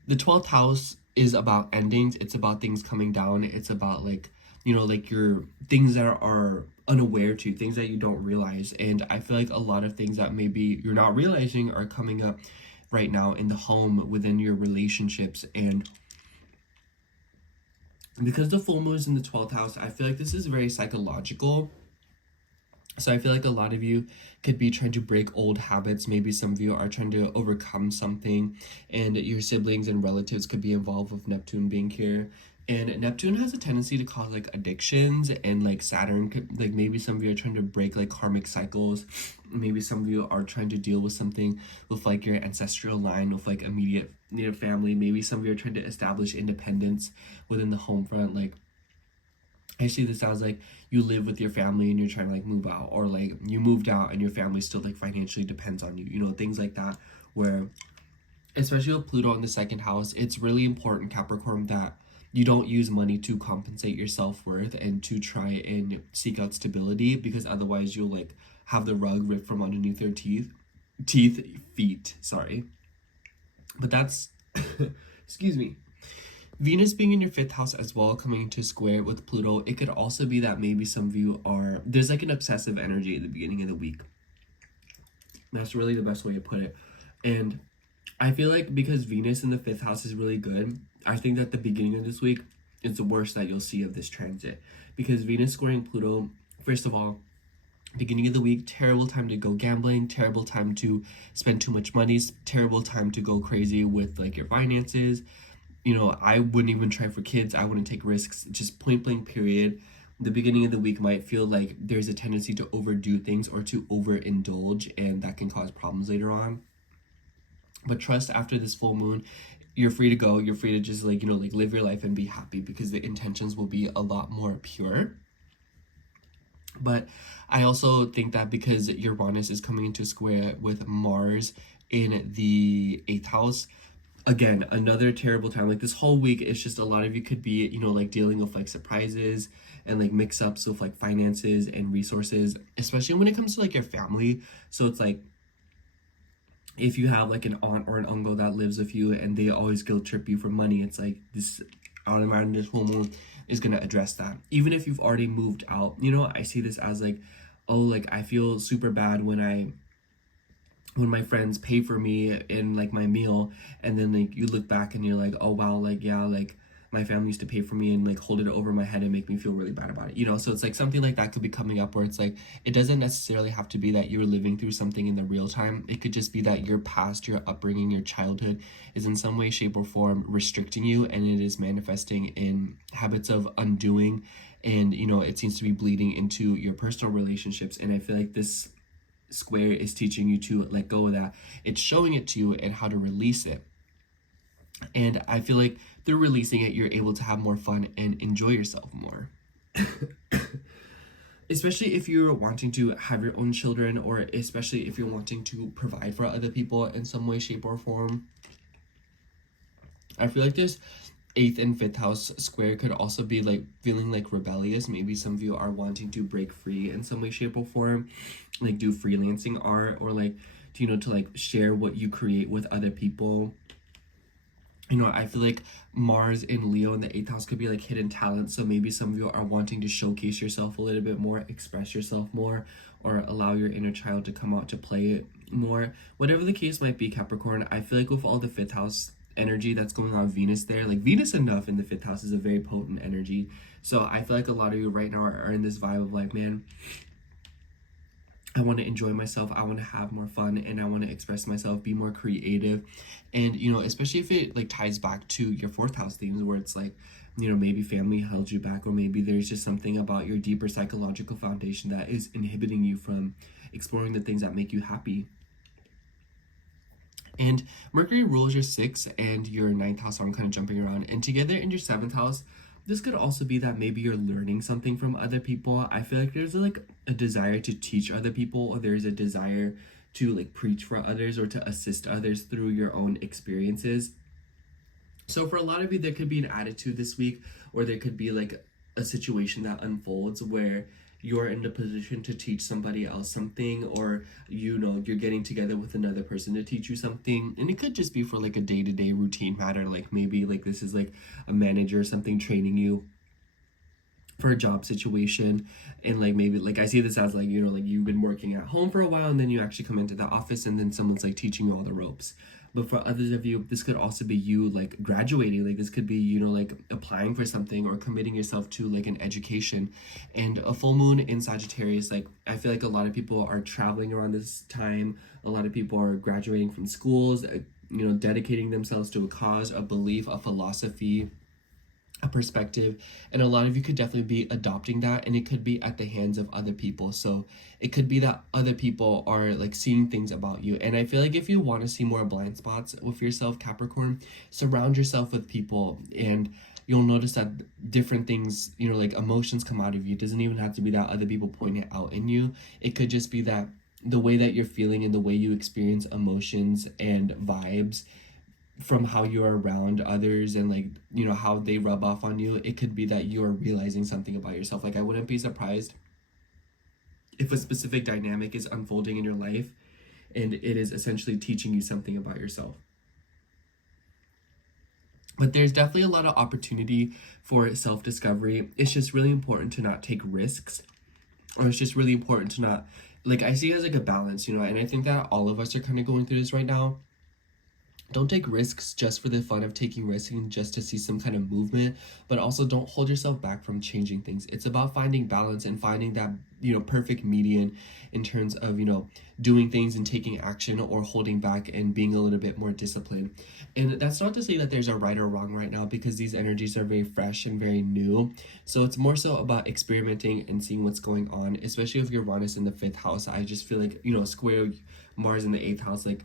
the 12th house is about endings. It's about things coming down. It's about like you know, like your things that are unaware to, things that you don't realize. And I feel like a lot of things that maybe you're not realizing are coming up right now in the home, within your relationships. And because the full moon is in the 12th house, I feel like this is very psychological. So I feel like a lot of you could be trying to break old habits. Maybe some of you are trying to overcome something, and your siblings and relatives could be involved with Neptune being here. And Neptune has a tendency to cause like addictions, and like Saturn could, like maybe some of you are trying to break like karmic cycles. Maybe some of you are trying to deal with something with like your ancestral line, with like immediate near family. Maybe some of you are trying to establish independence within the home front. Like I see this as like you live with your family and you're trying to like move out, or like you moved out and your family still like financially depends on you, you know, things like that. Where especially with Pluto in the 2nd house, it's really important, Capricorn, that you don't use money to compensate your self-worth and to try and seek out stability, because otherwise you'll like have the rug ripped from underneath your feet, sorry. But that's excuse me. Venus being in your 5th house as well, coming into square with Pluto, it could also be that maybe some of you are, there's like an obsessive energy at the beginning of the week. That's really the best way to put it. And I feel like because Venus in the 5th house is really good, I think that the beginning of this week is the worst that you'll see of this transit. Because Venus squaring Pluto, first of all, beginning of the week, terrible time to go gambling, terrible time to spend too much money, terrible time to go crazy with like your finances. You know, I wouldn't even try for kids. I wouldn't take risks. Just point blank period. The beginning of the week might feel like there's a tendency to overdo things or to overindulge, and that can cause problems later on. But trust, after this full moon, you're free to go. You're free to just like, you know, like live your life and be happy, because the intentions will be a lot more pure. But I also think that because Uranus is coming into square with Mars in the 8th house, again, another terrible time. Like this whole week, it's just a lot of you could be, you know, like dealing with like surprises and like mix-ups with like finances and resources, especially when it comes to like your family. So it's like, if you have like an aunt or an uncle that lives with you and they always guilt trip you for money, it's like this, I would imagine this whole moon is going to address that. Even if you've already moved out, you know, I see this as like, oh, like I feel super bad when my friends pay for me in like my meal, and then like you look back and you're like, oh wow, like yeah, like my family used to pay for me and like hold it over my head and make me feel really bad about it, you know. So it's like something like that could be coming up, where it's like it doesn't necessarily have to be that you're living through something in the real time. It could just be that your past, your upbringing, your childhood is in some way, shape, or form restricting you, and it is manifesting in habits of undoing, and you know, it seems to be bleeding into your personal relationships. And I feel like this square is teaching you to let go of that. It's showing it to you and how to release it. And I feel like through releasing it, you're able to have more fun and enjoy yourself more. Especially if you're wanting to have your own children, or especially if you're wanting to provide for other people in some way, shape, or form. I feel like this 8th and 5th house square could also be like feeling like rebellious. Maybe some of you are wanting to break free in some way, shape, or form, like do freelancing art, or like, you know, to like share what you create with other people. You know, I feel like Mars in Leo in the 8th house could be like hidden talent. So maybe some of you are wanting to showcase yourself a little bit more, express yourself more, or allow your inner child to come out to play it more. Whatever the case might be, Capricorn, I feel like with all the 5th house energy that's going on, Venus there, like Venus enough in the 5th house is a very potent energy. So I feel like a lot of you right now are in this vibe of like, man, I want to enjoy myself, I want to have more fun, and I want to express myself, be more creative. And you know, especially if it like ties back to your 4th house themes, where it's like, you know, maybe family held you back, or maybe there's just something about your deeper psychological foundation that is inhibiting you from exploring the things that make you happy. And Mercury rules your 6th and your 9th house, so I'm kind of jumping around, and together in your 7th house, this could also be that maybe you're learning something from other people. I feel like there's like a desire to teach other people, or there's a desire to like preach for others, or to assist others through your own experiences. So for a lot of you, there could be an attitude this week, or there could be like a situation that unfolds where you're in the position to teach somebody else something, or you know, you're getting together with another person to teach you something. And it could just be for like a day-to-day routine matter, like maybe like this is like a manager or something training you for a job situation. And like maybe like I see this as like, you know, like you've been working at home for a while and then you actually come into the office and then someone's like teaching you all the ropes. But for others of you, this could also be you like graduating. Like this could be, you know, like applying for something or committing yourself to like an education. And a full moon in Sagittarius, like I feel like a lot of people are traveling around this time. A lot of people are graduating from schools, you know, dedicating themselves to a cause, a belief, a philosophy, a perspective. And a lot of you could definitely be adopting that, and it could be at the hands of other people. So it could be that other people are like seeing things about you. And I feel like if you want to see more blind spots with yourself, Capricorn, surround yourself with people, and you'll notice that different things, you know, like emotions come out of you. It doesn't even have to be that other people point it out in you. It could just be that the way that you're feeling and the way you experience emotions and vibes from how you are around others and like, you know, how they rub off on you. It could be that you are realizing something about yourself. Like I wouldn't be surprised if a specific dynamic is unfolding in your life and it is essentially teaching you something about yourself. But there's definitely a lot of opportunity for self-discovery. It's just really important to not take risks, or it's just really important to not, like, I see it as like a balance, you know, and I think that all of us are kind of going through this right now. Don't take risks just for the fun of taking risks and just to see some kind of movement, but also don't hold yourself back from changing things. It's about finding balance and finding that, you know, perfect median in terms of, you know, doing things and taking action or holding back and being a little bit more disciplined. And that's not to say that there's a right or wrong right now, because these energies are very fresh and very new. So it's more so about experimenting and seeing what's going on, especially if Uranus in the 5th house. I just feel like, you know, square Mars in the 8th house, like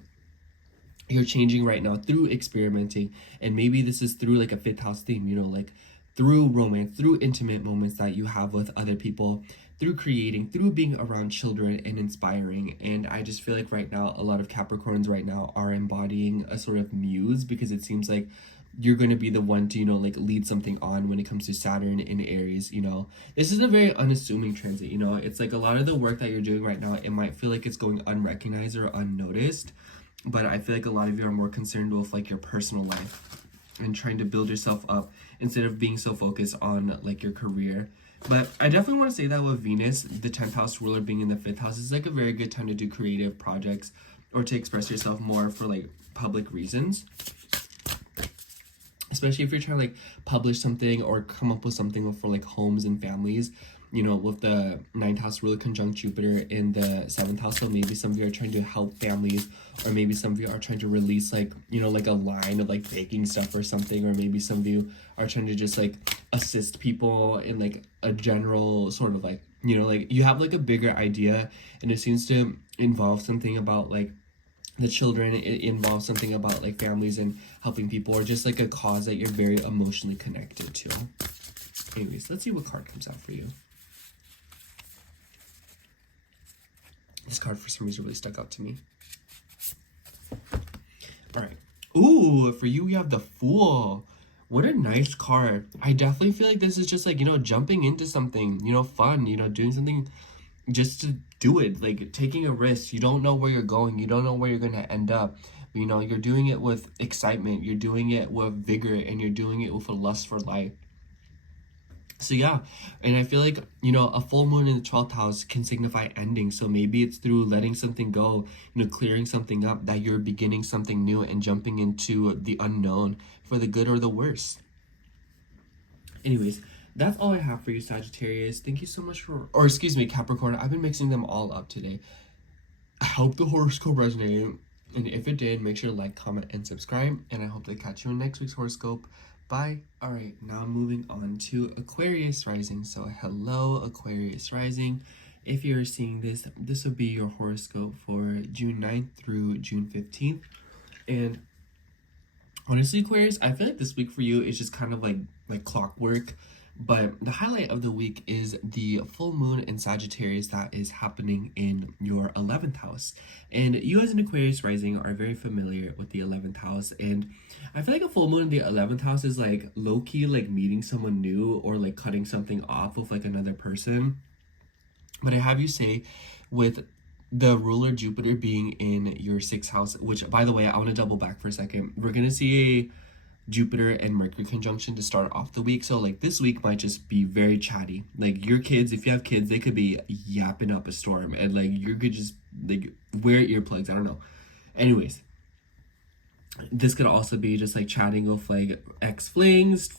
you're changing right now through experimenting. And maybe this is through like a 5th house theme, you know, like through romance, through intimate moments that you have with other people, through creating, through being around children and inspiring. And I just feel like right now, a lot of Capricorns right now are embodying a sort of muse, because it seems like you're going to be the one to, you know, like lead something on when it comes to Saturn in Aries. You know, this is a very unassuming transit. You know, it's like a lot of the work that you're doing right now, it might feel like it's going unrecognized or unnoticed. But I feel like a lot of you are more concerned with like your personal life and trying to build yourself up instead of being so focused on like your career. But I definitely want to say that with Venus, the 10th house ruler, being in the 5th house, is like a very good time to do creative projects or to express yourself more for like public reasons. Especially if you're trying to like publish something or come up with something for like homes and families. You know, with the 9th house ruler conjunct Jupiter in the 7th house. So maybe some of you are trying to help families, or maybe some of you are trying to release like, you know, like a line of like baking stuff or something, or maybe some of you are trying to just like assist people in like a general sort of like, you know, like you have like a bigger idea, and it seems to involve something about like the children. It involves something about like families and helping people, or just like a cause that you're very emotionally connected to. Anyways, let's see what card comes out for you. This card for some reason really stuck out to me. All right. Ooh, for you, we have the Fool. What a nice card. I definitely feel like this is just like, you know, jumping into something, you know, fun, you know, doing something just to do it, like taking a risk. You don't know where you're going. You don't know where you're going to end up. You know, you're doing it with excitement. You're doing it with vigor, and you're doing it with a lust for life. So yeah, and I feel like, you know, a full moon in the 12th house can signify ending. So maybe it's through letting something go, you know, clearing something up, that you're beginning something new and jumping into the unknown for the good or the worse. Anyways, that's all I have for you, Sagittarius. Thank you so much for, or excuse me, Capricorn. I've been mixing them all up today. I hope the horoscope resonated. And if it did, make sure to like, comment, and subscribe. And I hope to catch you in next week's horoscope. Bye. All right, now moving on to Aquarius rising. So hello, Aquarius rising. If you're seeing this, this will be your horoscope for June 9th through June 15th. And honestly, Aquarius, I feel like this week for you is just kind of like clockwork. But the highlight of the week is the full moon in Sagittarius that is happening in your 11th house. And you as an Aquarius rising are very familiar with the 11th house. And I feel like a full moon in the 11th house is like low-key like meeting someone new, or like cutting something off with like another person. But I have you say, with the ruler Jupiter being in your 6th house, which by the way, I want to double back for a second. We're going to see Jupiter and Mercury conjunction to start off the week. So like this week might just be very chatty. Like your kids, if you have kids, they could be yapping up a storm, and like you could just like wear earplugs. I don't know. Anyways, this could also be just like chatting with like flings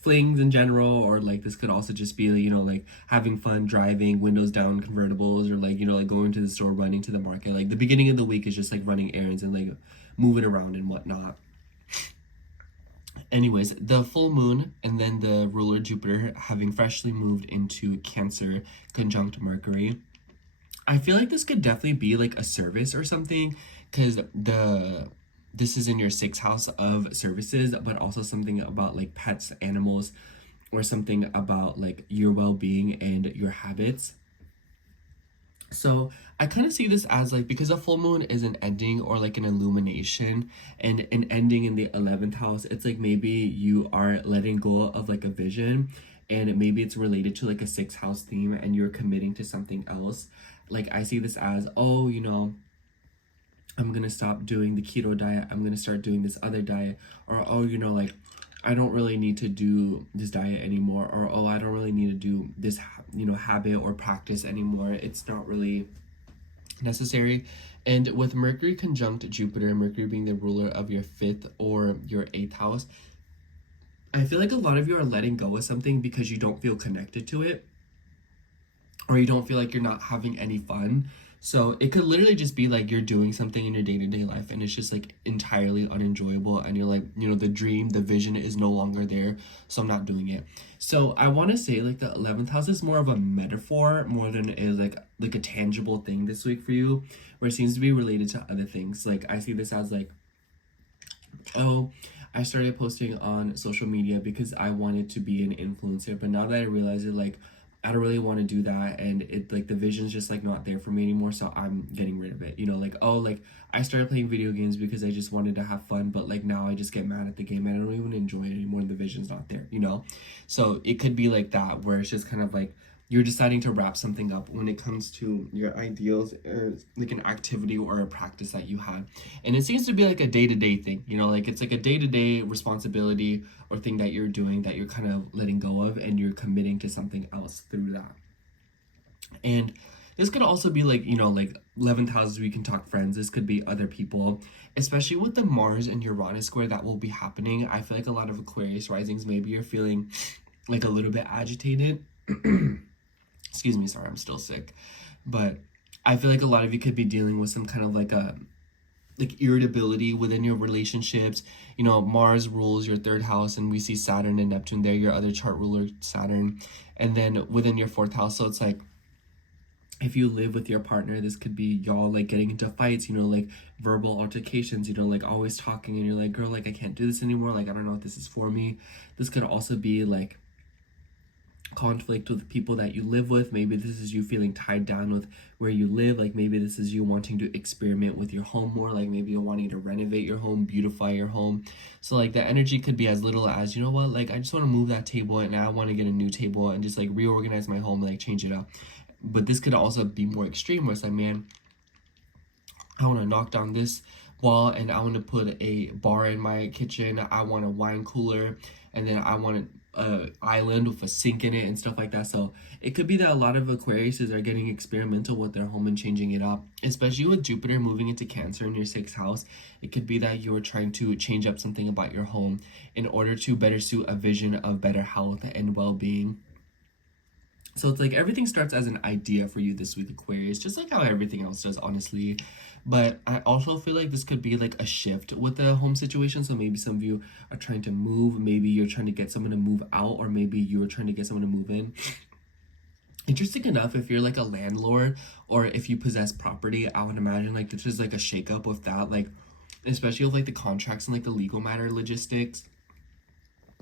in general, or like this could also just be, you know, like having fun driving windows down convertibles, or like, you know, like going to the store, running to the market. Like the beginning of the week is just like running errands and like moving around and whatnot. Anyways, the full moon and then the ruler Jupiter having freshly moved into Cancer conjunct Mercury. I feel like this could definitely be like a service or something, because this is in your 6th house of services, but also something about like pets, animals, or something about like your well-being and your habits. So I kind of see this as like, because a full moon is an ending or like an illumination, and an ending in the 11th house, it's like maybe you are letting go of like a vision, and maybe it's related to like a 6th house theme, and you're committing to something else. Like I see this as, oh, you know, I'm gonna stop doing the keto diet, I'm gonna start doing this other diet, or oh, you know, like I don't really need to do this diet anymore, or oh, I don't really need to do this, you know, habit or practice anymore. It's not really necessary. And with Mercury conjunct Jupiter, Mercury being the ruler of your 5th or your 8th house, I feel like a lot of you are letting go of something because you don't feel connected to it, or you don't feel like you're not having any fun. So it could literally just be like you're doing something in your day-to-day life and it's just like entirely unenjoyable, and you're like, you know, the dream, the vision is no longer there, so I'm not doing it. So I want to say like the 11th house is more of a metaphor more than it is like a tangible thing this week for you, where it seems to be related to other things. Like I see this as like, oh, I started posting on social media because I wanted to be an influencer, but now that I realize it, like I don't really want to do that, and it like the vision's just like not there for me anymore, so I'm getting rid of it. You know, like, oh, like I started playing video games because I just wanted to have fun, but like now I just get mad at the game and I don't even enjoy it anymore, and the vision's not there, you know. So it could be like that, where it's just kind of like you're deciding to wrap something up when it comes to your ideals, or like an activity or a practice that you had. And it seems to be like a day-to-day thing, you know, like it's like a day-to-day responsibility or thing that you're doing that you're kind of letting go of, and you're committing to something else through that. And this could also be like, you know, like 11th houses, we can talk friends. This could be other people, especially with the Mars and Uranus square that will be happening. I feel like a lot of Aquarius risings, maybe you're feeling like a little bit agitated. Excuse me, sorry, I'm still sick. But I feel like a lot of you could be dealing with some kind of like a irritability within your relationships. You know, Mars rules your 3rd house, and we see Saturn and Neptune there, your other chart ruler Saturn, and then within your 4th house. So it's like, if you live with your partner, this could be y'all like getting into fights, you know, like verbal altercations, you know, like always talking, and you're like, girl, like I can't do this anymore, like I don't know if this is for me. This could also be like conflict with people that you live with. Maybe this is you feeling tied down with where you live. Like maybe this is you wanting to experiment with your home more, like maybe you're wanting to renovate your home, beautify your home. So like the energy could be as little as, you know what, like I just want to move that table and I want to get a new table and just like reorganize my home, like change it up. But this could also be more extreme, where it's like, man, I want to knock down this wall, and I want to put a bar in my kitchen, I want a wine cooler, and then I want a island with a sink in it and stuff like that. So it could be that a lot of Aquariuses are getting experimental with their home and changing it up, especially with Jupiter moving into Cancer in your 6th house. It could be that you're trying to change up something about your home in order to better suit a vision of better health and well-being. So it's like everything starts as an idea for you this week, Aquarius, just like how everything else does, honestly. But I also feel like this could be like a shift with the home situation. So maybe some of you are trying to move, maybe you're trying to get someone to move out, or maybe you're trying to get someone to move in. Interesting enough, if you're like a landlord or if you possess property, I would imagine like this is like a shakeup with that, like especially with like the contracts and like the legal matter logistics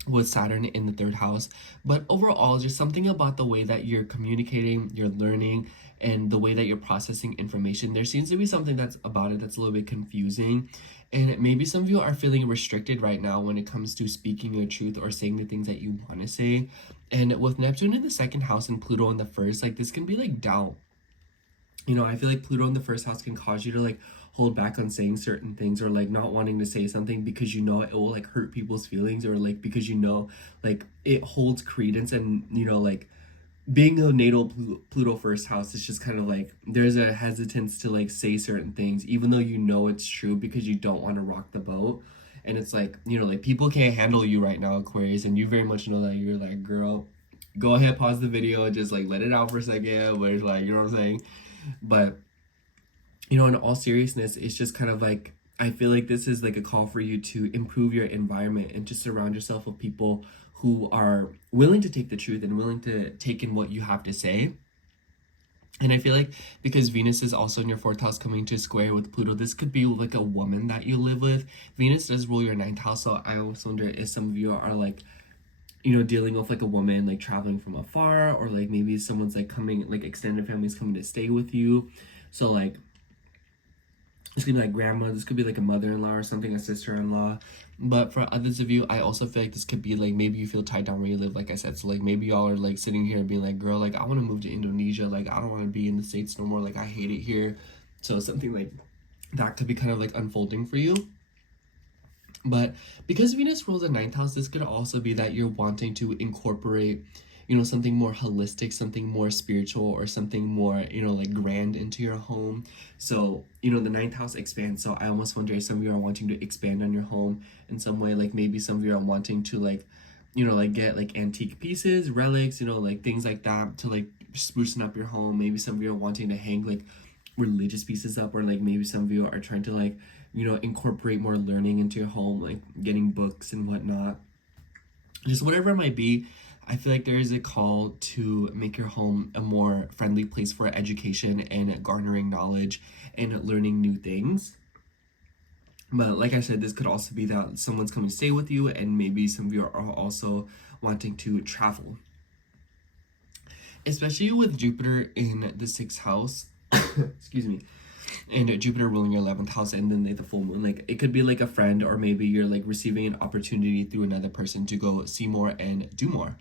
with Saturn in the 3rd house. But overall, just something about the way that you're communicating, you're learning, and the way that you're processing information, there seems to be something that's about it that's a little bit confusing. And maybe some of you are feeling restricted right now when it comes to speaking your truth or saying the things that you want to say. And with Neptune in the 2nd house and Pluto in the 1st, like this can be like doubt. You know, I feel like Pluto in the 1st house can cause you to like hold back on saying certain things, or like not wanting to say something because you know it will like hurt people's feelings, or like because you know like it holds credence, and you know like being a natal Pluto first house is just kind of like there's a hesitance to like say certain things even though you know it's true, because you don't want to rock the boat. And it's like, you know, like people can't handle you right now, Aquarius, and you very much know that. You're like, girl, go ahead, pause the video and just like let it out for a second, where it's like, you know what I'm saying? But you know, in all seriousness, it's just kind of like, I feel like this is like a call for you to improve your environment and to surround yourself with people who are willing to take the truth and willing to take in what you have to say. And I feel like because Venus is also in your 4th house coming to square with Pluto, this could be like a woman that you live with. Venus does rule your 9th house, so I always wonder if some of you are like, you know, dealing with like a woman like traveling from afar, or like maybe someone's like coming, like extended family's coming to stay with you. So like this could be like grandma, this could be like a mother-in-law or something, a sister-in-law. But for others of you, I also feel like this could be like maybe you feel tied down where you live, like I said. So like maybe y'all are like sitting here and being like, girl, like I want to move to Indonesia, like I don't want to be in the States no more, like I hate it here. So something like that could be kind of like unfolding for you. But because Venus rules the 9th house, this could also be that you're wanting to incorporate, you know, something more holistic, something more spiritual, or something more, you know, like grand into your home. So, you know, the 9th house expands. So I almost wonder if some of you are wanting to expand on your home in some way. Like maybe some of you are wanting to like, you know, like get like antique pieces, relics, you know, like things like that to like sprucing up your home. Maybe some of you are wanting to hang like religious pieces up, or like maybe some of you are trying to like, you know, incorporate more learning into your home, like getting books and whatnot. Just whatever it might be. I feel like there is a call to make your home a more friendly place for education and garnering knowledge and learning new things. But like I said, this could also be that someone's coming to stay with you, and maybe some of you are also wanting to travel. Especially with Jupiter in the 6th house, excuse me, and Jupiter ruling your 11th house, and then the full moon. Like it could be like a friend, or maybe you're like receiving an opportunity through another person to go see more and do more.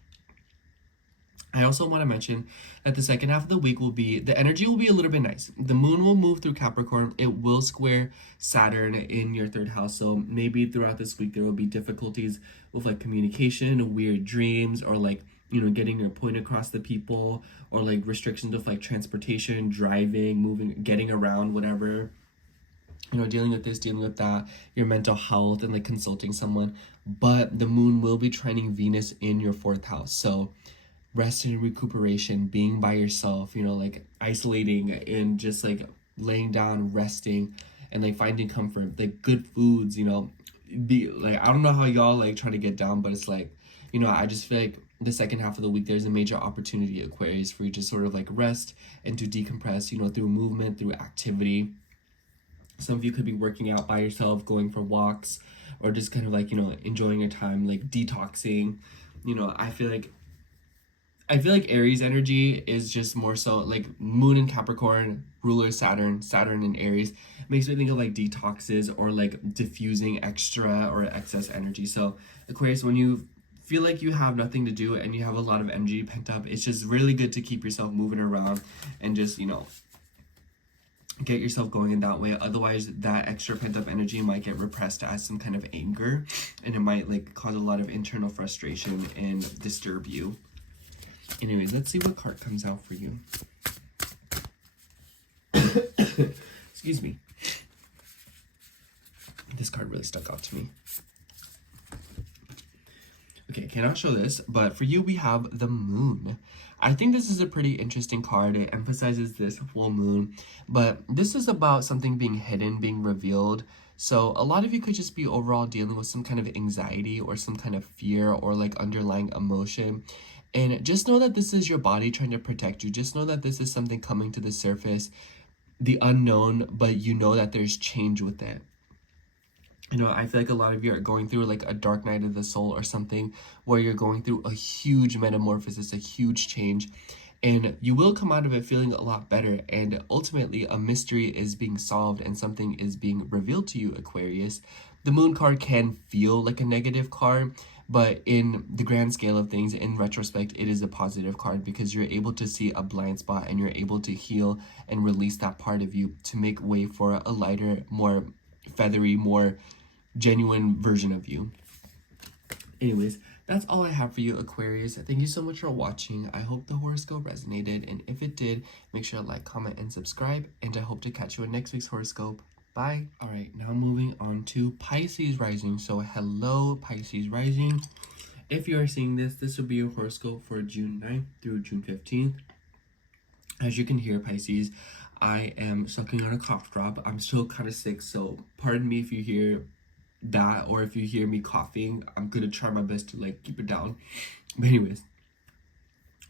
I also want to mention that the second half of the week the energy will be a little bit nice. The moon will move through Capricorn. It will square Saturn in your 3rd house. So maybe throughout this week, there will be difficulties with like communication, weird dreams, or like, you know, getting your point across to people, or like restrictions of like transportation, driving, moving, getting around, whatever. You know, dealing with this, dealing with that, your mental health, and like consulting someone. But the moon will be trining Venus in your 4th house. So rest and recuperation, being by yourself, you know, like isolating and just like laying down, resting, and like finding comfort, like good foods, you know, be like, I don't know how y'all like try to get down, but it's like, you know, I just feel like the second half of the week, there's a major opportunity, Aquarius, for you to sort of like rest and to decompress, you know, through movement, through activity. Some of you could be working out by yourself, going for walks, or just kind of like, you know, enjoying your time, like detoxing. You know, I feel like Aries energy is just more so like moon in Capricorn, ruler Saturn in Aries. Makes me think of like detoxes, or like diffusing extra or excess energy. So Aquarius, when you feel like you have nothing to do and you have a lot of energy pent up, it's just really good to keep yourself moving around and just, you know, get yourself going in that way. Otherwise, that extra pent up energy might get repressed as some kind of anger, and it might like cause a lot of internal frustration and disturb you. Anyways, let's see what card comes out for you. Excuse me. This card really stuck out to me. Okay, I cannot show this, but for you, we have the moon. I think this is a pretty interesting card. It emphasizes this full moon, but this is about something being hidden, being revealed. So a lot of you could just be overall dealing with some kind of anxiety or some kind of fear or like underlying emotion. And just know that this is your body trying to protect you. Just know that this is something coming to the surface, the unknown, but you know that there's change with it. You know, I feel like a lot of you are going through like a dark night of the soul or something, where you're going through a huge metamorphosis, a huge change, and you will come out of it feeling a lot better. And ultimately, a mystery is being solved and something is being revealed to you, Aquarius. The moon card can feel like a negative card, but in the grand scale of things, in retrospect, it is a positive card because you're able to see a blind spot and you're able to heal and release that part of you to make way for a lighter, more feathery, more genuine version of you. Anyways, that's all I have for you, Aquarius. Thank you so much for watching. I hope the horoscope resonated, and if it did, make sure to like, comment, and subscribe, and I hope to catch you in next week's horoscope. Bye. All right, now moving on to Pisces rising. So hello, Pisces rising. If you are seeing this, this will be your horoscope for June 9th through June 15th. As you can hear, Pisces, I am sucking on a cough drop. I'm still kind of sick, so pardon me if you hear that or if you hear me coughing. I'm gonna try my best to like keep it down. But anyways,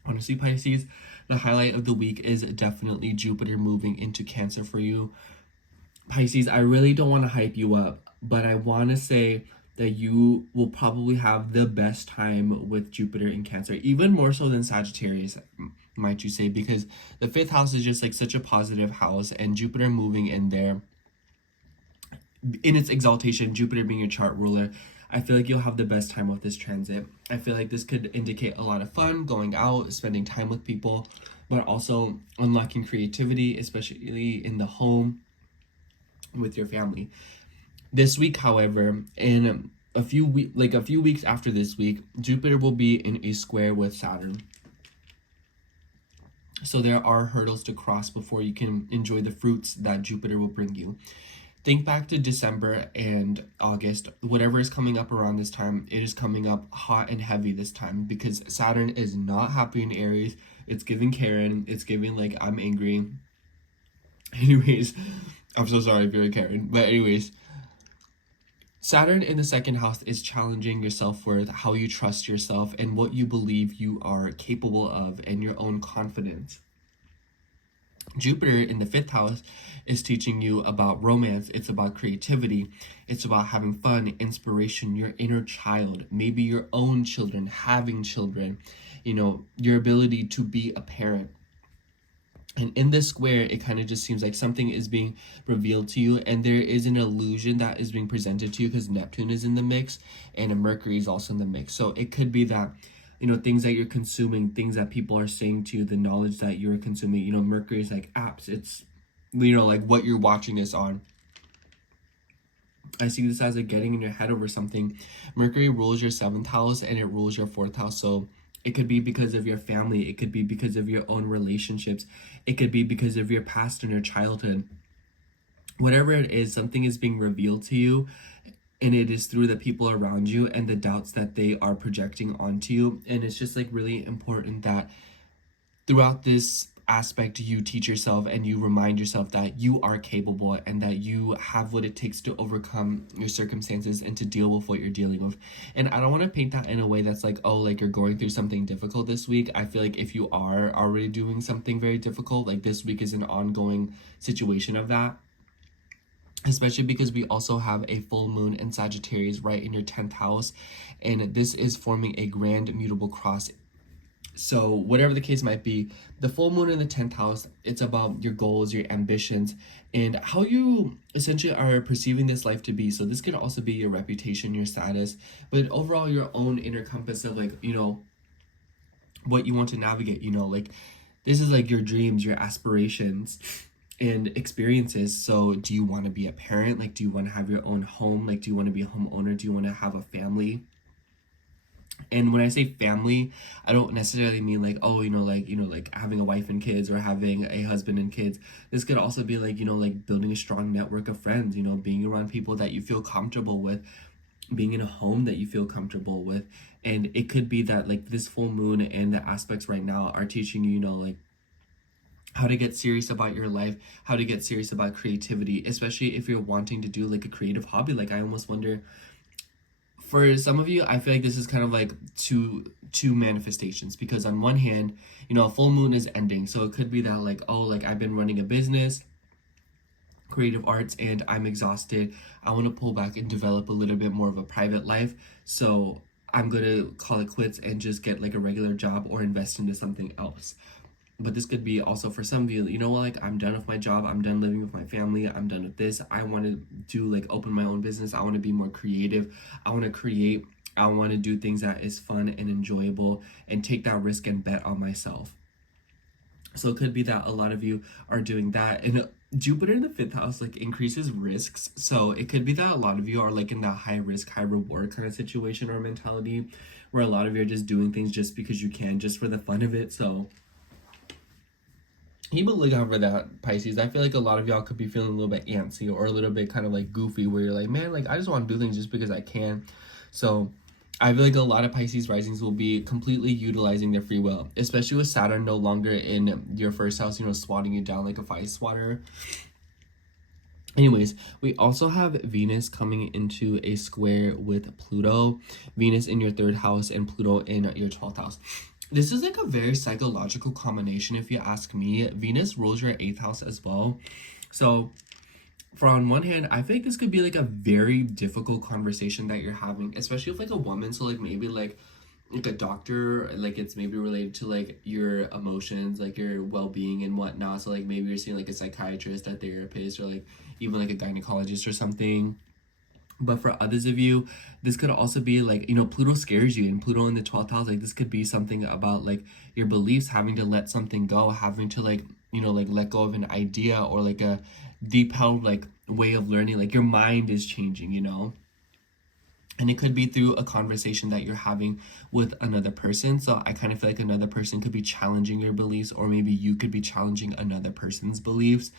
honestly, Pisces, the highlight of the week is definitely Jupiter moving into Cancer for you. Pisces, I really don't want to hype you up, but I want to say that you will probably have the best time with Jupiter in Cancer, even more so than Sagittarius, might you say, because the 5th house is just like such a positive house, and Jupiter moving in there, in its exaltation, Jupiter being your chart ruler, I feel like you'll have the best time with this transit. I feel like this could indicate a lot of fun, going out, spending time with people, but also unlocking creativity, especially in the home, with your family. This week, however, in a few weeks after this week, Jupiter will be in a square with Saturn. So there are hurdles to cross before you can enjoy the fruits that Jupiter will bring you. Think back to December and August. Whatever is coming up around this time, it is coming up hot and heavy this time because Saturn is not happy in Aries. It's giving Karen. It's giving like, I'm angry. Anyways, I'm so sorry if you're a Karen. But anyways, Saturn in the 2nd house is challenging your self-worth, how you trust yourself, and what you believe you are capable of, and your own confidence. Jupiter in the 5th house is teaching you about romance. It's about creativity. It's about having fun, inspiration, your inner child, maybe your own children, having children, you know, your ability to be a parent. And in this square, it kind of just seems like something is being revealed to you, and there is an illusion that is being presented to you because Neptune is in the mix and Mercury is also in the mix. So it could be that, you know, things that you're consuming, things that people are saying to you, the knowledge that you're consuming, you know, Mercury is like apps. It's, you know, like what you're watching this on. I see this as like getting in your head over something. Mercury rules your 7th house and it rules your 4th house. So it could be because of your family. It could be because of your own relationships. It could be because of your past and your childhood. Whatever it is, something is being revealed to you, and it is through the people around you and the doubts that they are projecting onto you. And it's just like really important that throughout this aspect, you teach yourself and you remind yourself that you are capable and that you have what it takes to overcome your circumstances and to deal with what you're dealing with. And I don't want to paint that in a way that's like, oh, like you're going through something difficult this week. I feel like if you are already doing something very difficult, like this week is an ongoing situation of that. Especially because we also have a full moon in Sagittarius right in your 10th house. And this is forming a grand mutable cross. So whatever the case might be, the full moon in the 10th house, it's about your goals, your ambitions, and how you essentially are perceiving this life to be. So this could also be your reputation, your status, but overall your own inner compass of like, you know, what you want to navigate, you know, like this is like your dreams, your aspirations and experiences. So do you want to be a parent? Like, do you want to have your own home? Like, do you want to be a homeowner? Do you want to have a family? And when I say family, I don't necessarily mean like, oh, like having a wife and kids or having a husband and kids. This could also be like, like building a strong network of friends, being around people that you feel comfortable with, being in a home that you feel comfortable with. And it could be that like this full moon and the aspects right now are teaching you, like how to get serious about your life, how to get serious about creativity, especially if you're wanting to do like a creative hobby. Like I almost wonder, for some of you, I feel like this is kind of like two manifestations, because on one hand, a full moon is ending. So it could be that like, oh, like I've been running a business, creative arts, and I'm exhausted. I want to pull back and develop a little bit more of a private life. So I'm going to call it quits and just get like a regular job or invest into something else. But this could be also for some of you, like I'm done with my job, I'm done living with my family, I'm done with this. I want to do like open my own business. I want to be more creative. I want to create I want to do things that is fun and enjoyable and take that risk and bet on myself. So it could be that a lot of you are doing that. And Jupiter in the 5th house like increases risks. So it could be that a lot of you are like in that high risk, high reward kind of situation or mentality, where a lot of you are just doing things just because you can, just for the fun of it. So keep a lookout for that, Pisces. I feel like a lot of y'all could be feeling a little bit antsy or a little bit kind of like goofy, where you're like, man, like I just want to do things just because I can. So I feel like a lot of Pisces risings will be completely utilizing their free will, especially with Saturn no longer in your 1st house, you know, swatting you down like a ice swatter. Anyways, we also have Venus coming into a square with Pluto. Venus in your 3rd house and Pluto in your 12th house. This is like a very psychological combination, if you ask me. Venus rules your 8th house as well. So for on one hand, I think this could be like a very difficult conversation that you're having, especially with like a woman. So like maybe like a doctor, like it's maybe related to like your emotions, like your well-being and whatnot. So like maybe you're seeing like a psychiatrist, a therapist, or like even like a gynecologist or something. But for others of you, this could also be like, you know, Pluto scares you, and Pluto in the 12th house, like this could be something about like your beliefs, having to let something go, having to like, you know, like let go of an idea or like a deep held like way of learning. Like your mind is changing, you know. And it could be through a conversation that you're having with another person. So I kind of feel like another person could be challenging your beliefs, or maybe you could be challenging another person's beliefs.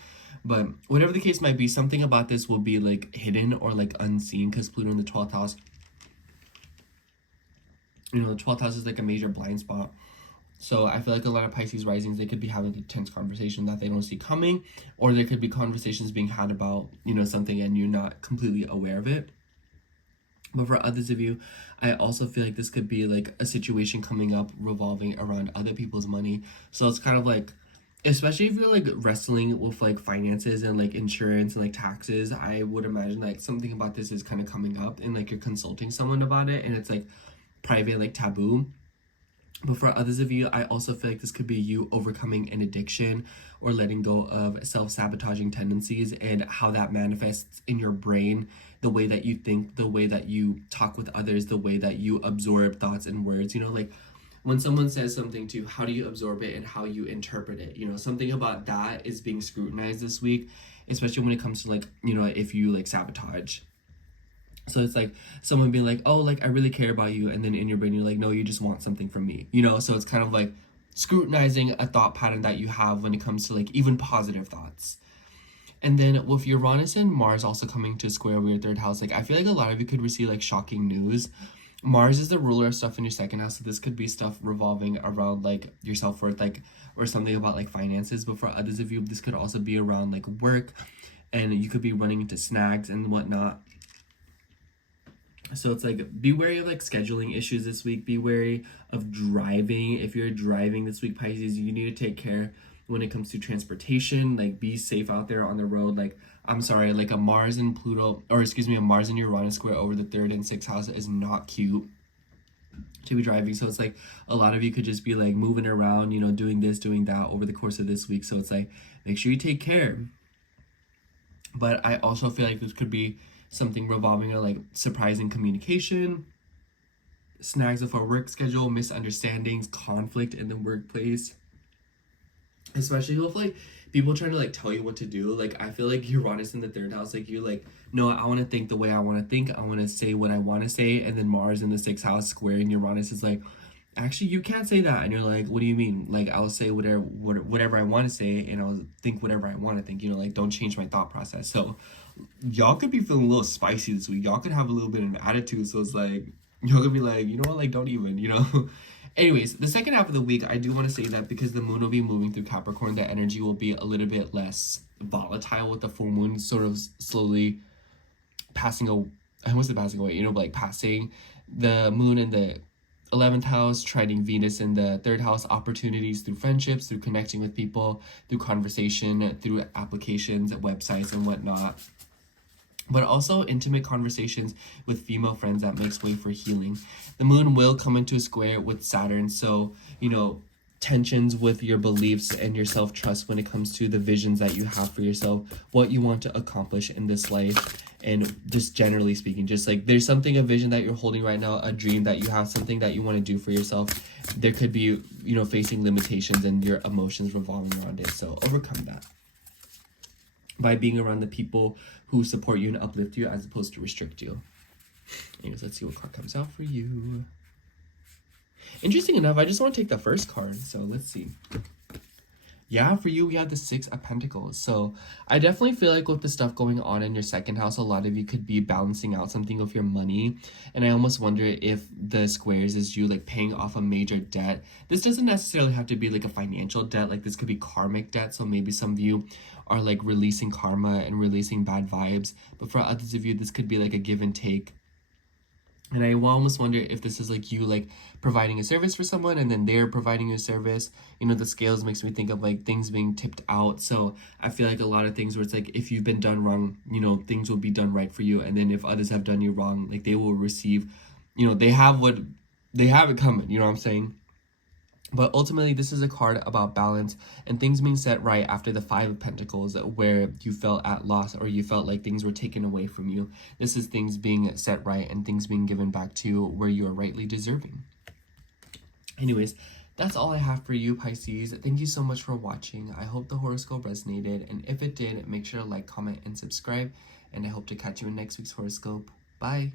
But whatever the case might be, something about this will be like hidden or like unseen, because Pluto in the 12th house, you know, the 12th house is like a major blind spot. So I feel like a lot of Pisces risings, they could be having a tense conversation that they don't see coming, or there could be conversations being had about, you know, something and you're not completely aware of it. But for others of you, I also feel like this could be like a situation coming up revolving around other people's money. So it's kind of like, especially if you're like wrestling with like finances and like insurance and like taxes, I would imagine like something about this is kind of coming up, and like you're consulting someone about it and it's like private, like taboo. But for others of you, I also feel like this could be you overcoming an addiction or letting go of self-sabotaging tendencies, and how that manifests in your brain, the way that you think, the way that you talk with others, the way that you absorb thoughts and words. You know, like when someone says something to you, how do you absorb it and how you interpret it? You know, something about that is being scrutinized this week, especially when it comes to like, you know, if you like sabotage. So it's like someone being like, oh, like I really care about you, and then in your brain you're like, no, you just want something from me, you know. So it's kind of like scrutinizing a thought pattern that you have when it comes to like even positive thoughts. And then with Uranus and Mars also coming to square with your 3rd house, like I feel like a lot of you could receive like shocking news. Mars is the ruler of stuff in your 2nd house, so this could be stuff revolving around like your self-worth, like, or something about like finances. But for others of you, this could also be around like work, and you could be running into snags and whatnot. So it's like, be wary of like scheduling issues this week. Be wary of driving. If you're driving this week, Pisces, you need to take care when it comes to transportation. Like be safe out there on the road. Like, I'm sorry, like a Mars and Pluto, or excuse me, a Mars and Uranus square over the 3rd and 6th house is not cute to be driving. So it's like a lot of you could just be like moving around, you know, doing this, doing that over the course of this week. So it's like, make sure you take care. But I also feel like this could be something revolving around like surprising communication, snags of our work schedule, misunderstandings, conflict in the workplace, especially with like people trying to like tell you what to do. Like I feel like Uranus in the 3rd house, like you're like, no, I want to think the way I want to think, I want to say what I want to say. And then Mars in the 6th house squaring Uranus is like, actually you can't say that. And you're like, what do you mean? Like I'll say whatever I want to say, and I'll think whatever I want to think, you know, like don't change my thought process. So y'all could be feeling a little spicy this week. Y'all could have a little bit of an attitude. So it's like, y'all could be like, you know what, like don't even, you know. Anyways, the second half of the week, I do want to say that because the moon will be moving through Capricorn, the energy will be a little bit less volatile, with the full moon sort of slowly passing away. I almost said passing away, you know, like passing. The moon in the 11th house, trining Venus in the 3rd house, opportunities through friendships, through connecting with people, through conversation, through applications, websites, and whatnot. But also intimate conversations with female friends that makes way for healing. The moon will come into a square with Saturn, so, you know, tensions with your beliefs and your self-trust when it comes to the visions that you have for yourself, what you want to accomplish in this life. And just generally speaking, just like there's something, a vision that you're holding right now, a dream that you have, something that you want to do for yourself. There could be, you know, facing limitations and your emotions revolving around it. So overcome that by being around the people who support you and uplift you as opposed to restrict you. Anyways, let's see what card comes out for you. Interesting enough, I just want to take the first card, so let's see. Yeah, for you, we have the Six of Pentacles. So I definitely feel like with the stuff going on in your second house, a lot of you could be balancing out something with your money. And I almost wonder if the squares is you like paying off a major debt. This doesn't necessarily have to be like a financial debt. Like this could be karmic debt. So maybe some of you are like releasing karma and releasing bad vibes. But for others of you, this could be like a give and take. And I almost wonder if this is like you like providing a service for someone and then they're providing you a service. You know, the scales makes me think of like things being tipped out. So I feel like a lot of things where it's like if you've been done wrong, you know, things will be done right for you. And then if others have done you wrong, like they will receive, you know, they have it coming, you know what I'm saying? But ultimately, this is a card about balance and things being set right after the Five of Pentacles, where you felt at loss or you felt like things were taken away from you. This is things being set right and things being given back to you where you are rightly deserving. Anyways, that's all I have for you, Pisces. Thank you so much for watching. I hope the horoscope resonated. And if it did, make sure to like, comment, and subscribe. And I hope to catch you in next week's horoscope. Bye.